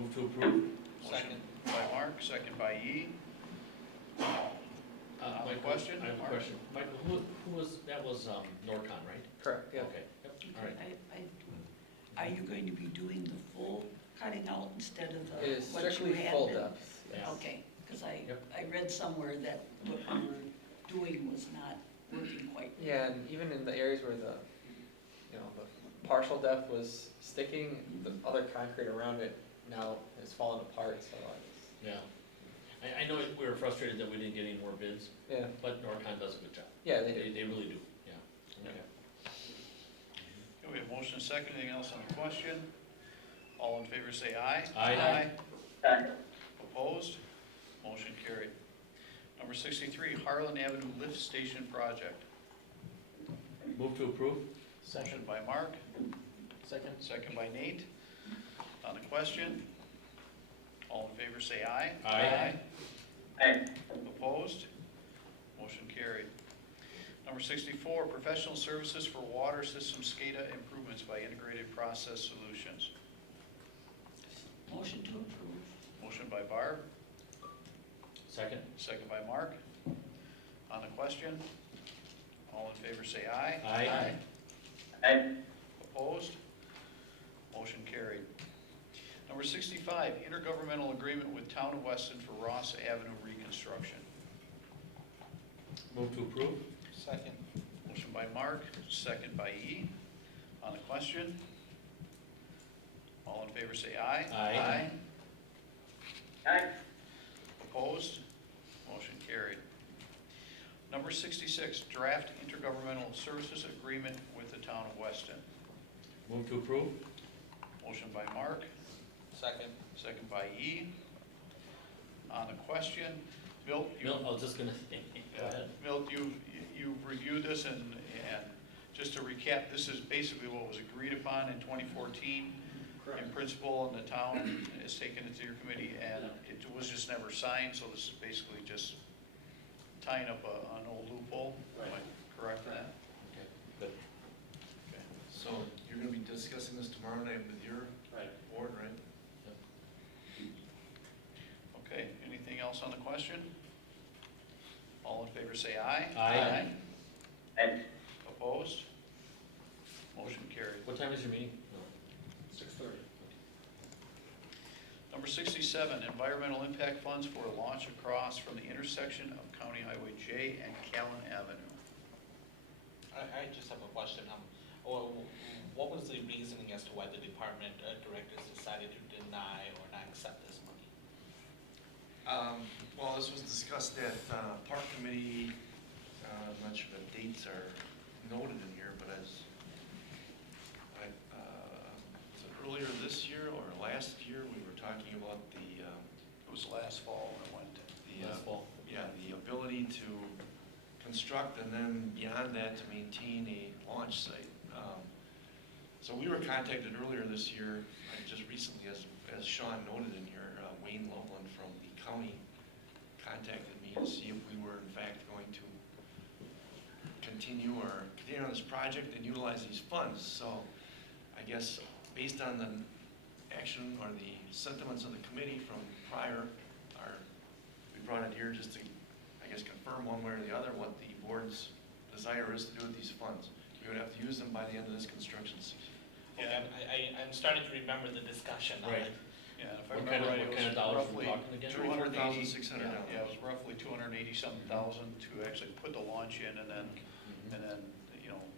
Move to approve. Motion by Mark, second by Yee. On the question? I have a Mark? question. Michael, who was, that was Norcon, right? Correct, yeah. Okay, yep, all right. I Are you going to be doing the full cutting out instead of the? It is what you strictly had full been? depth. Yeah. Okay, because I Yep. read somewhere that what we were doing was not working quite. Yeah, and even in the areas where the, the partial depth was sticking, the other concrete around it now has fallen apart, so it's, Yeah. I know we were frustrated that we didn't get any more bids, yeah, but Norcon does a good job. yeah, they do. They really do, yeah. Okay. Okay, we have motion and second. Anything else on the question? All in favor say aye. Aye. Aye. Opposed? Motion carried. Number 63, Harlan Avenue Lift Station Project. Move to approve? Motion by Mark, Second? second by Nate. On the question, all in favor say aye. Aye. Aye. Opposed? Motion carried. Number 64, Professional Services for Water System SCADA Improvements by Integrated Process Solutions. Motion to approve. Motion by Barb, Second? second by Mark. On the question, all in favor say aye. Aye. Aye. Opposed? Motion carried. Number 65, intergovernmental agreement with Town of Weston for Ross Avenue reconstruction. Move to approve? Second. Motion by Mark, second by E. On the question, all in favor say aye. Aye. Aye. Opposed? Motion carried. Number 66, draft intergovernmental services agreement with the Town of Weston. Move to approve? Motion by Mark, Second. second by E. On the question, Milt, you... Milt, I was just gonna, go ahead. Milt, you've reviewed this, and just to recap, this is basically what was agreed upon in 2014 in principle, and the town has taken it to your committee, and it was just never signed, so this is basically just tying up an old loophole. Am I correct in that? Okay, good. Okay. So you're gonna be discussing this tomorrow night with your board, right? Okay, anything else on the question? All in favor say aye. Aye. Aye. Opposed? Motion carried. What time is your meeting? 6:30. Number 67, environmental impact funds for a launch across from the intersection of County Highway J and Callan Avenue. I just have a question. What was the reasoning as to why the department directors decided to deny or not accept this money? Well, this was discussed at Park Committee. I'm not sure the dates are noted in here, but as was it earlier this year or last year, we were talking about the It was last fall when it went. Last fall. yeah, the ability to construct and then beyond that to maintain a launch site. So we were contacted earlier this year, just recently, as Sean noted in here, Wayne Loveland from the county contacted me to see if we were in fact going to continue on this project and utilize these funds. So I guess based on the action or the sentiments of the committee from prior, we brought it here just to, I guess, confirm one way or the other what the board's desire is to do with these funds. We would have to use them by the end of this construction season. Yeah, I'm starting to remember the discussion on Right. it. yeah, if I What remember right, kind it of was dollars roughly we're talking again? $24,600. Yeah, it was roughly 280-something thousand to actually put the launch in, and then,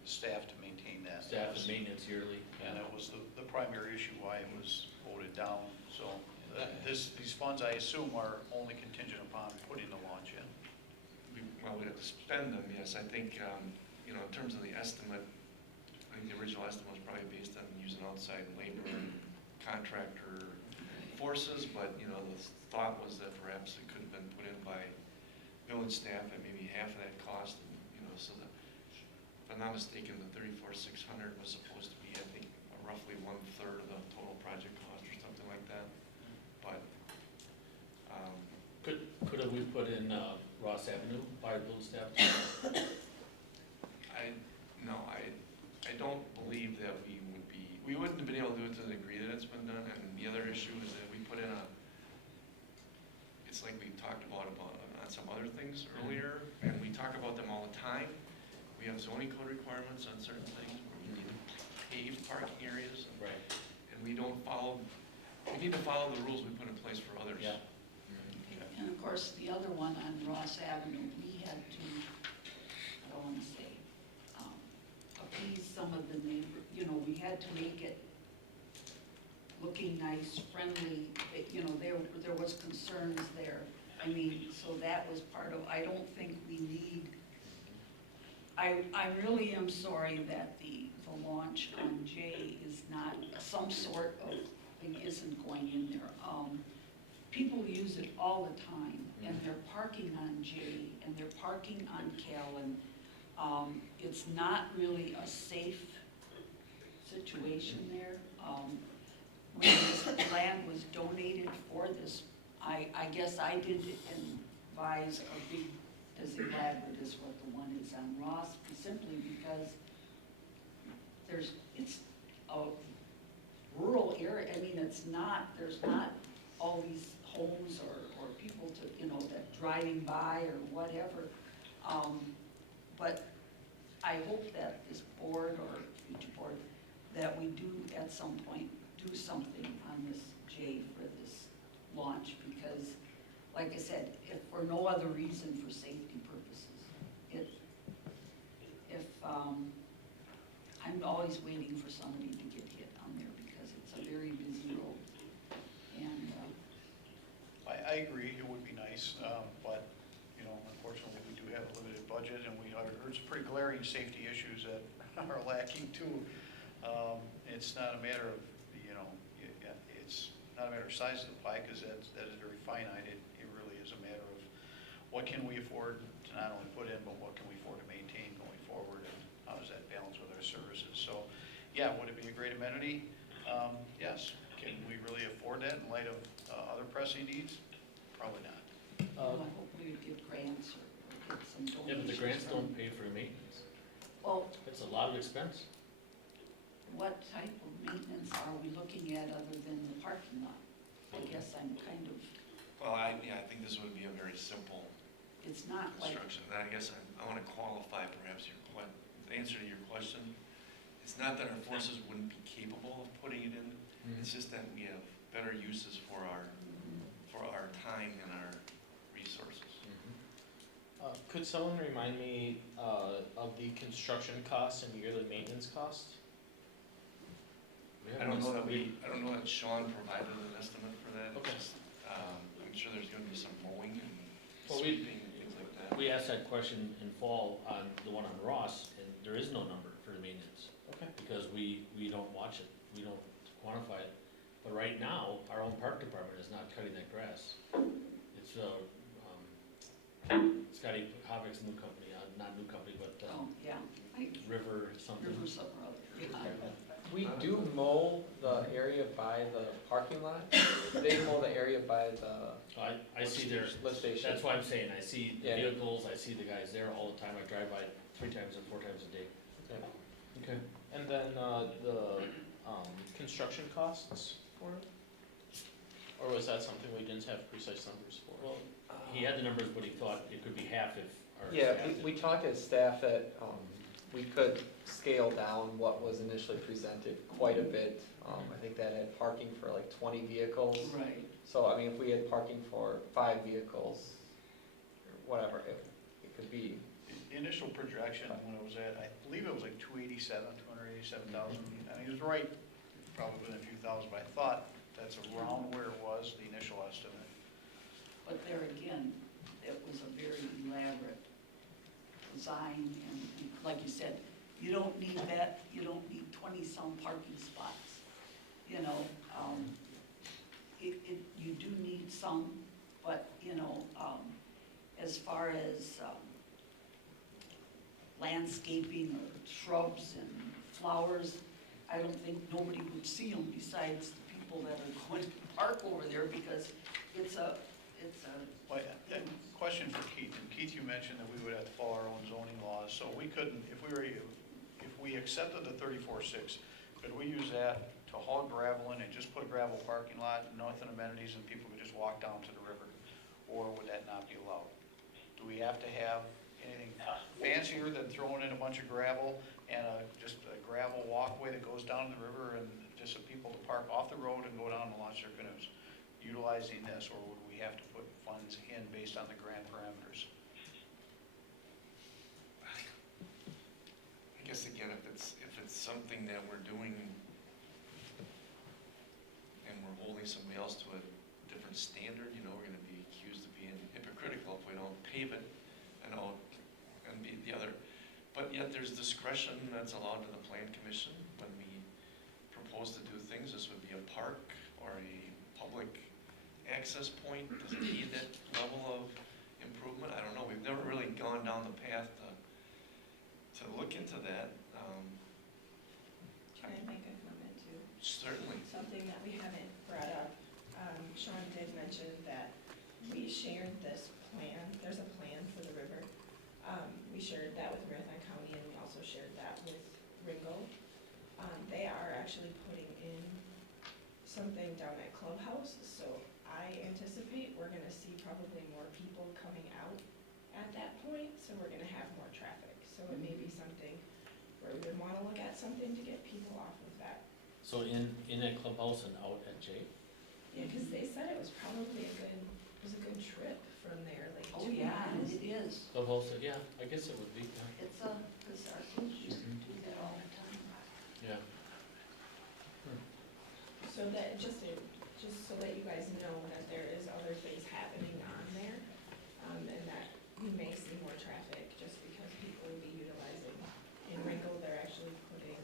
staff to maintain that. Staff and maintenance yearly. And that was the primary issue why it was voted down. So these funds, I assume, are only contingent upon putting the launch in. Well, we'd have to spend them, yes. I think, in terms of the estimate, I think the original estimate was probably based on using outside labor and contractor forces, but, the thought was that perhaps it could have been put in by village staff at maybe half of that cost, so that, if I'm not mistaken, the $34,600 was supposed to be, I think, roughly 1/3 of the total project cost or something like that. But, Could have we put in Ross Avenue, by village staff? I don't believe that we wouldn't have been able to do it to the degree that it's been done, and the other issue is that we put in it's like we talked about on some other things earlier, and we talk about them all the time. We have zoning code requirements on certain things where we need paved parking areas, and Right. and we don't follow, we need to follow the rules we put in place for others. Yeah. And of course, the other one on Ross Avenue, we had to, I don't wanna say, appease some of the neighbor, you know, we had to make it looking nice, friendly, there was concerns there. I mean, so that was part of, I don't think we need, I really am sorry that the launch on J is not, some sort of thing isn't going in there. People use it all the time, and they're parking on J, and they're parking on Callan. It's not really a safe situation there. When this land was donated for this, I guess I didn't advise a big, as elaborate as what the one is on Ross, simply because it's a rural area. I mean, there's not all these homes or people that driving by or whatever. But I hope that this board or future board, that we do at some point do something on this J for this launch, because like I said, if for no other reason, for safety purposes. I'm always waiting for somebody to get hit on there because it's a very busy road. And, I agree, it would be nice, but, unfortunately, we do have a limited budget, and there's pretty glaring safety issues that are lacking too. It's not a matter of, it's not a matter of size of the pie, because that is very finite. It really is a matter of what can we afford to not only put in, but what can we afford to maintain going forward, and how does that balance with our services? So, yeah, would it be a great amenity? Yes. Can we really afford that in light of other pressing needs? Probably not. I hope we would get grants or get some donations. Yeah, but the grants from- don't pay for maintenance. Well, It's a lot of expense. what type of maintenance are we looking at other than the parking lot? I guess I'm kind of, Well, I think this would be a very simple it's not like, construction. And I guess I want to qualify perhaps the answer to your question. It's not that our forces wouldn't be capable of putting it in. It's just that we have better uses for our time and our resources. Could someone remind me of the construction costs and yearly maintenance costs? I don't know that Sean provided an estimate for that. Okay. It's just, I'm sure there's going to be some mowing and Well, sweeping and things like that. We asked that question in fall on the one on Ross, and there is no number for the maintenance. Okay. Because we don't watch it, we don't quantify it. But right now, our own park department is not cutting that grass. It's Scotty Havoc's new company, not new company, but yeah, River something. River somewhere other. We do mow the area by the parking lot. They mow the area by the I see their, lift station. that's why I'm saying, I see the Yeah. vehicles, I see the guys there all the time, I drive by 3 times or 4 times a day. Okay. Okay. And then the construction costs for it? Or was that something we didn't have precise numbers for? Well, he had the numbers, but he thought it could be half if our Yeah, staff did. we talked as staff that we could scale down what was initially presented quite a bit. I think that had parking for like 20 vehicles. Right. So, I mean, if we had parking for 5 vehicles, or whatever, it could be. The initial projection, when it was at, I believe it was like 287,000. I mean, it was right, probably within a few thousand, but I thought that's around where it was, the initial estimate. But there again, it was a very elaborate design, and like you said, you don't need that, you don't need 20-some parking spots. You do need some, but, as far as landscaping or shrubs and flowers, I don't think nobody would see them besides the people that are going to park over there, because it's a Well, question for Keith. And Keith, you mentioned that we would have to follow our own zoning laws, so we couldn't, if we accepted the 34.6, could we use that to haul gravel in and just put a gravel parking lot, nothing amenities, and people could just walk down to the river? Or would that not be allowed? Do we have to have anything fancier than throwing in a bunch of gravel and just a gravel walkway that goes down to the river and just so people to park off the road and go down and launch their canoes, utilizing this, or would we have to put funds in based on the grant parameters? I guess again, if it's something that we're doing and we're holding somebody else to a different standard, you know, we're gonna be accused of being hypocritical if we don't pave it, you know, and be the other. But yet there's discretion that's allowed to the plan commission when we propose to do things. This would be a park or a public access point. Does it need that level of improvement? I don't know. We've never really gone down the path to look into that. Can I make a comment too? Certainly. Something that we haven't brought up, Sean did mention that we shared this plan, there's a plan for the river. We shared that with Marathon County and we also shared that with Ringgold. They are actually putting in something down at Clubhouse, so I anticipate we're gonna see probably more people coming out at that point, so we're gonna have more traffic. So it may be something where we would wanna look at something to get people off of that. So in that clubhouse and out at Jay? Yeah, because they said it was probably it was a good trip from there, like Oh, 2 yeah, miles. it is. Clubhouse, yeah, I guess it would be, It's a, because our kids used to do that all the time. yeah. So that, just so that you guys know that there is other things happening on there, and that we may see more traffic just because people will be utilizing. In Ringgold, they're actually putting,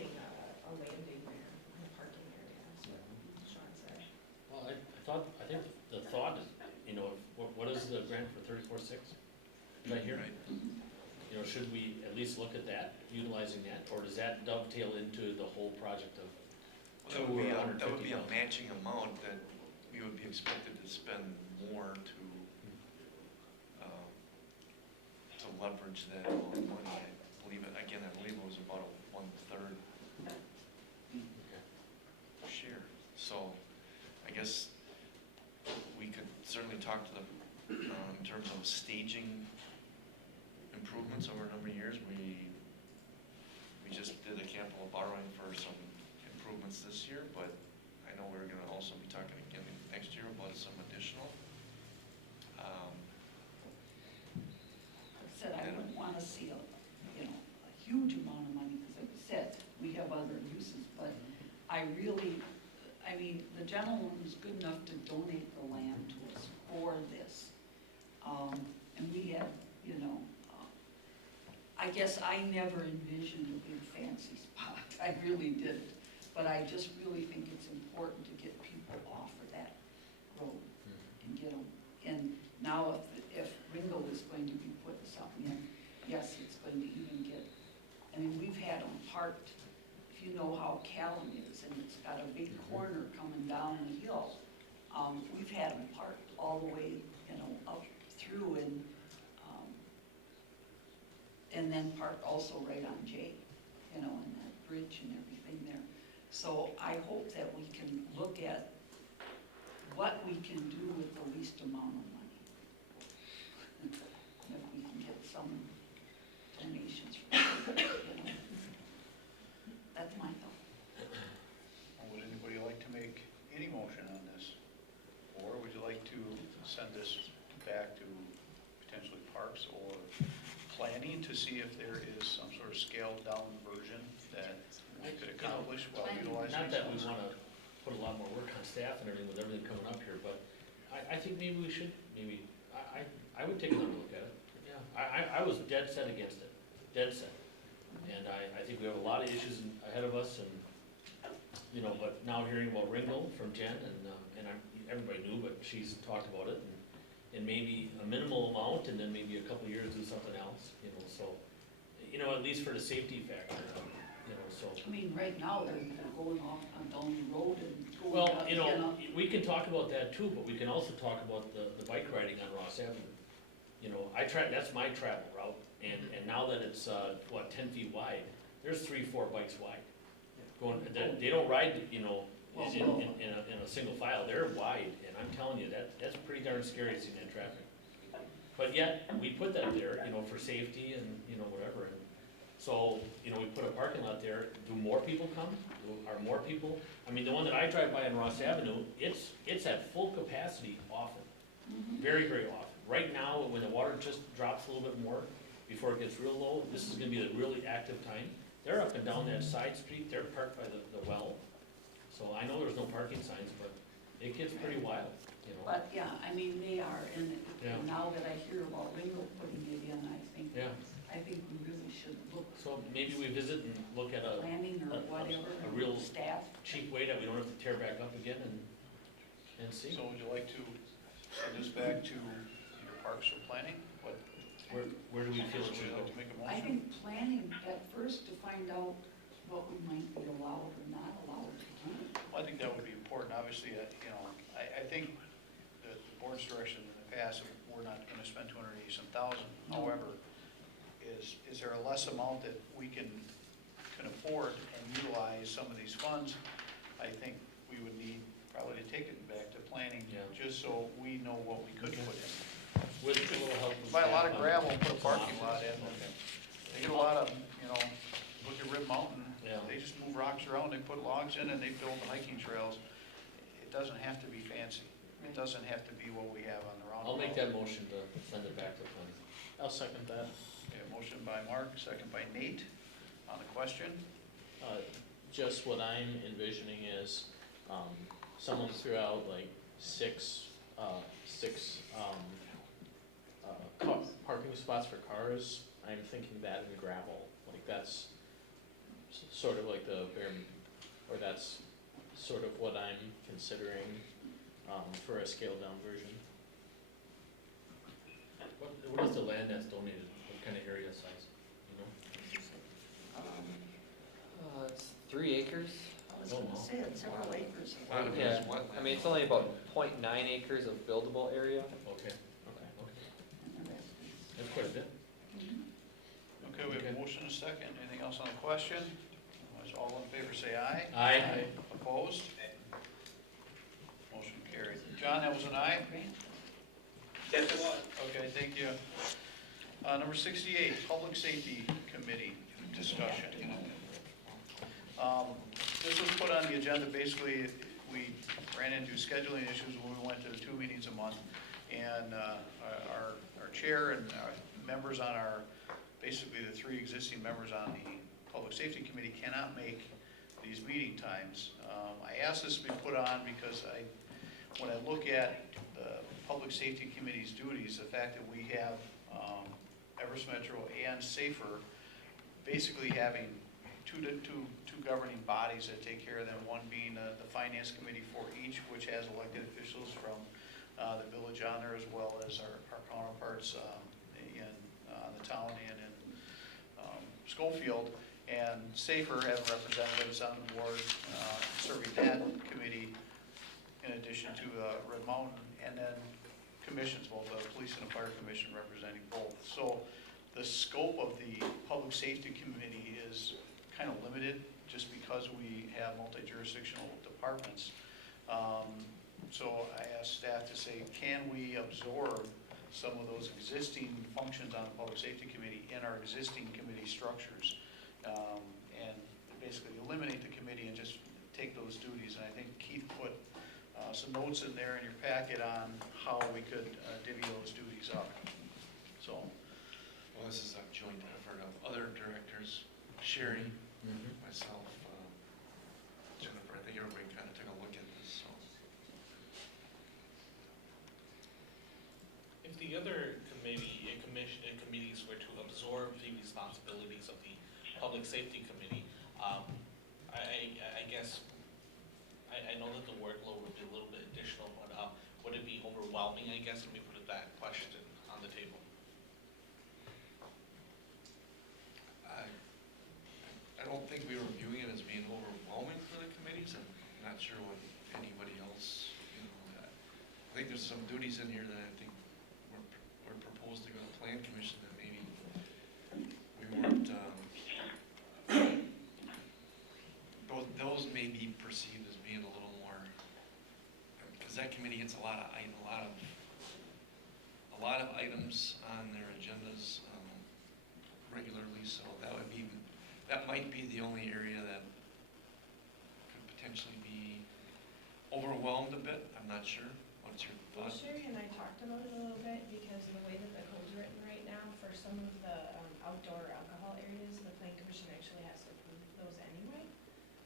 a landing there in the parking area, that's what Sean said. Well, I think the thought is, you know, what is the grant for 34.6? Did I hear? Right. You know, should we at least look at that, utilizing that, or does that dovetail into the whole project of Well, $200,000 or that would be a $150,000? matching amount that we would be expected to spend more to leverage that amount of money. I believe it was about a 1/3 Okay. share. So I guess we could certainly talk to the, in terms of staging improvements over a number of years. We just did a capital borrowing for some improvements this year, but I know we're gonna also be talking again next year about some additional. Like I said, I wouldn't want to see a huge amount of money, because like I said, we have other uses, but I mean, the gentleman was good enough to donate the land to us for this. And we had, I guess I never envisioned a big fancy spot, I really didn't. But I just really think it's important to get people off of that road and get them. And now if Ringo is going to be putting something in, yes, it's going to even get, I mean, we've had them parked, if you know how Callum is, and it's got a big corner coming down the hill. We've had them parked all the way, up through and then parked also right on Jay, and that bridge and everything there. So I hope that we can look at what we can do with the least amount of money. If we can get some donations from people, That's my thought. Would anybody like to make any motion on this? Or would you like to send this back to potentially Parks or Planning to see if there is some sort of scaled down version that we could accomplish while utilizing? Not that we want to put a lot more work on staff and everything with everything coming up here, but I think maybe we should, I would take another look at it. Yeah, I was dead set against it, dead set. And I think we have a lot of issues ahead of us, and, but now hearing about Ringo from Jen, and everybody knew, but she's talked about it, and maybe a minimal amount, and then maybe a couple of years do something else, so, at least for the safety factor, so. I mean, right now, they're going off on down the road and going Well, up, we can talk about that too, but we can also talk about the bike riding on Ross Avenue. That's my travel route, and now that it's, 10 feet wide, there's 3-4 bikes wide. They don't ride, in a single file, they're wide, and I'm telling you, that's pretty darn scary seeing that traffic. But yet, we put that there, for safety and, whatever, and So, you know, we put a parking lot there, do more people come? Are more people? I mean, the one that I drive by on Ross Avenue, it's at full capacity often, very, very often. Right now, when the water just drops a little bit more, before it gets real low, this is gonna be a really active time. They're up and down that side street, they're parked by the well. So I know there's no parking signs, but it gets pretty wild, you know? But, yeah, I mean, they are, and Yeah. now that I hear about Lingo putting it in, Yeah. I think we really should look So maybe we visit and look at a planning or whatever, a real staff. cheap way that we don't have to tear back up again and see. So would you like to send this back to your Parks or Planning? What, Where do we feel it would should you go? like to make a I motion? think planning at first to find out what we might be allowed or not allowed to do. Well, I think that would be important, obviously, you know, I think that the board's direction in the past, we're not gonna spend 280-some thousand. However, is there a less amount that we can afford and utilize some of these funds? I think we would need probably to take it back to planning, Yeah. just so we know what we could put in. With a little help from Buy a lot of staff, gravel and put a parking lot in. Okay. They get a lot of, you know, look at Rib Mountain, Yeah. they just move rocks around, they put logs in and they build hiking trails. It doesn't have to be fancy. It doesn't have to be what we have on the roundabout. I'll make that motion to send it back to planning. I'll second that. Okay, motion by Mark, second by Nate on the question. Just what I'm envisioning is, someone threw out like six parking spots for cars. I'm thinking that in gravel, like that's sort of like the bare, or that's sort of what I'm considering, for a scaled down version. What is the land that's donated? What kind of area size, you know? It's 3 acres. I was gonna say it's several acres. A lot of it is wetland. I mean, it's only about 0.9 acres of buildable area. Okay, Okay. that's quite a bit. Okay, we have a motion and a second. Anything else on the question? Otherwise, all in favor say aye. Aye. Opposed? Motion carried. John, that was an aye? Yes, it was. Okay, thank you. Number 68, Public Safety Committee discussion. This was put on the agenda, basically, we ran into scheduling issues when we went to the 2 meetings a month, and our chair and our members on our, basically the 3 existing members on the Public Safety Committee cannot make these meeting times. I asked this to be put on because when I look at the Public Safety Committee's duties, the fact that we have Everest Metro and Safer basically having two governing bodies that take care of them, one being the Finance Committee for each, which has elected officials from the village on there, as well as our counterparts in the town and in Schofield, and Safer have representatives on the board serving that committee in addition to Red Mountain, and then commissions, both the police and the fire commission representing both. So the scope of the Public Safety Committee is kind of limited just because we have multi-jurisdictional departments. So I asked staff to say, can we absorb some of those existing functions on the Public Safety Committee in our existing committee structures? And basically eliminate the committee and just take those duties. And I think Keith put some notes in there in your packet on how we could divvy those duties up. So, Well, this is a joint effort of other directors, Sherry, myself, Jennifer. I think everybody kind of took a look at this, so. If the other committees were to absorb the responsibilities of the Public Safety Committee, I guess, I know that the workload would be a little bit additional, but would it be overwhelming, I guess? Let me put that question on the table. I don't think we were viewing it as being overwhelming for the committees. I'm not sure what anybody else, you know, I think there's some duties in here that I think were proposed to go to Plan Commission that maybe we weren't, those may be perceived as being a little more, because that committee gets a lot of items on their agendas. regularly, so that might be the only area that could potentially be overwhelmed a bit. I'm not sure. What's your Well, thought? Sherry and I talked about it a little bit because of the way that the code's written right now, for some of the outdoor alcohol areas, the plan commission actually has to approve those anyway.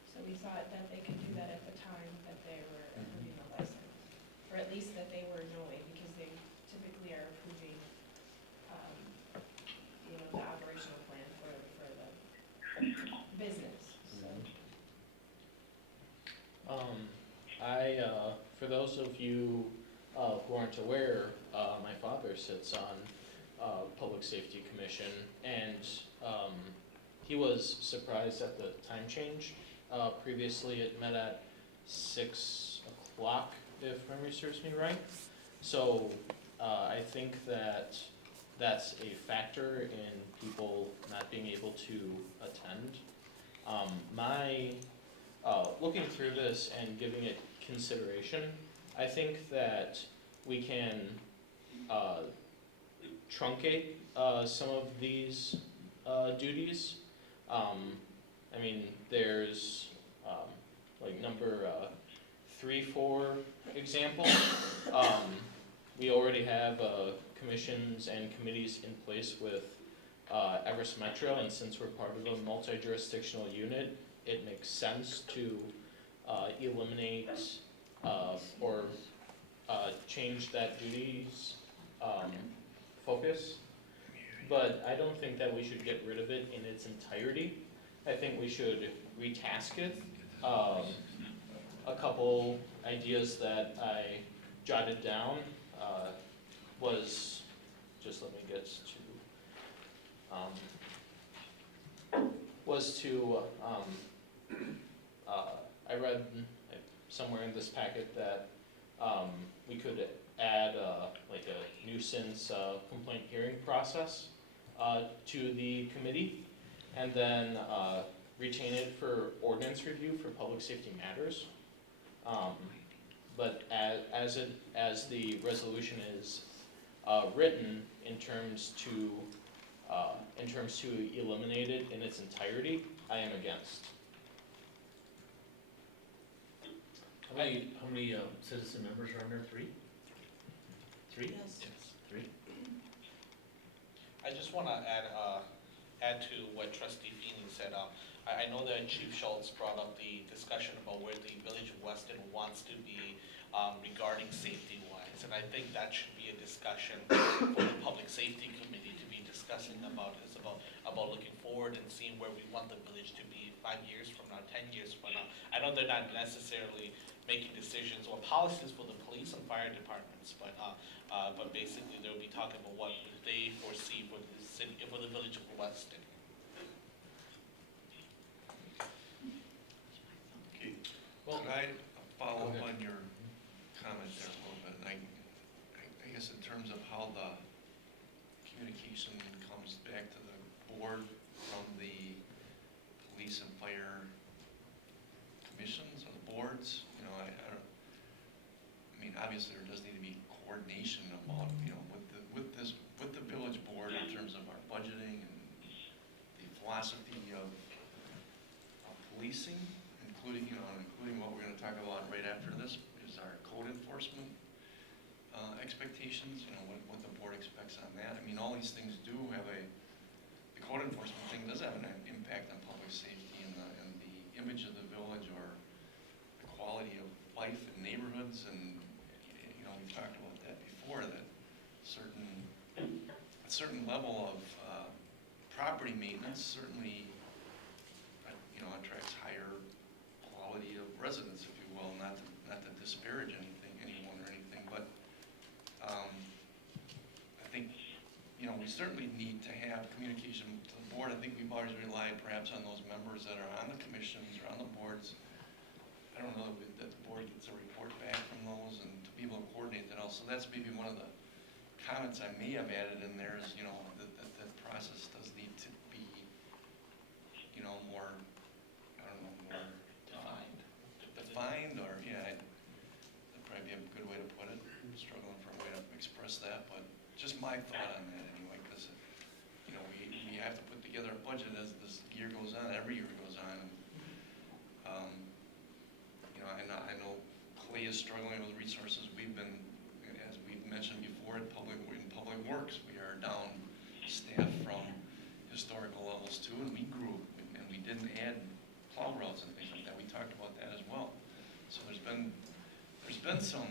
So we thought that they could do that at the time that they were approving the license, or at least that they were knowing, because they typically are approving, the operational plan for the business, so. For those of you who aren't aware, my father sits on Public Safety Commission, and he was surprised at the time change. Previously, it met at 6 o'clock, if memory serves me right. So I think that that's a factor in people not being able to attend. Looking through this and giving it consideration, I think that we can truncate some of these duties. I mean, there's like number 3, for example. We already have commissions and committees in place with Everest Metro, and since we're part of a multi-jurisdictional unit, it makes sense to eliminate or change that duties focus. But I don't think that we should get rid of it in its entirety. I think we should retask it. A couple ideas that I jotted down was, just let me get to, I read somewhere in this packet that we could add like a nuisance complaint hearing process to the committee, and then retain it for ordinance review for public safety matters. But as the resolution is written in terms to eliminate it in its entirety, I am against. How many citizen members are on there? 3? 3? Yes. 3? I just want to add to what Trustee Feeney said. I know that Chief Schultz brought up the discussion about where the Village of Weston wants to be regarding safety-wise, and I think that should be a discussion for the Public Safety Committee to be discussing about. It's about looking forward and seeing where we want the village to be 5 years from now, 10 years from now. I know they're not necessarily making decisions or policies for the police and fire departments, but basically they'll be talking about what they foresee for the city, for the Village of Weston. Okay, Well, could I follow go up ahead. on your comment there a little bit? And I guess in terms of how the communication comes back to the board from the police and fire commissions or the boards, I mean, obviously there does need to be coordination about, with the village board in terms of our budgeting and the philosophy of policing, including what we're gonna talk about right after this is our code enforcement expectations, what the board expects on that. I mean, all these things do have the code enforcement thing does have an impact on public safety and the image of the village, or the quality of life in neighborhoods, and we've talked about that before, that a certain level of property maintenance certainly attracts higher quality of residents, if you will, not to disparage anyone or anything, but I think we certainly need to have communication to the board. I think we've always relied perhaps on those members that are on the commissions or on the boards. I don't know that the board gets a report back from those, and to be able to coordinate that also. That's maybe one of the comments I may have added in there is, that process does need to be, more, I don't know, more defined, or, that'd probably be a good way to put it. I'm struggling for a way to express that, but just my thought on that anyway, because, we have to put together a budget as this year goes on, every year goes on. You know, I know Clay is struggling with resources. We've been, as we've mentioned before, in public works, we are down staff from historical levels too, and we grew, and we didn't add plow routes and things like that. We talked about that as well. So there's been some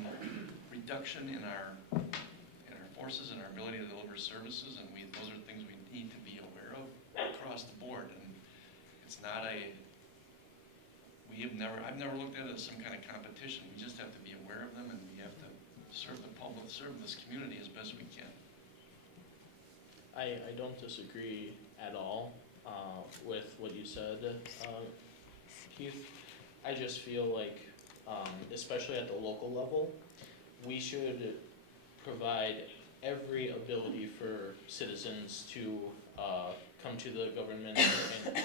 reduction in our forces and our ability to deliver services, and those are things we need to be aware of across the board. And it's not I've never looked at it as some kind of competition. We just have to be aware of them, and we have to serve the public, serve this community as best we can. I don't disagree at all with what you said, Keith. I just feel like, especially at the local level, we should provide every ability for citizens to come to the government and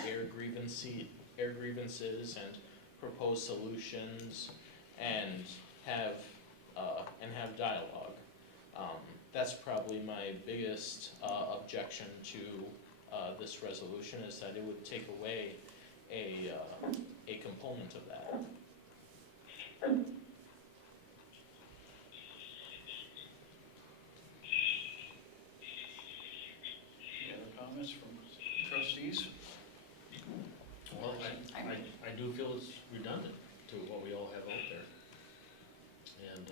air grievances and propose solutions and have dialogue. That's probably my biggest objection to this resolution, is that it would take away a component of that. Any other comments from trustees? Well, I do feel it's redundant to what we all have out there. And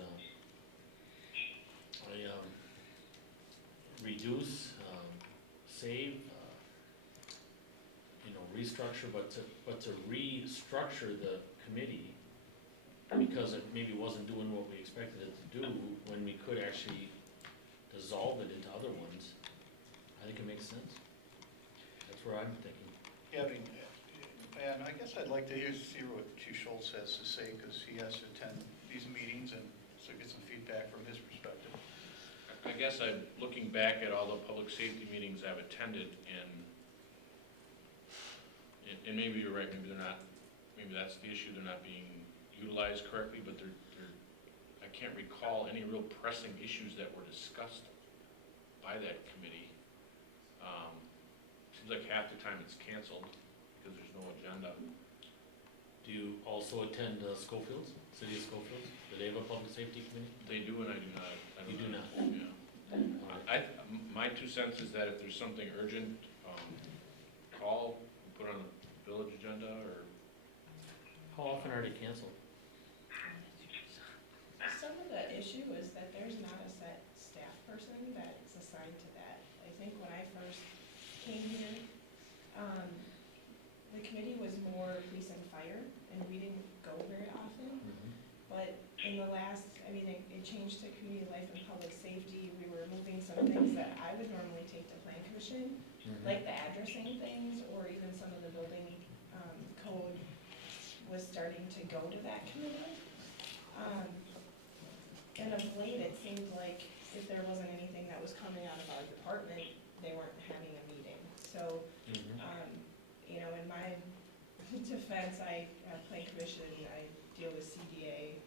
reduce, save, restructure, but to restructure the committee because it maybe wasn't doing what we expected it to do, when we could actually dissolve it into other ones, I think it makes sense. That's where I'm thinking. And I guess I'd like to see what Chief Schultz has to say, because he has to attend these meetings and so get some feedback from his perspective. I guess I'm looking back at all the public safety meetings I've attended, and maybe you're right, maybe they're not, maybe that's the issue, they're not being utilized correctly, but I can't recall any real pressing issues that were discussed by that committee. Seems like half the time it's canceled because there's no agenda. Do you also attend Schofield's, City of Schofield's? Do they have a public safety committee? They do and I do not. You do not? Yeah. My 2 cents is that if there's something urgent, call, put on the village agenda, or. How often are they canceled? Some of the issue is that there's not a set staff person that's assigned to that. I think when I first came here, the committee was more police and fire, and we didn't go very often. But in the last, it changed to community life and public safety. We were moving some things that I would normally take to plan commission, like the addressing things, or even some of the building code was starting to go to that committee. And of late, it seemed like if there wasn't anything that was coming out of our department, they weren't having a meeting. So, in my defense, I plan commission, I deal with CDA,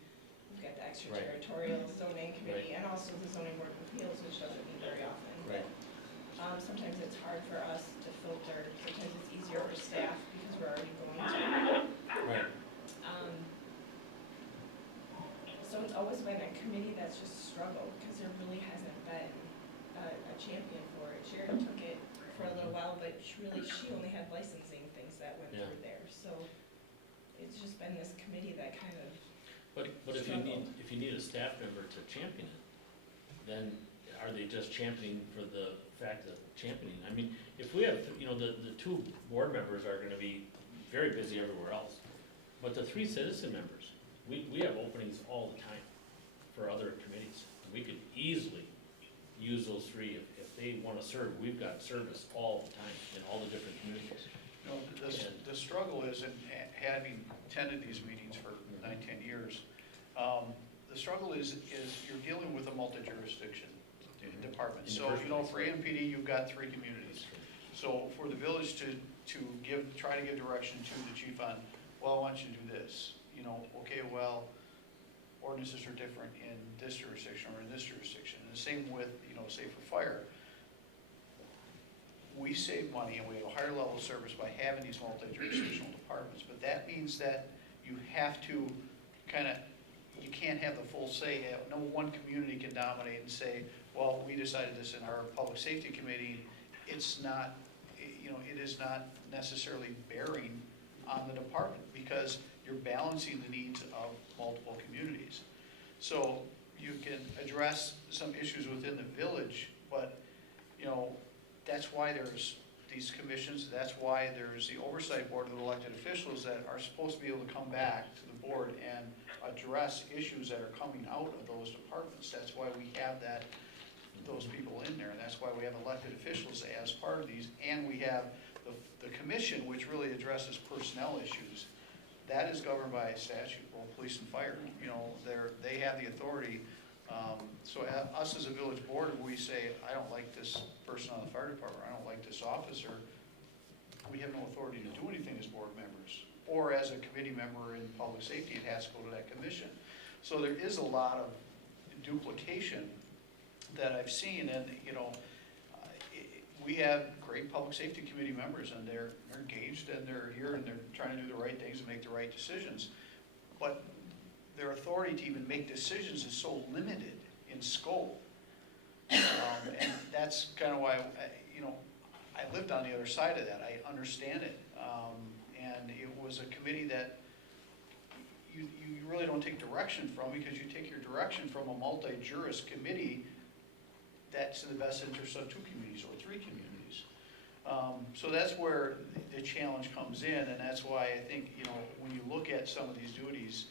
we've got the extraterritorial zoning committee, and also the zoning board of appeals, which doesn't meet very often. Right. But sometimes it's hard for us to filter, sometimes it's easier for staff because we're already going to. Right. So it's always been a committee that's just struggled, because there really hasn't been a champion for it. Sharon took it for a little while, but she only had licensing things that went through there. So it's just been this committee that kind of But if you need a staff member to champion it, then are they just championing for the fact of championing? If we have, the 2 board members are gonna be very busy everywhere else, but the 3 citizen members, we have openings all the time for other committees. We could easily use those 3 if they wanna serve. We've got service all the time in all the different communities. The struggle is, in having attended these meetings for 9-10 years, the struggle is you're dealing with a multi-jurisdiction department. So, for AMPD, you've got 3 communities. So for the village to try to give direction to the chief on, well, I want you to do this, okay, well, ordinances are different in this jurisdiction or in this jurisdiction. And the same with, say for fire. we save money and we have a higher level of service by having these multi-jurisdictional departments, but that means that you have to you can't have the full say. No one community can dominate and say, well, we decided this in our public safety committee. It's not, it is not necessarily bearing on the department because you're balancing the needs of multiple communities. So you can address some issues within the village, but, that's why there's these commissions, that's why there's the oversight board of elected officials that are supposed to be able to come back to the board and address issues that are coming out of those departments. That's why we have those people in there, and that's why we have elected officials as part of these, and we have the commission, which really addresses personnel issues. That is governed by statute, well, police and fire, they have the authority. So us as a village board, we say, I don't like this person on the fire department, I don't like this officer, we have no authority to do anything as board members. Or as a committee member in public safety, it has to go to that commission. So there is a lot of duplication that I've seen, and, we have great public safety committee members, and they're engaged, and they're here, and they're trying to do the right things and make the right decisions. But their authority to even make decisions is so limited in scope. And that's kind of why, I lived on the other side of that. I understand it. And it was a committee that you really don't take direction from, because you take your direction from a multi-juris committee that's in the best interest of 2 communities or 3 communities. So that's where the challenge comes in, and that's why I think, when you look at some of these duties,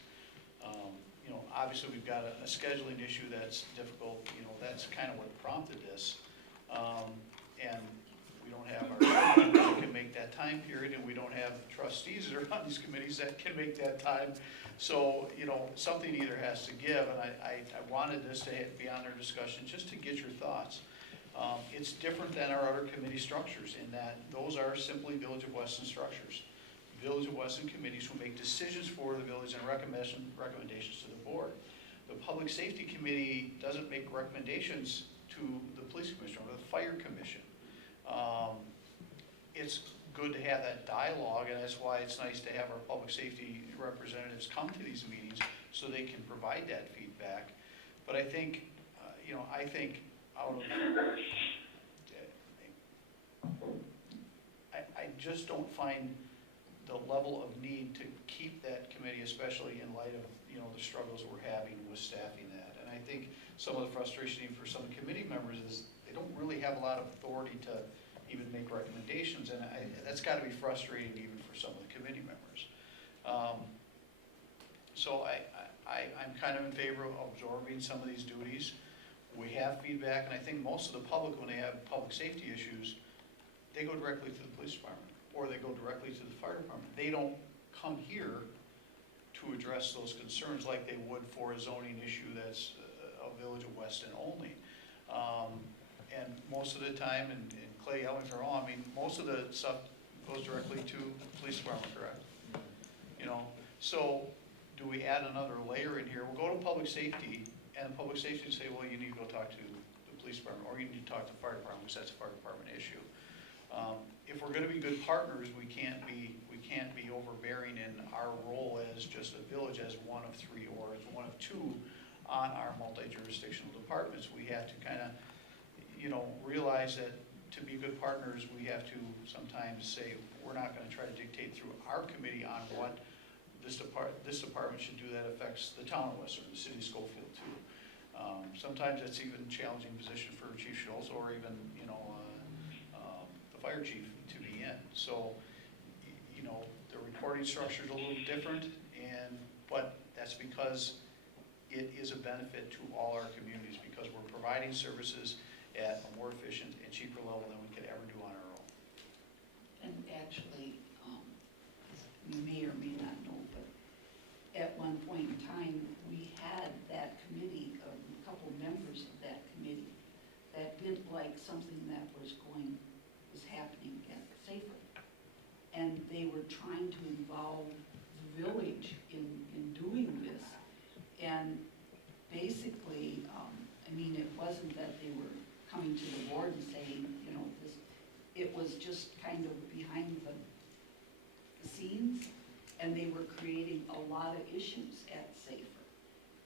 obviously we've got a scheduling issue that's difficult, that's kind of what prompted this. And we don't have our board members that can make that time period, and we don't have trustees that are on these committees that can make that time. So, something either has to give, and I wanted this to be on their discussion just to get your thoughts. It's different than our other committee structures in that those are simply Village of Weston structures. Village of Weston committees who make decisions for the village and recommendations to the board. The Public Safety Committee doesn't make recommendations to the Police Commission or the Fire Commission. It's good to have that dialogue, and that's why it's nice to have our public safety representatives come to these meetings so they can provide that feedback. But I think, I think out of, I just don't find the level of need to keep that committee, especially in light of, the struggles we're having with staffing that. And I think some of the frustration even for some committee members is they don't really have a lot of authority to even make recommendations, and that's got to be frustrating even for some of the committee members. So I'm kind of in favor of absorbing some of these duties. We have feedback, and I think most of the public, when they have public safety issues, they go directly to the police department, or they go directly to the fire department. They don't come here to address those concerns like they would for a zoning issue that's a Village of Weston only. And most of the time, and Clay, help me if I'm wrong, most of the stuff goes directly to the police department, correct? So do we add another layer in here? We'll go to public safety, and public safety will say, well, you need to go talk to the police department, or you need to talk to the fire department, because that's a fire department issue. If we're going to be good partners, we can't be overbearing in our role as just a village, as one of 3 or as one of 2 on our multi-jurisdictional departments. We have to kind of, realize that to be good partners, we have to sometimes say, we're not going to try to dictate through our committee on what this department should do that affects the town of Weston, the city of Schofield too. Sometimes that's even a challenging position for Chief Schultz or even, the fire chief to be in. So, the reporting structure is a little different, but that's because it is a benefit to all our communities, because we're providing services at a more efficient and cheaper level than we could ever do on our own. And actually, you may or may not know, but at one point in time, we had that committee, a couple members of that committee, that didn't like something that was happening at Safer. And they were trying to involve the village in doing this. And basically, it wasn't that they were coming to the board and saying, this, it was just kind of behind the scenes, and they were creating a lot of issues at Safer.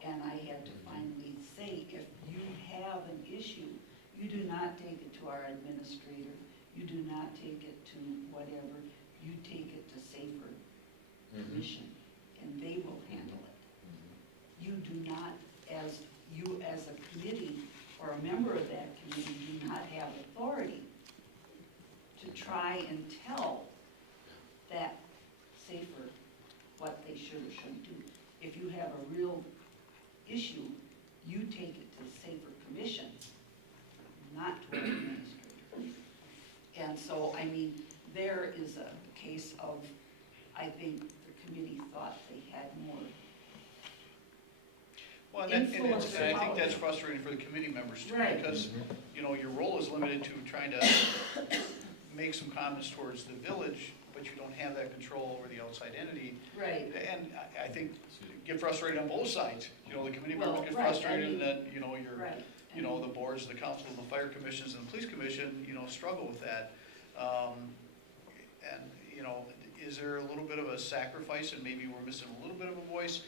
And I had to finally say, if you have an issue, you do not take it to our administrator, you do not take it to whatever, you take it to Safer Commission, and they will handle it. You do not, you as a committee or a member of that committee, do not have authority to try and tell that Safer what they should or shouldn't do. If you have a real issue, you take it to the Safer Commission, not to our administrator. And so, I mean, there is a case of, I think the committee thought they had more. Well, and Influence I think power. that's frustrating for the committee members too, Right. because, you know, your role is limited to trying to make some comments towards the village, but you don't have that control over the outside entity. Right. And I think get frustrated on both sides. You know, the committee Well, members get right, I frustrated, mean- and then, you know, your, Right. you know, the boards, the council, the fire commissions, and the police commission, you know, struggle with that. And, you know, is there a little bit of a sacrifice, and maybe we're missing a little bit of a voice?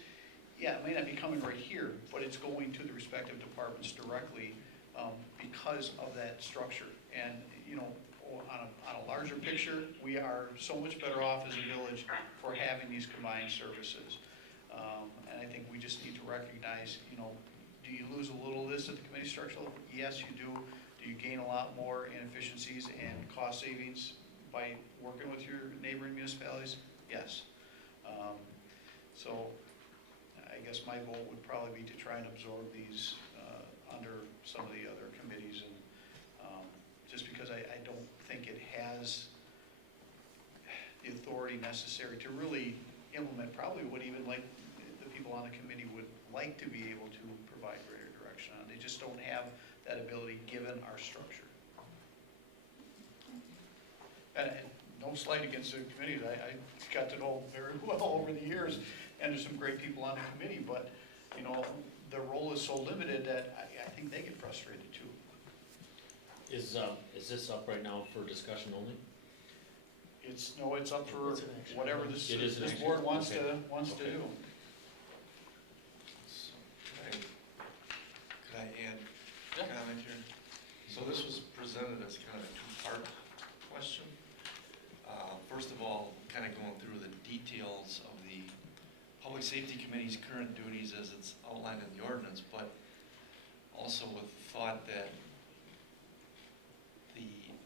Yeah, it may not be coming right here, but it's going to the respective departments directly because of that structure. And, you know, on a larger picture, we are so much better off as a village for having these combined services. And I think we just need to recognize, you know, do you lose a little of this at the committee structure level? Yes, you do. Do you gain a lot more in efficiencies and cost savings by working with your neighboring municipalities? Yes. So I guess my goal would probably be to try and absorb these under some of the other committees, and just because I don't think it has the authority necessary to really implement probably what even like the people on the committee would like to be able to provide greater direction on. They just don't have that ability given our structure. And no slight against the committees, I got to know very well over the years, and there's some great people on the committee, but, you know, their role is so limited that I think they get frustrated too. Is this up right now for discussion only? It's up for It's an action. whatever this It is an action. board wants Okay. to do. So, could I add a comment here? So this was presented as kind of a two-part question. First of all, kind of going through the details of the Public Safety Committee's current duties as it's outlined in the ordinance, but also with the thought that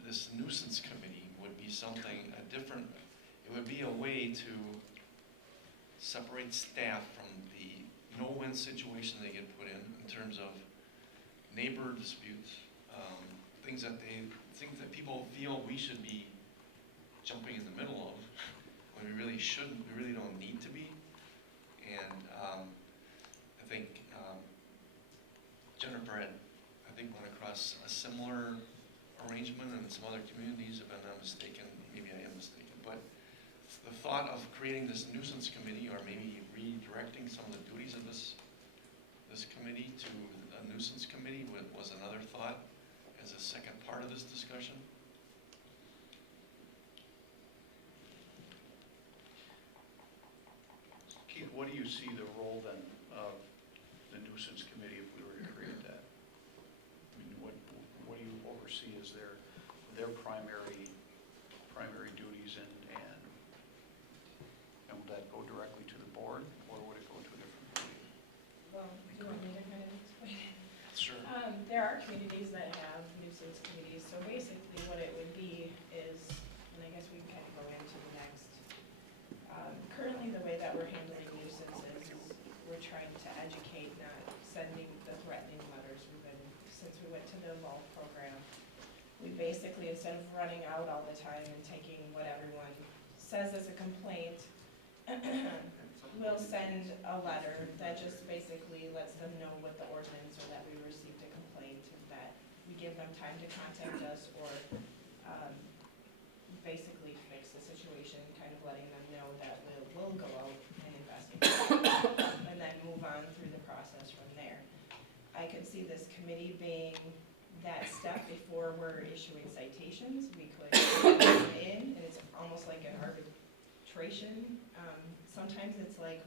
this nuisance committee would be something, it would be a way to separate staff from the no-win situation they get put in terms of neighbor disputes, things that people feel we should be jumping in the middle of, when we really shouldn't, we really don't need to be. And I think Jennifer had, went across a similar arrangement, and some other communities, if I'm not mistaken, maybe I am mistaken, but the thought of creating this nuisance committee, or maybe redirecting some of the duties of this committee to a nuisance committee was another thought as a second part of this discussion. Keith, what do you see the role then of the nuisance committee if we were to create that? I mean, what do you oversee as their primary duties, and would that go directly to the board, or would it go to a different committee? Well, do you want me to kind of explain it? Sure. There are communities that have nuisance committees, so basically what it would be is, and I guess we can kind of go into the next. Currently, the way that we're handling nuisances is we're trying to educate, not sending the threatening letters. Since we went to the evolve program, we basically, instead of running out all the time and taking what everyone says as a complaint, we'll send a letter that just basically lets them know what the ordinance, or that we received a complaint, that we give them time to contact us, or basically fix the situation, kind of letting them know that we'll go out and investigate and then move on through the process from there. I could see this committee being that step before we're issuing citations. We could put them in, and it's almost like an arbitration. Sometimes it's like,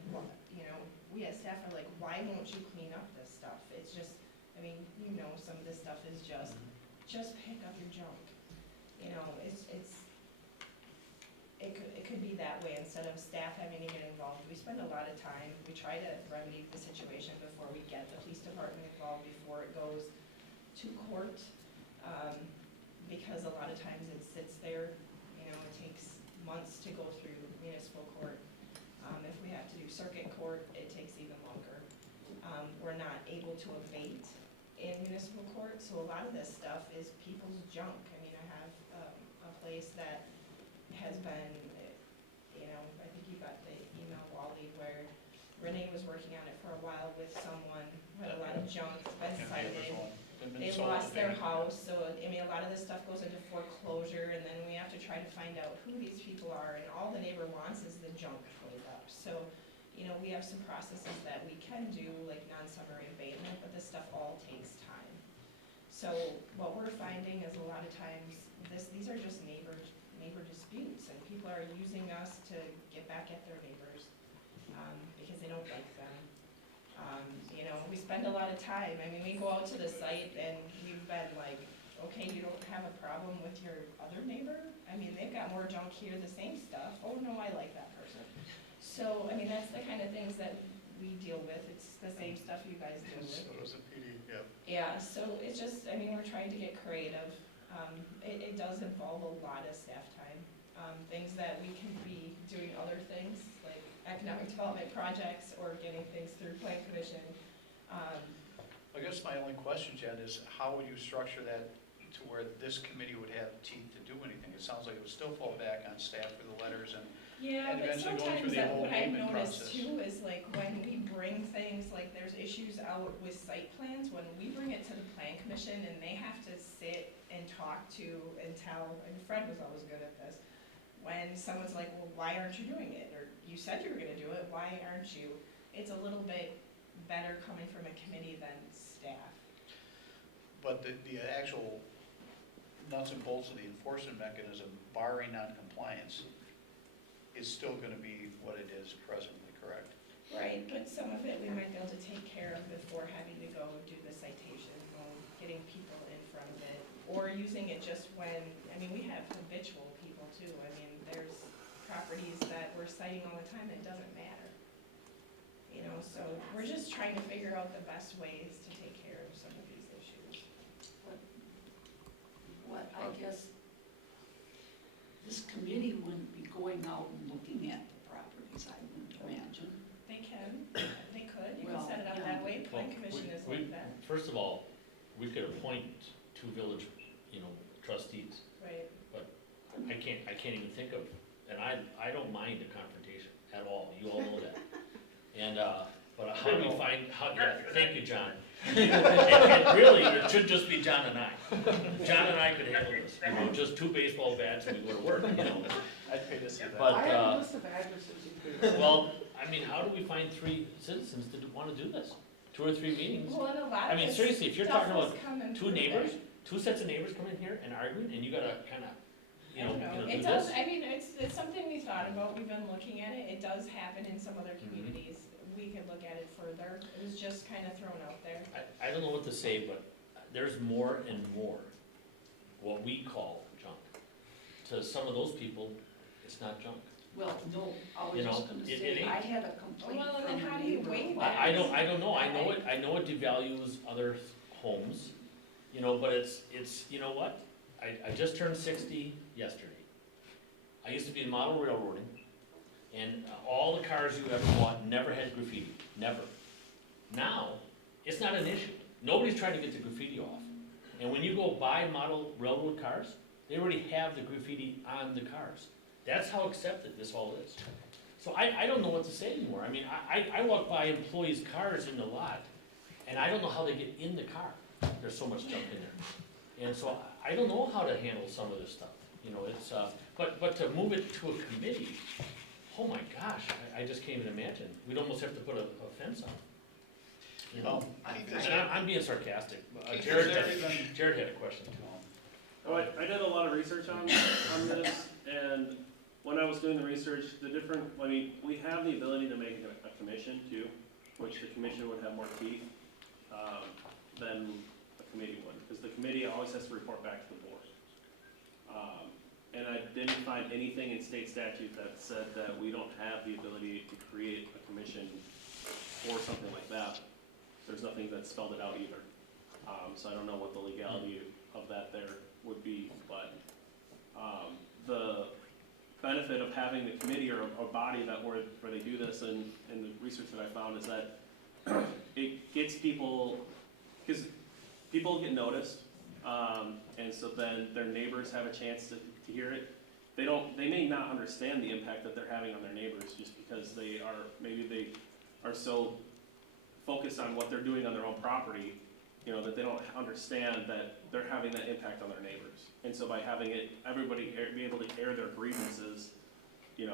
you know, we as staff are like, why won't you clean up this stuff? It's just, I mean, you know, some of this stuff is just pick up your junk. You know, it could be that way instead of staff having to get involved. We spend a lot of time, we try to remedy the situation before we get the police department involved, before it goes to court. Because a lot of times it sits there, you know, it takes months to go through municipal court. If we have to do circuit court, it takes even longer. We're not able to abate in municipal court, so a lot of this stuff is people's junk. I mean, I have a place that has been, you know, I think you got the email, Wally, where Renee was working on it for a while with someone who had a lot of junk, been cited. They lost their house, so, I mean, a lot of this stuff goes into foreclosure, and then we have to try to find out who these people are, and all the neighbor wants is the junk cleaned up. So, you know, we have some processes that we can do, like non-summary abatement, but this stuff all takes time. So what we're finding is a lot of times, these are just neighbor disputes, and people are using us to get back at their neighbors, because they don't like them. You know, we spend a lot of time, I mean, we go out to the site and we've been like, okay, you don't have a problem with your other neighbor? I mean, they've got more junk here, the same stuff. Oh, no, I like that person. So, I mean, that's the kind of things that we deal with. It's the same stuff you guys deal with. So does the PD, yep. Yeah, so it's just, I mean, we're trying to get creative. It does involve a lot of staff time. Things that we can be doing other things, like economic development projects or getting things through plan commission. I guess my only question, Jen, is how would you structure that to where this committee would have teeth to do anything? It sounds like it would still fall back on staff for the letters and Yeah, but eventually going sometimes through the whole what I've payment noticed process. too is like when we bring things, like there's issues out with site plans, when we bring it to the plan commission and they have to sit and talk to and tell, and Fred was always good at this, when someone's like, well, why aren't you doing it? Or you said you were gonna do it, why aren't you? It's a little bit better coming from a committee than staff. But the actual nuts and bolts of the enforcement mechanism, barring non-compliance, is still gonna be what it is presently, correct? Right, but some of it we might be able to take care of before having to go do the citation, getting people in front of it, or using it just when, I mean, we have habitual people too. I mean, there's properties that we're citing all the time, it doesn't matter. You know, so we're just trying to figure out the best ways to take care of some of these issues. What I guess, this committee wouldn't be going out and looking at the properties, I wouldn't imagine. They could, you can Well, set it up yeah. that way, plan commission is like that, First of all, we could appoint two village, trustees. right? I can't even think of, and I don't mind a confrontation at all, you all know that. And, but how do we find, thank you, John. And really, it should just be John and I. John and I could handle this, just two baseball bats and we go to work, I'd pay to see that. But, I have a list of addresses you could. well, I mean, how do we find three citizens to wanna do this? 2 or 3 meetings? Well, and a lot I of mean, this seriously, if you're stuff talking was about coming two through neighbors, that. 2 sets of neighbors coming in here and arguing, and you gotta kinda, I don't know, do it does, this? I mean, it's something we thought about, we've been looking at it, it does happen in some other Mhm. communities. We could look at it further, it was just kind of thrown out there. I don't know what to say, but there's more and more what we call junk. To some of those people, it's not junk. Well, no, I was You just know, gonna it say, ain't. I had a complaint Well, and from then a how do you neighbor. weigh that? I don't know, I know it devalues other homes, but it's, you know what? I just turned 60 yesterday. I used to be in model railroading, and all the cars you ever bought never had graffiti, never. Now, it's not an issue. Nobody's trying to get the graffiti off. And when you go buy model railroad cars, they already have the graffiti on the cars. That's how accepted this all is. So I don't know what to say anymore. I mean, I walk by employees' cars in the lot, and I don't know how they get in the car. There's so much junk in there. And so I don't know how to handle some of this stuff. It's, but to move it to a committee, oh my gosh, I just can't even imagine. We'd almost have to put a fence on. You know, Keith, and is there- I'm being sarcastic. Keith, is Jared there had, even- Jared had a question too. Oh, I did a lot of research on this, and when I was doing the research, I mean, we have the ability to make a commission too, which the commission would have more teeth, than a committee would, because the committee always has to report back to the board. And I didn't find anything in state statute that said that we don't have the ability to create a commission or something like that. There's nothing that spelled it out either. So I don't know what the legality of that there would be, but, the benefit of having the committee or a body that where they do this and the research that I found is that it gets people, because people get noticed, and so then their neighbors have a chance to hear it. They may not understand the impact that they're having on their neighbors just because maybe they are so focused on what they're doing on their own property, that they don't understand that they're having that impact on their neighbors. And so by having everybody be able to air their grievances, they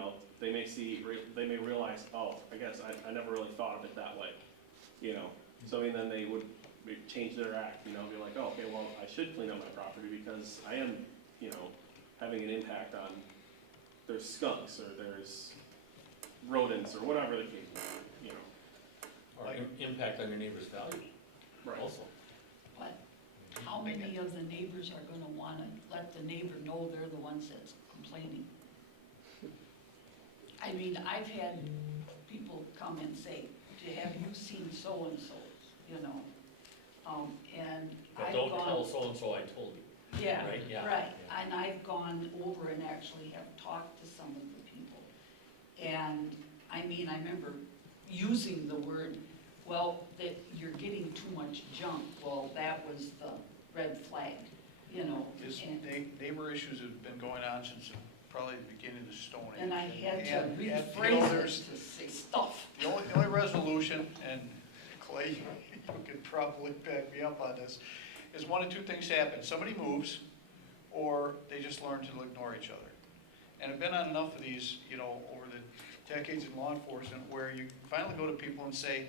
may realize, oh, I guess I never really thought of it that way, So I mean, then they would change their act, be like, oh, okay, well, I should clean up my property because I am, having an impact on, there's skunks or there's rodents or whatever the case may be, Or impact on your neighbor's value Right. also. But how many of the neighbors are gonna wanna let the neighbor know they're the ones that's complaining? I mean, I've had people come and say, have you seen so-and-so, and But I've don't gone. tell so-and-so I told you. Yeah, Right, yeah. right, and I've gone over and actually have talked to some of the people. And, I mean, I remember using the word, well, that you're getting too much junk, well, that was the red flag, Neighbor issues have been going on since probably the beginning of the Stone Age. and I had to And, rephrase there's it to say stuff. the only resolution, and Clay, you could probably back me up on this, is one of two things happen. Somebody moves, or they just learn to ignore each other. And I've been on enough of these, over the decades in law enforcement, where you finally go to people and say,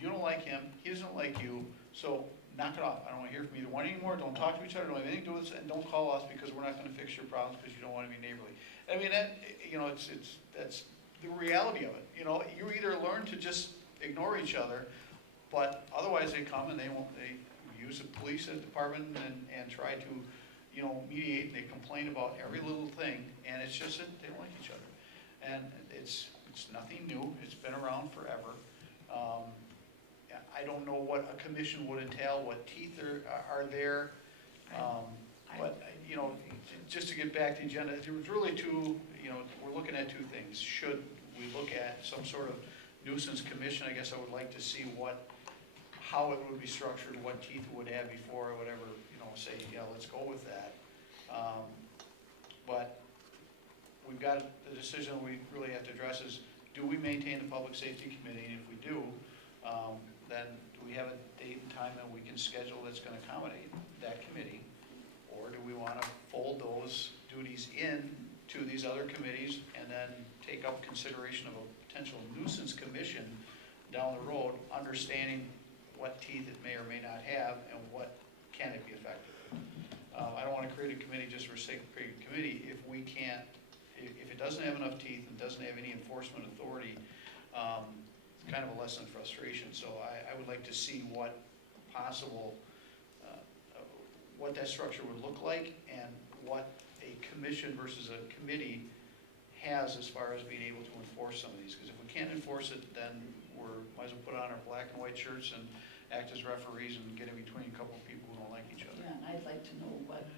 you don't like him, he doesn't like you, so knock it off. I don't want to hear from either one anymore. Don't talk to each other, don't have anything to do with this, and don't call us because we're not going to fix your problems because you don't want to be neighborly. I mean, that's the reality of it. You either learn to just ignore each other, but otherwise they come and they use the police department and try to, mediate, and they complain about every little thing, and it's just that they don't like each other. And it's nothing new, it's been around forever. I don't know what a commission would entail, what teeth are there. But, just to get back to the agenda, there was really two, we're looking at two things. Should we look at some sort of nuisance commission? I guess I would like to see how it would be structured, what teeth it would have before I would ever, say, yeah, let's go with that. But we've got the decision we really have to address is, do we maintain the Public Safety Committee? And if we do, then do we have a date and time that we can schedule that's going to accommodate that committee? Or do we want to fold those duties in to these other committees and then take up consideration of a potential nuisance commission down the road, understanding what teeth it may or may not have and what can it be effective? I don't want to create a committee just for the sake of creating a committee if we can't, if it doesn't have enough teeth and doesn't have any enforcement authority. It's kind of a lesson in frustration. So I would like to see what possible, what that structure would look like and what a commission versus a committee has as far as being able to enforce some of these. Because if we can't enforce it, then might as well put on our black and white shirts and act as referees and get in between a couple of people who don't like each other. Yeah, and I'd like to know what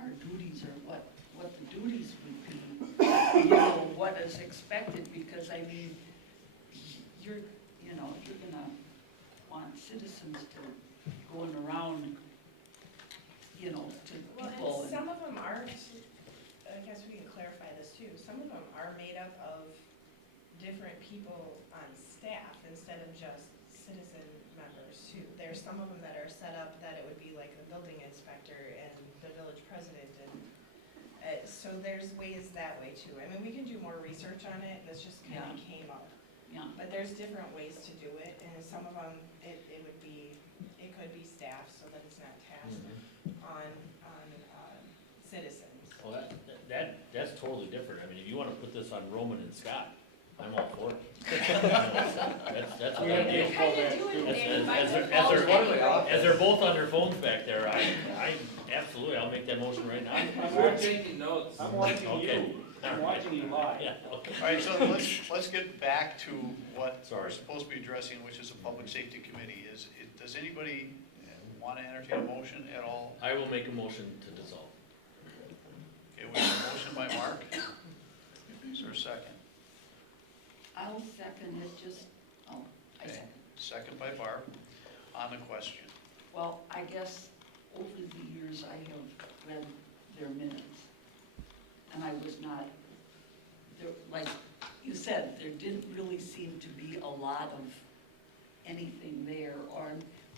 our duties are, what the duties would be, what is expected, because I mean, you're gonna want citizens to going around, to Well, people. and some of them aren't, I guess we can clarify this too, some of them are made up of different people on staff instead of just citizen members too. There's some of them that are set up that it would be like the building inspector and the village president, and so there's ways that way too. I mean, we can do more research on it, this just kind of came up. Yeah, But there's different ways to do it, and some of them, it would be, it could be staff so that it's not tasked on citizens. Well, that's totally different. I mean, if you wanna put this on Roman and Scott, I'm all for it. That's what I You do. kinda do it there by As default anyway. they're both on their phones back there, I absolutely, I'll make that motion right now. I'm taking notes. I'm watching Okay. you. I'm watching you live. Yeah, okay. All right, so let's get back to what we're Sorry. supposed to be addressing, which is a public safety committee. Does anybody want to entertain a motion at all? I will make a motion to dissolve. Okay, we have a motion by Mark. Is there a second? I'll second it, just, I Okay. second. Second by Barb. On the question. Well, I guess over the years I have read their minutes, and I was not, there, like you said, there didn't really seem to be a lot of anything there, or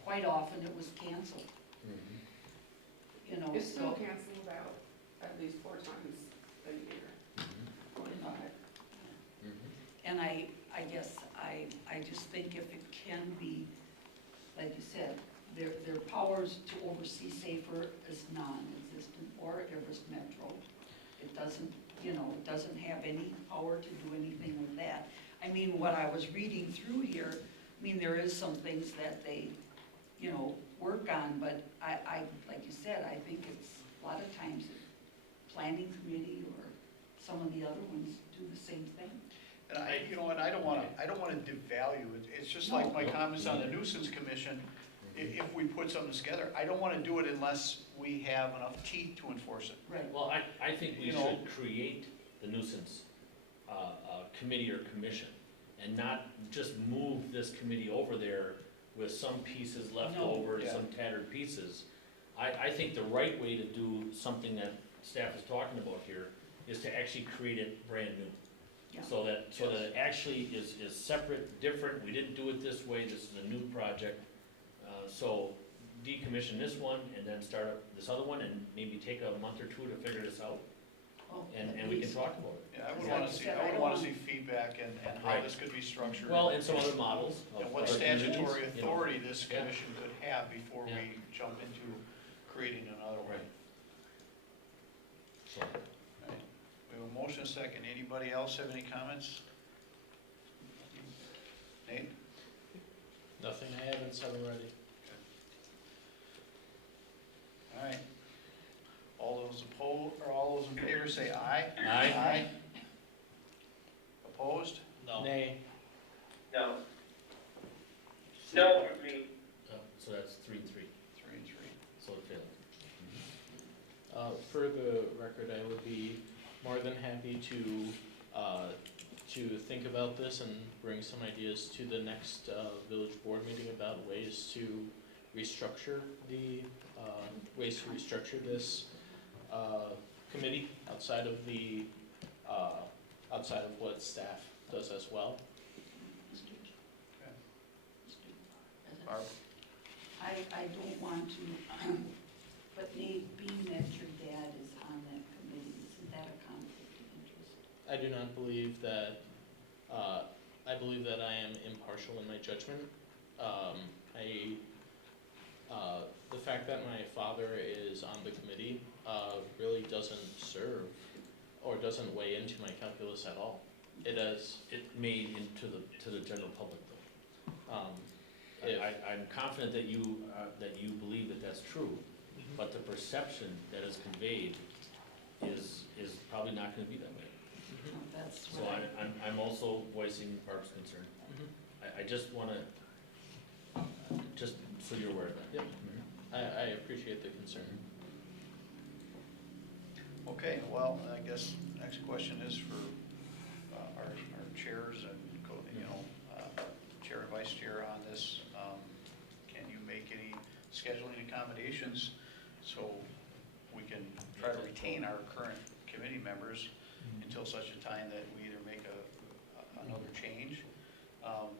quite often it was canceled, you know, It's still so. canceled out at least 4 times a year. And I guess I just think if it can be, like you said, their powers to oversee safer is non-existent, or Everest Metro. It doesn't, you know, it doesn't have any power to do anything with that. I mean, what I was reading through here, I mean, there is some things that they, you know, work on, but I, like you said, I think it's, a lot of times, planning committee or some of the other ones do the same thing. And I don't want to devalue it. It's just like my comments on the nuisance commission. If we put something together, I don't want to do it unless we have enough teeth to enforce it. Right. Well, I think we You know- should create the nuisance committee or commission, and not just move this committee over there with some pieces left No. over and Yeah. some tattered pieces. I think the right way to do something that staff is talking about here is to actually create it brand new. Yeah. So that it actually is separate, different, we didn't do it this way, this is a new project. So decommission this one and then start up this other one and maybe take a month or two to figure this out, Well, and at we can least- talk about it. Yeah, I would Like want you to see, said, I I would don't want to want- see feedback and how Right. this could be structured. Well, and some other models. of And what other communities, statutory you know. authority this Yeah. commission could have before Yeah. we jump into creating another one. Right. So, Right. We have a motion second. Anybody else have any comments? Nate? Nothing I haven't said already. All right. All those opposed, or all those in favor say aye. Aye. Opposed? No. Nay. No. No, for me. so that's 3-3, 3-3. so it failed. For the record, I would be more than happy to think about this and bring some ideas to the next village board meeting about ways to restructure this committee outside of what staff does as well. Barb? I don't want to, but Nate, being that your dad is on that committee, isn't that a conflict of interest? I do not believe that, I believe that I am impartial in my judgment. The fact that my father is on the committee, really doesn't serve or doesn't weigh into my calculus at all. It does, It made into to the general public though. if, I'm confident that you believe that that's true, but the perception that is conveyed is probably not gonna be that way. That's So what I'm also voicing Barb's concern. I just wanna, just so you're aware of that. Yep. I appreciate the concern. Okay, well, I guess next question is for our chairs and, chair and vice chair on this. Can you make any scheduling accommodations so we can try to retain our current committee members until such a time that we either make another change?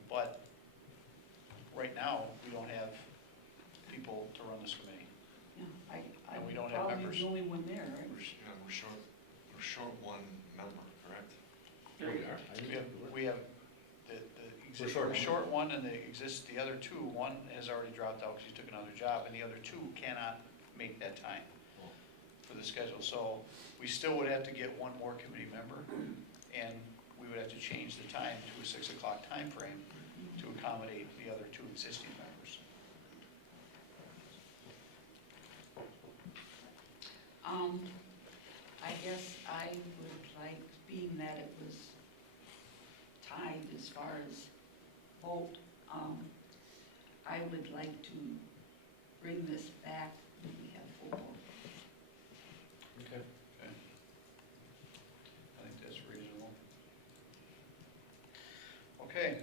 But right now, we don't have people to run this committee. Yeah, And we I'm don't have probably members. the only one there, right? We're short one member, correct? There we are. We have, the We're short one, and the other two, one has already dropped out because he took another job, and the other two cannot make that time for the schedule. So we still would have to get one more committee member, and we would have to change the time to a 6 o'clock time frame to accommodate the other two existing members. I guess I would like, being that it was tied as far as vote, I would like to bring this back when we have full vote. Okay. Okay. I think that's reasonable. Okay.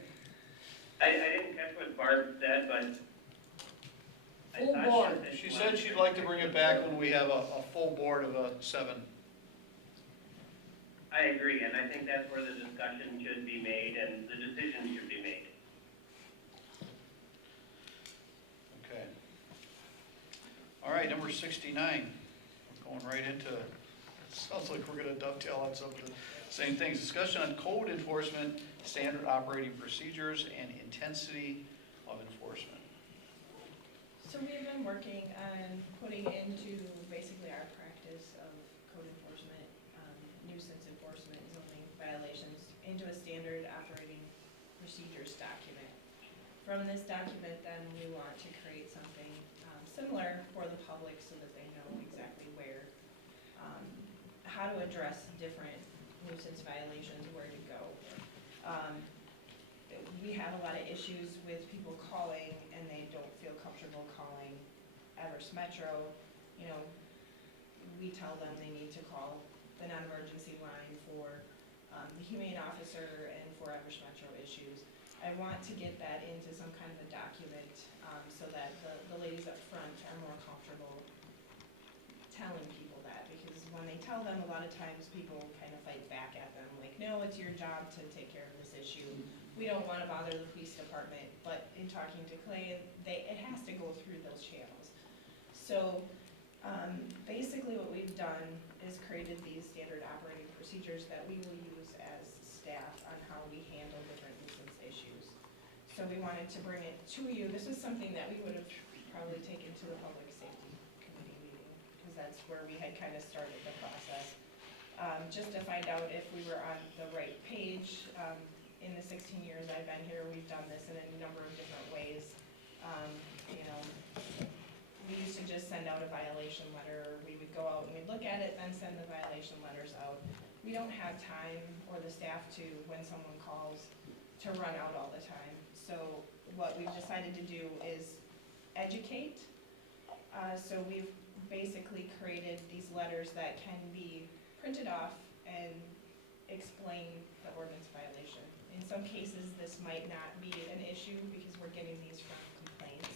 I didn't catch what Barb said, but I Full thought board. She said she'd like to bring it back when we have a full board of 7. I agree, and I think that's where the discussion should be made and the decision should be made. Okay. All right, number 69. We're going right into, sounds like we're going to dovetail on some of the same things. Discussion on code enforcement, standard operating procedures, and intensity of enforcement. So we've been working on putting into basically our practice of code enforcement, nuisance enforcement, zoning violations, into a standard operating procedures document. From this document, then we want to create something similar for the public so that they know exactly where, how to address different nuisance violations, where to go. We have a lot of issues with people calling and they don't feel comfortable calling Everest Metro. You know, we tell them they need to call the non-emergency line for the humane officer and for Everest Metro issues. I want to get that into some kind of a document so that the ladies up front are more comfortable telling people that, because when they tell them, a lot of times people kind of fight back at them, like, no, it's your job to take care of this issue. We don't want to bother the police department, but in talking to Clay, it has to go through those channels. So basically what we've done is created these standard operating procedures that we will use as staff on how we handle different nuisance issues. So we wanted to bring it to you. This is something that we would have probably taken to the Public Safety Committee meeting, because that's where we had kind of started the process. Just to find out if we were on the right page. In the 16 years I've been here, we've done this in a number of different ways. You know, we used to just send out a violation letter. We would go out and we'd look at it, then send the violation letters out. We don't have time or the staff to, when someone calls, to run out all the time. So what we've decided to do is educate. So we've basically created these letters that can be printed off and explain the ordinance violation. In some cases, this might not be an issue because we're getting these from complaints.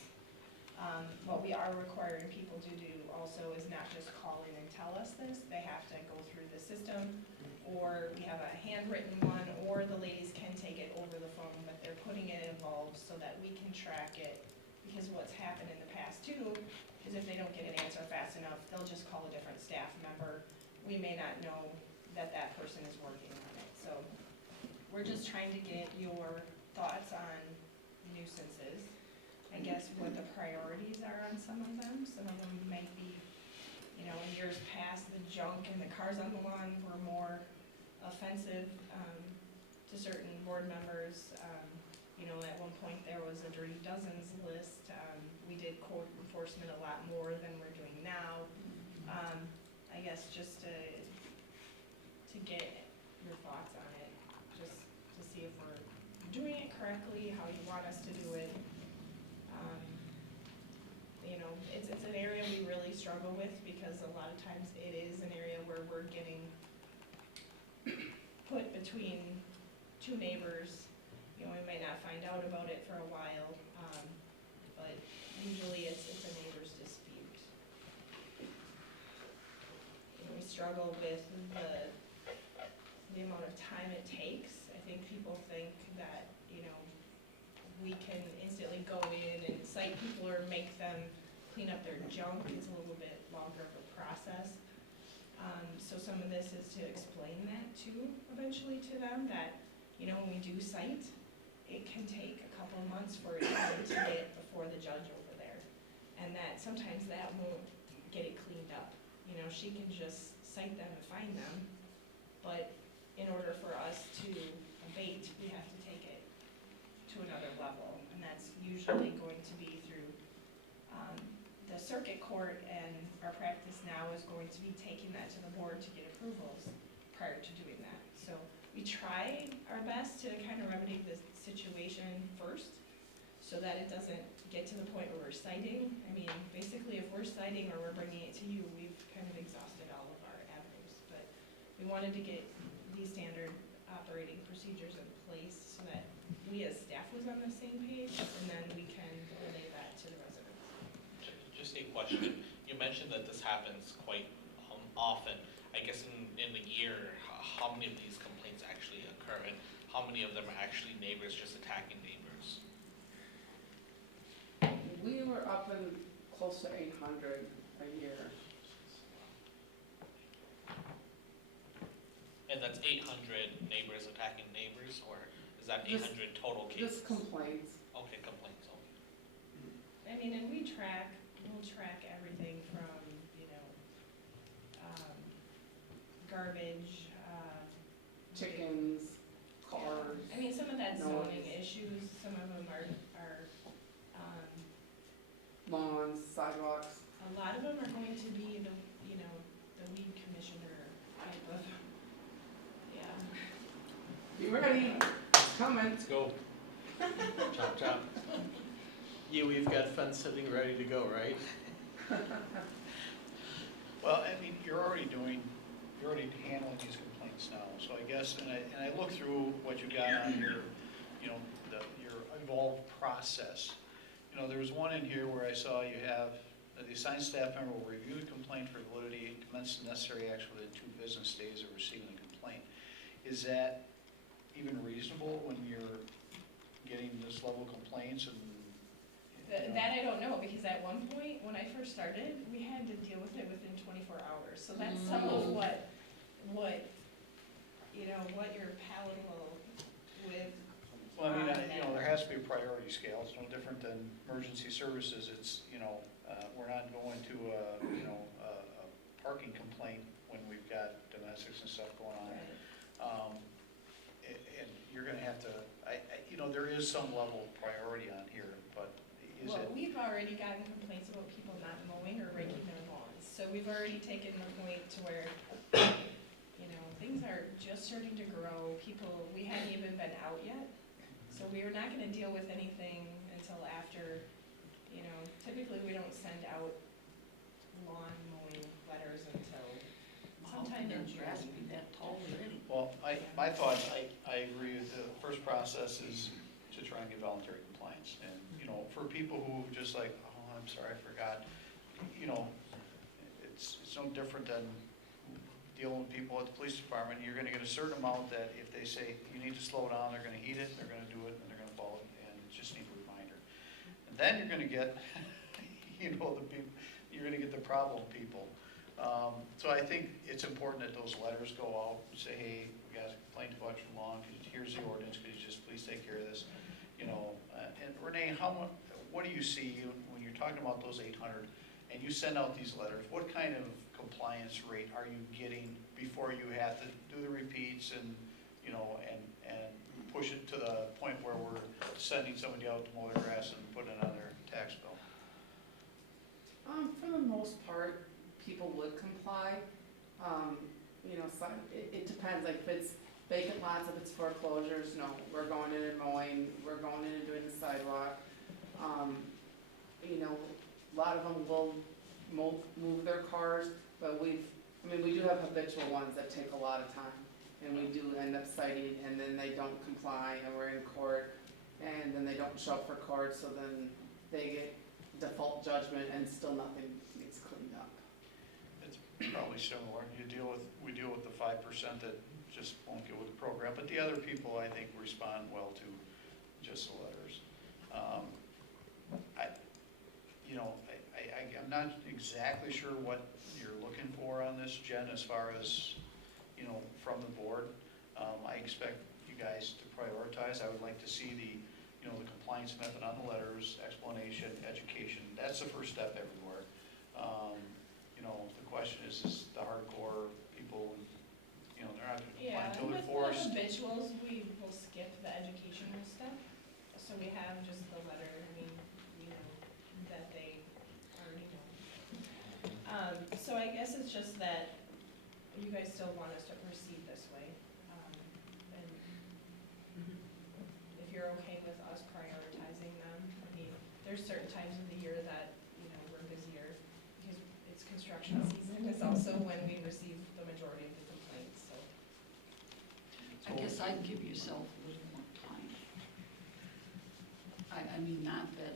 What we are requiring people to do also is not just call in and tell us this. They have to go through the system, or we have a handwritten one, or the ladies can take it over the phone, but they're putting it involved so that we can track it. Because what's happened in the past too is if they don't get an answer fast enough, they'll just call a different staff member. We may not know that that person is working on it. So we're just trying to get your thoughts on nuisances. I guess what the priorities are on some of them. Some of them might be, you know, in years past, the junk and the cars on the lawn were more offensive to certain board members. You know, at one point there was a Dirty Dozens list. We did code enforcement a lot more than we're doing now. I guess just to get your thoughts on it, just to see if we're doing it correctly, how you want us to do it. You know, it's an area we really struggle with because a lot of times it is an area where we're getting put between two neighbors. You know, we may not find out about it for a while, but usually it's a neighbor's dispute. You know, we struggle with the amount of time it takes. I think people think that, you know, we can instantly go in and cite people or make them clean up their junk. It's a little bit longer of a process. So some of this is to explain that too, eventually to them, that, you know, when we do cite, it can take a couple of months for it to get before the judge over there. And that, sometimes that won't get it cleaned up. You know, she can just cite them and fine them, but in order for us to abate, we have to take it to another level. And that's usually going to be through the circuit court, and our practice now is going to be taking that to the board to get approvals prior to doing that. So we try our best to kind of remedy the situation first, so that it doesn't get to the point where we're citing. I mean, basically, if we're citing or we're bringing it to you, we've kind of exhausted all of our avenues. But we wanted to get these standard operating procedures in place so that we as staff was on the same page, and then we can relay that to the residents. Just a question. You mentioned that this happens quite often. I guess in the year, how many of these complaints actually occur, and how many of them are actually neighbors just attacking neighbors? We were up in close to 800 a year. And that's 800 neighbors attacking neighbors, or is that Just- 800 total cases? Just complaints. Okay, complaints, okay. I mean, and we'll track everything from, you know, garbage, Chickens, cars. I mean, some of that's noise. zoning issues, some of them are, Lawns, sidewalks. a lot of them are going to be the, you know, the weed commissioner type of, yeah. Be ready, it's coming. Let's go. Chop, chop. We've got fence sitting ready to go, right? Well, I mean, you're already handling these complaints now, so I guess, and I look through what you got on your, you know, your evolved process. You know, there was one in here where I saw you have, the assigned staff member will review the complaint for validity and commence the necessary action within 2 business days of receiving the complaint. Is that even reasonable when you're getting this level of complaints and, you know? That I don't know, because at one point, when I first started, we had to deal with it within 24 hours. So that's some of what, you know, what you're palatable with. Well, I mean, you know, there has to be a priority scale. It's no different than emergency services. It's, you know, we're not going to, you know, a parking complaint when we've got domestics and stuff going on. And you're gonna have to, you know, there is some level of priority on here, but is Well, it? we've already gotten complaints about people not mowing or raking their lawns. So we've already taken the point to where, you know, things are just starting to grow. We hadn't even been out yet. So we are not gonna deal with anything until after, you know, typically we don't send out lawn mowing letters until sometime in June. Well, my thoughts, I agree with the first process is to try and get voluntary compliance. And, you know, for people who just like, oh, I'm sorry, I forgot, you know, it's no different than dealing with people at the police department. You're gonna get a certain amount that if they say you need to slow down, they're gonna heed it, they're gonna do it, and they're gonna follow it, and it just needs a reminder. And then you're gonna get, you know, the people, you're gonna get the problem people. So I think it's important that those letters go out and say, hey, we got a complaint about your lawn, here's the ordinance, could you just please take care of this? You know, and Renee, what do you see when you're talking about those 800 and you send out these letters? What kind of compliance rate are you getting before you have to do the repeats and, you know, and push it to the point where we're sending somebody out to mow their grass and put it on their tax bill? For the most part, people would comply. You know, it depends, like if it's vacant lots, if it's foreclosures, no, we're going in and mowing, we're going in and doing the sidewalk. You know, a lot of them will move their cars, but we do have habitual ones that take a lot of time. And we do end up citing, and then they don't comply, and we're in court, and then they don't show up for court, so then they get default judgment and still nothing gets cleaned up. It's probably similar. We deal with the 5% that just won't get with the program, but the other people, I think, respond well to just the letters. I'm not exactly sure what you're looking for on this, Jen, as far as, you know, from the board. I expect you guys to prioritize. I would like to see the, the compliance method on the letters, explanation, education. That's the first step everywhere. The question is the hardcore people, they're not gonna comply Yeah, until they're with forced. the habituals, we will skip the educational stuff, so we have just the letter, that they already know. So I guess it's just that you guys still want us to proceed this way, and if you're okay with us prioritizing them, there's certain times of the year that, we're busier, because it's construction season, is also when we receive the majority of the complaints, so. I guess I'd give yourself a little more time. I mean, not that,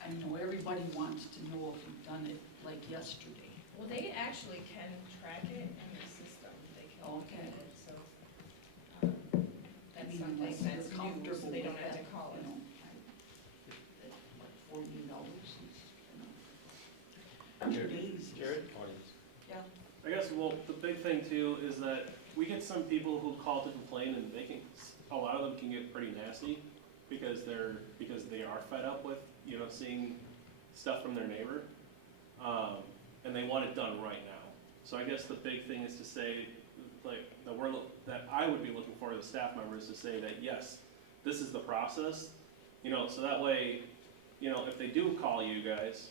I know everybody wants to know if you've done it like yesterday. Well, they actually can track it in the system, they can look at Okay. it, so. I That's mean, something unless that's you're new, comfortable so they with don't have that, to call it. 48 hours is, 2 days. Jared? Yeah. I guess, well, the big thing too is that we get some people who call to complain and they can, a lot of them can get pretty nasty because they are fed up with, seeing stuff from their neighbor. And they want it done right now. So I guess the big thing is to say, like, that I would be looking for the staff members to say that, yes, this is the process, so that way, if they do call you guys,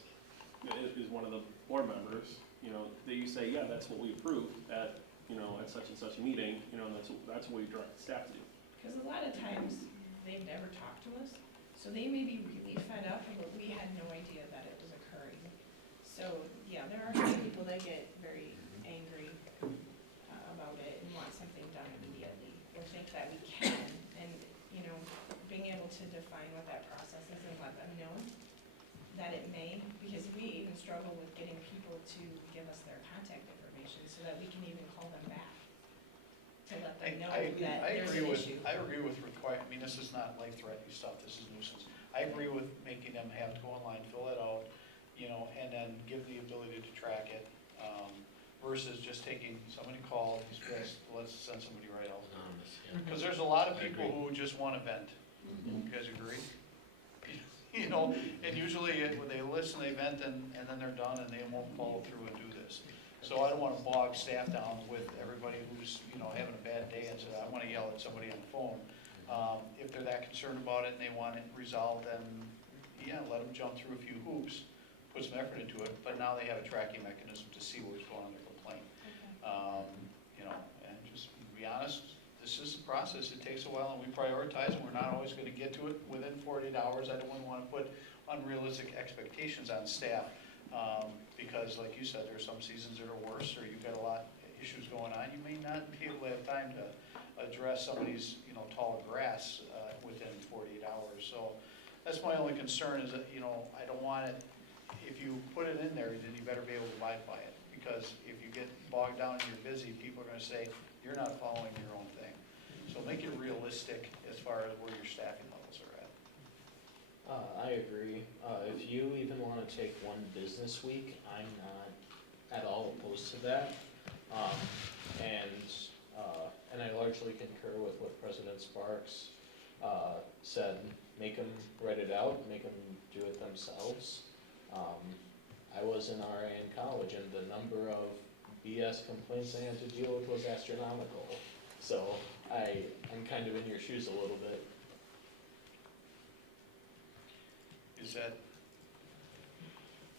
is one of the board members, that you say, yeah, that's what we approved at, at such and such a meeting, and that's what we direct the staff to do. Because a lot of times, they've never talked to us, so they may be really fed up, but we had no idea that it was occurring. So, yeah, there are some people that get very angry about it and want something done immediately, or think that we can, and, being able to define what that process is and let them know that it may, because we even struggle with getting people to give us their contact information so that we can even call them back to let them know that there's an issue. I agree with this is not life-threatening stuff, this is nuisance. I agree with making them have to go online, fill it out, and then give the ability to track it, versus just taking, somebody called, he's pissed, let's send somebody right out. Anonymous, yeah. Because there's a lot of I people agree. who just want to vent. You guys agree? And usually when they listen, they vent, and then they're done, and they won't follow through and do this. So I don't want to bog staff down with everybody who's, having a bad day and say, I want to yell at somebody on the phone. If they're that concerned about it and they want it resolved, then, yeah, let them jump through a few hoops, put some effort into it, but now they have a tracking mechanism to see what's going on in their complaint. And just be honest, this is a process, it takes a while, and we prioritize, and we're not always gonna get to it within 48 hours. I don't wanna put unrealistic expectations on staff, because like you said, there are some seasons that are worse, or you've got a lot of issues going on. You may not be able to have time to address somebody's, tall grass, within 48 hours. So that's my only concern, is that, I don't want it, if you put it in there, then you better be able to abide by it. Because if you get bogged down and you're busy, people are gonna say, you're not following your own thing. So make it realistic as far as where your staffing levels are at. I agree. If you even want to take one business week, I'm not at all opposed to that. And I largely concur with what President Sparks said. Make them write it out, make them do it themselves. I was an RA in college, and the number of BS complaints I had to deal with was astronomical. So I'm kind of in your shoes a little bit. Is that?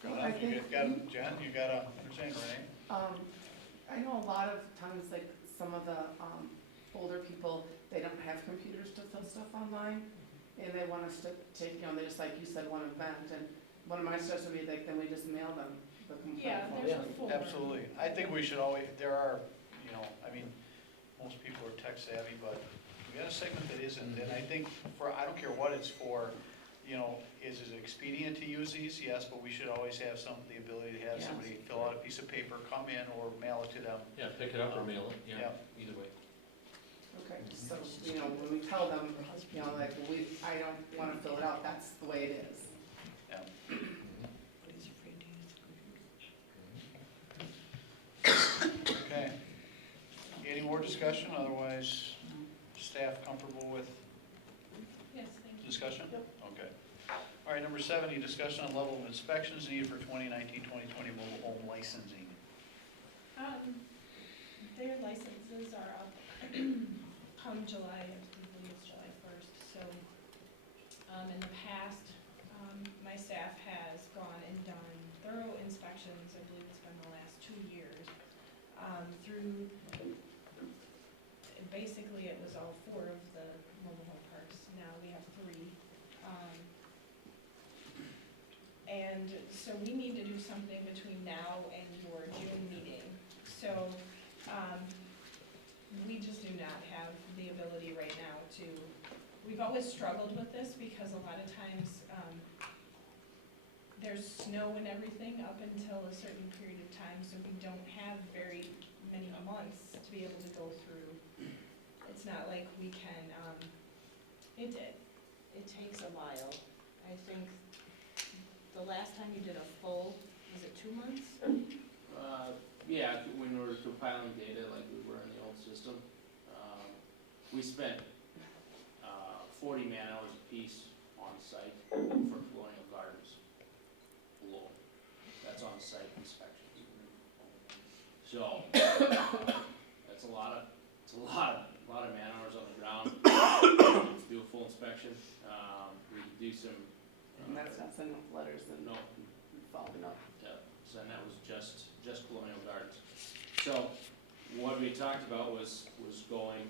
Well, I think- Jen, you got a understanding, Renee? I know a lot of times, like, some of the, older people, they don't have computers to fill stuff online, and they want us to take, they just, like you said, want to vent, and one of my suggestions would be, like, then we just mail them the complaint. Yeah, form. there's a form. Absolutely. I think we should always, there are, most people are tech savvy, but we got a segment that isn't, and I think I don't care what it's for, is it expedient to use these? Yes, but we should always have the ability to have Yes. somebody fill out a piece of paper, come in, or mail it to them. Yeah, pick it up or mail it, yeah, either way. Okay, so, when we tell them, like, I don't want to fill it out, that's the way it is. Yeah. But he's afraid to use the computer. Okay. Any more discussion? Otherwise, staff staff comfortable with Yes, thank you. discussion? Okay. All right, number 70, discussion on level of inspections needed for 2019-2020 mobile home licensing. Their licenses are up come July, I believe it's July 1st, so, in the past, my staff has gone and done thorough inspections, I believe it's been the last 2 years, through, basically it was all 4 of the mobile home parks, now we have 3. And so we need to do something between now and your June meeting. So, we just do not have the ability right now to, we've always struggled with this because a lot of times, there's snow and everything up until a certain period of time, so we don't have very many months to be able to go through. It's not like we can, it takes a while. I think the last time you did a full, was it 2 months? Yeah, when we were compiling data like we were in the old system, we spent 40 man-hours apiece on site for colonial gardens alone. That's on site inspections. So, that's a lot of man-hours on the ground to do a full inspection. We could do some. And that's not sending out letters and No, following up. yeah, so and that was just colonial gardens. So, what we talked about was going,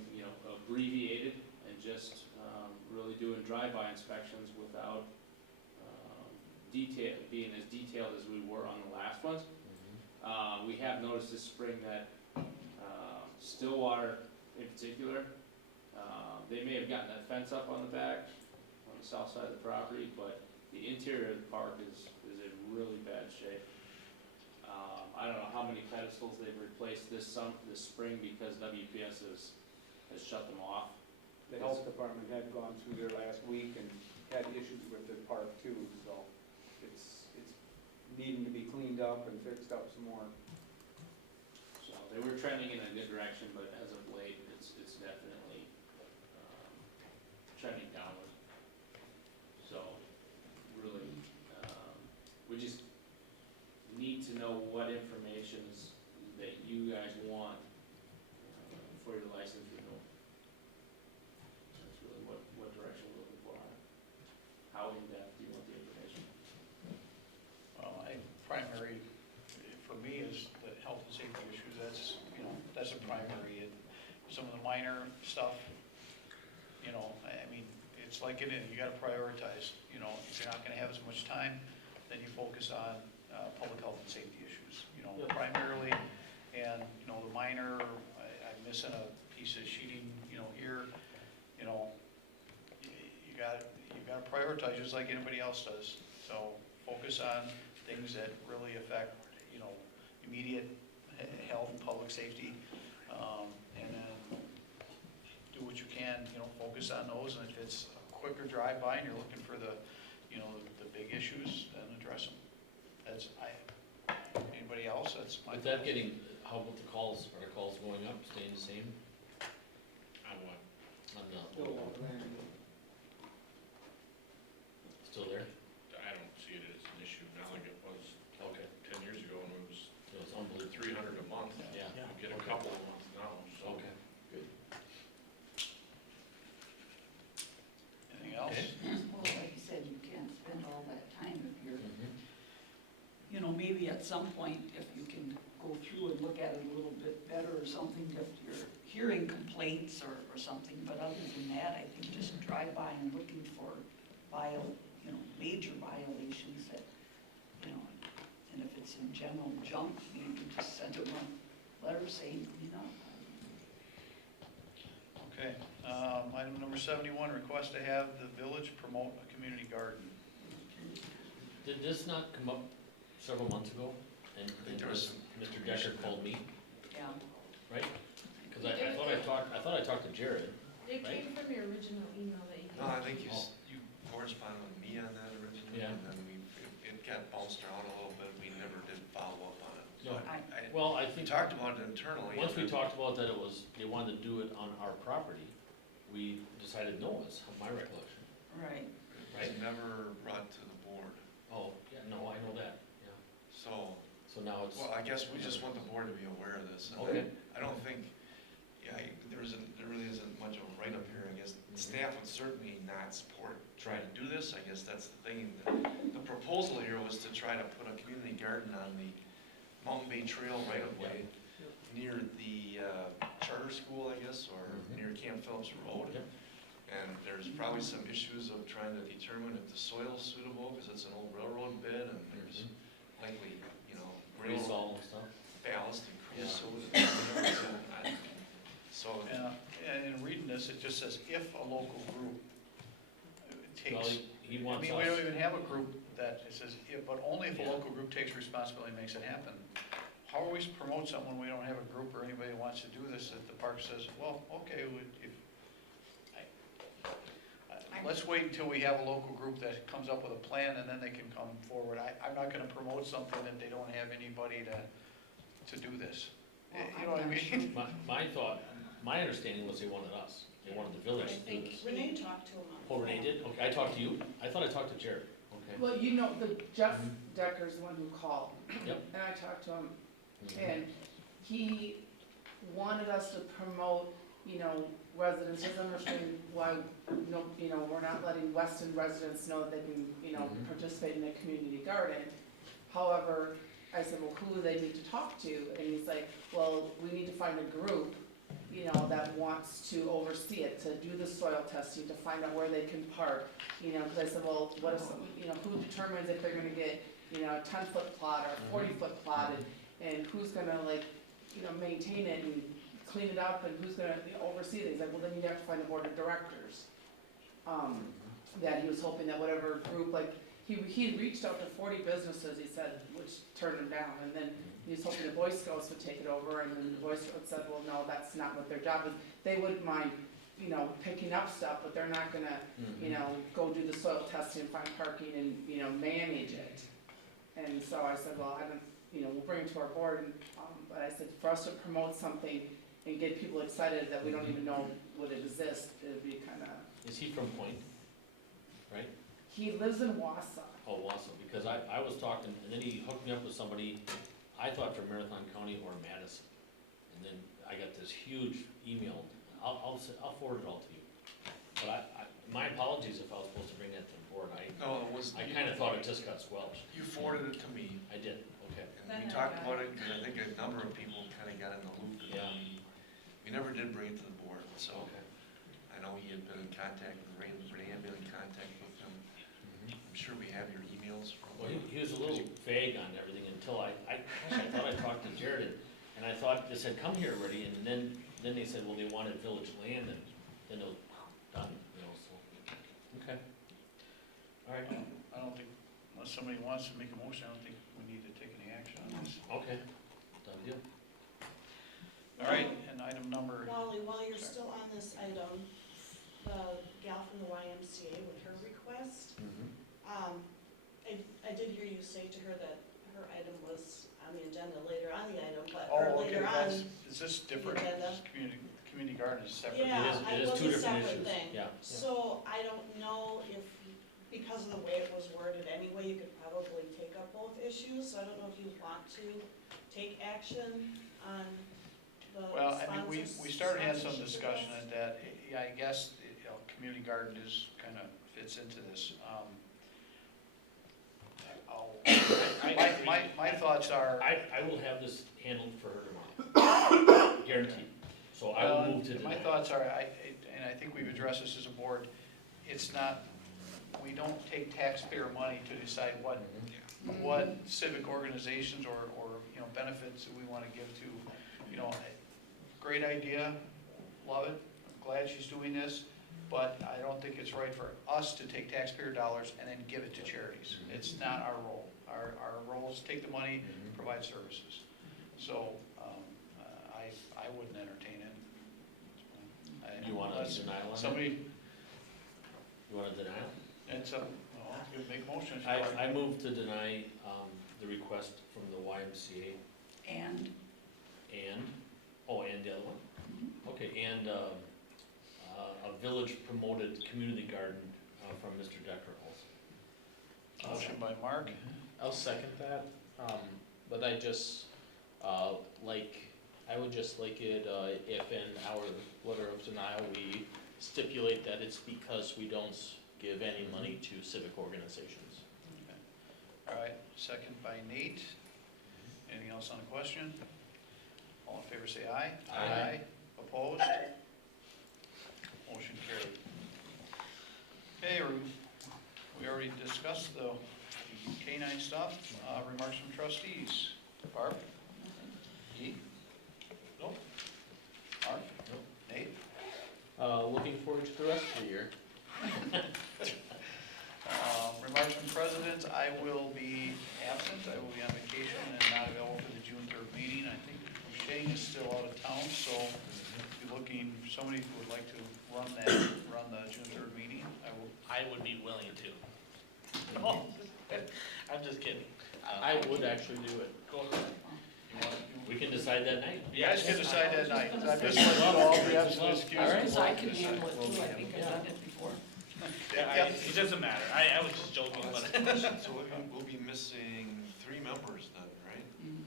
abbreviated and just, really doing drive-by inspections without, being as detailed as we were on the last ones. We have noticed this spring that, Stillwater in particular, they may have gotten that fence up on the back, on the south side of the property, but the interior of the park is in really bad shape. I don't know how many pedestals they've replaced this spring because WPS has shut them off. The health department had gone through there last week and had issues with the park too, so it's needing to be cleaned up and fixed up some more. So they were trending in a good direction, but as of late, it's definitely, trending downward. So, really, we just need to know what information that you guys want for your license renewal. That's really what direction we're looking for. How in-depth do you want the information? Well, primary, for me, is the health and safety issues, that's a primary. Some of the minor stuff, I mean, it's like you gotta prioritize, if you're not gonna have as much time, then you focus on, public health and safety issues, primarily, and, the minor, I'm missing a piece of sheeting, here, you gotta prioritize just like anybody else does. So focus on things that really affect, immediate health and public safety, and then do what you can, focus on those, and if it's a quicker drive-by and you're looking for the big issues, then address them. Anybody else, that's my. With that getting, how about the calls, are the calls going up, staying the same? On what? On Still the, on land. still there? I don't see it as an issue now like it was Okay. 10 years ago when it was It was unbelievable. 300 a month. Yeah. You get a Okay. couple a month now, so. Okay, good. Anything else? Well, like you said, you can't spend all that time if you're, Mhm. maybe at some point, if you can go through and look at it a little bit better or something, if you're hearing complaints or something, but other than that, I think just drive by and looking for major violations that, and if it's in general junk, you can just send them a letter saying, Okay, item number 71, request to have the village promote a community garden. Did this not come up several months ago? And there was some Mr. Decker called me, yeah. right? Because I thought I talked to Jared. It Right. came from your original email that you. No, I think you Oh. corresponded with me on that originally, Yeah. and then it got bounced around a little bit, we never did follow up on it. So No. we Well, I think, talked about it internally. once and we then- talked about that it was, they wanted to do it on our property, we decided no, is my recollection. Right. It was never brought to the board, Oh, yeah, no, I know that, yeah. so, So now it's, well, I guess we just want the board to be aware of this. And okay, I don't think, yeah, there really isn't much of a write-up here, I guess. Staff would certainly not support trying to do this, I guess that's the thing. The proposal here was to try to put a community garden on the Mountain Bay Trail right-of-way near the charter school, I guess, or near Camp Phillips Road. Yep. And there's probably some issues of trying to determine if the soil's suitable, because it's an old railroad bed, and there's likely, you know, railroad pre-salt and stuff. ballast and creosote and everything. So, And in reading this, it just says if a local group Well, takes, he I wants mean, we don't us, even have a group that, it says if, but only if a Yeah. local group takes responsibility and makes it happen. How are we to promote something when we don't have a group or anybody who wants to do this, that the park says, well, okay, let's wait until we have a local group that comes up with a plan and then they can come forward. I'm not gonna promote something that they don't have anybody to do this. You know what I mean? my thought, my understanding was they wanted us, they wanted the village I to do think this. Renee talked to him on. Oh, Renee did? Okay, I talked to you? I thought I talked to Jared, okay. Well, you know, the Jeff Decker's the one who called. Yep. And I talked to him, Mhm. and he wanted us to promote, you know, residents, his understanding why, no, you know, we're not letting Weston residents know that they can, you know, Mhm. participate in a community garden. However, I said, well, who do they need to talk to? And he's like, well, we need to find a group, you know, that wants to oversee it, to do the soil testing, to find out where they can park. You know, because I said, well, what if, you know, who determines if they're gonna get, you know, a 10-foot plot or a 40-foot plot, and who's gonna, like, you know, maintain it and clean it up, and who's gonna oversee it? He's like, well, then you'd have to find a board of directors. That he was hoping that whatever group, like, he reached out to 40 businesses, he said, which turned him down, and then he was hoping the Boy Scouts would take it over, and then the Boy Scouts said, well, no, that's not what their job is. They wouldn't mind, you know, picking up stuff, but they're not gonna, you know, go do the soil testing, find parking, and, you know, manage it. And so I said, well, I don't, you know, we'll bring it to our board, and, but I said, for us to promote something and get people excited that we don't even know would exist, it'd be kinda. Is he from Point? Right? He lives in Wausau. Oh, awesome, because I was talking, and then he hooked me up with somebody, I thought from Marathon County or Madison. And then I got this huge email, I'll forward it all to you. But my apologies if I was supposed to bring that to the board, no, it was. I kinda thought it just got squelched. You forwarded it to me, I did, okay. and we talked about it, because I think a number of people kind of got in the loop. Yeah. We never did bring it to the board, so Okay. I know he had been in contact with Ray had been in contact with him. I'm sure we have your emails from. Well, he was a little vague on everything until I thought I talked to Jared, and I thought they said, come here, Reddy, and then they said, well, they wanted village land, and then it was done, you know, so, okay. All right, I don't think, unless somebody wants to make a motion, I don't think we need to take any action on this. okay, done deal. All right, and item number, Wally, while you're still on this item, the gal from the YMCA with her request, I did hear you say to her that her item was on the agenda later on the item, but her oh, okay, later on. is this different? agenda. This community garden is separate. Yeah, It is it was two a different separate issues. thing. Yeah. So I don't know if, because of the way it was worded anyway, you could probably take up both issues, so I don't know if you want to take action on the Well, I mean, we started having some sponsorship discussion request. at that, yeah, I guess, you know, community garden is, kind of fits into this. My thoughts are, I will have this handled for her tomorrow, guaranteed. So I will move to my deny. thoughts are, and I think we've addressed this as a board, it's not, we don't take taxpayer money to decide what civic organizations or, you know, benefits that we want to give to, you know, great idea, love it, I'm glad she's doing this, but I don't think it's right for us to take taxpayer dollars and then give it to charities. It's not our role. Our role is to take the money, provide services. So, I wouldn't entertain it. You want a Unless denial on that? Somebody, You want a denial? it's a, well, you make a motion. if you want. I move to deny, the request from the YMCA And and the other one? Okay, and, a village-promoted community garden from Mr. Deckerholz. Motion by Mark, I'll second that, but I just, I would just like it, if in our letter of denial, we stipulate that it's because we don't give any money to civic organizations. all right, second by Nate. Anything else on the question? All in favor say aye. Aye. Opposed? Motion carried. Okay, we already discussed the canine stuff. Remarks from trustees. Barb? Guy? Nope. Mark? Nate? Looking forward to the rest of the year. Remarks from president, I will be absent, I will be on vacation and not available for the June 3rd meeting. I think Shane is still out of town, so if you're looking for somebody who would like to run the June 3rd meeting, I would be willing to. No, I'm just kidding. I would actually do it. Go ahead. We can decide that night. You guys can decide that night. I was I'm gonna just say- letting you all be absolutely excused. All right. Because I can handle it too, I think I've done it before. Yeah, it doesn't matter. I was just joking, but. So we'll be missing 3 members then, right?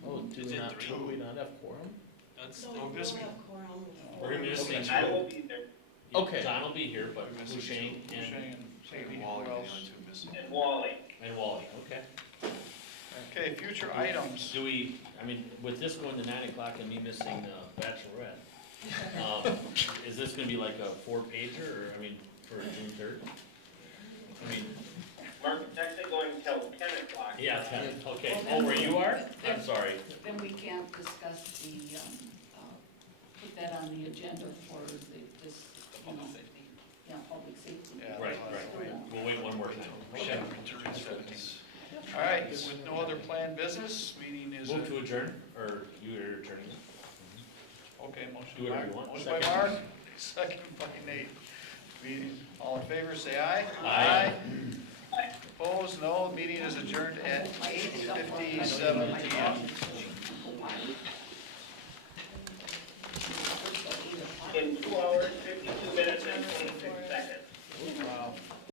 Oh, do Is we it not, three? do we not have quorum? That's, So Oh, we'll miss me. have quorum. We're gonna be missing I will be there, Okay. John will be here, but We're missing Shane Shane and and Sadie, Wally, who the else? only 2 missing. and Wally. Wally, okay. Okay, future items. Do we, I mean, with this going to 9 o'clock and me missing the Bachelorette, is this gonna be like a 4-pager, or, I mean, for June 3rd? I mean, Mark, it's actually going till 10 o'clock. yeah, 10, okay. Oh, where you are? I'm sorry. Then we can't discuss the, put that on the agenda for this, public safety. yeah, public safety. Yeah. Right, right. We'll wait one more time. Okay. Return settings. All right, with no other planned business, meeting is. Move to adjourn, or you are adjourning? Okay, motion Do whatever by, you want. motion by Mark, second by Nate. Meeting, all in favor, say aye. Aye. Opposed, no, meeting is adjourned at 8:57 PM.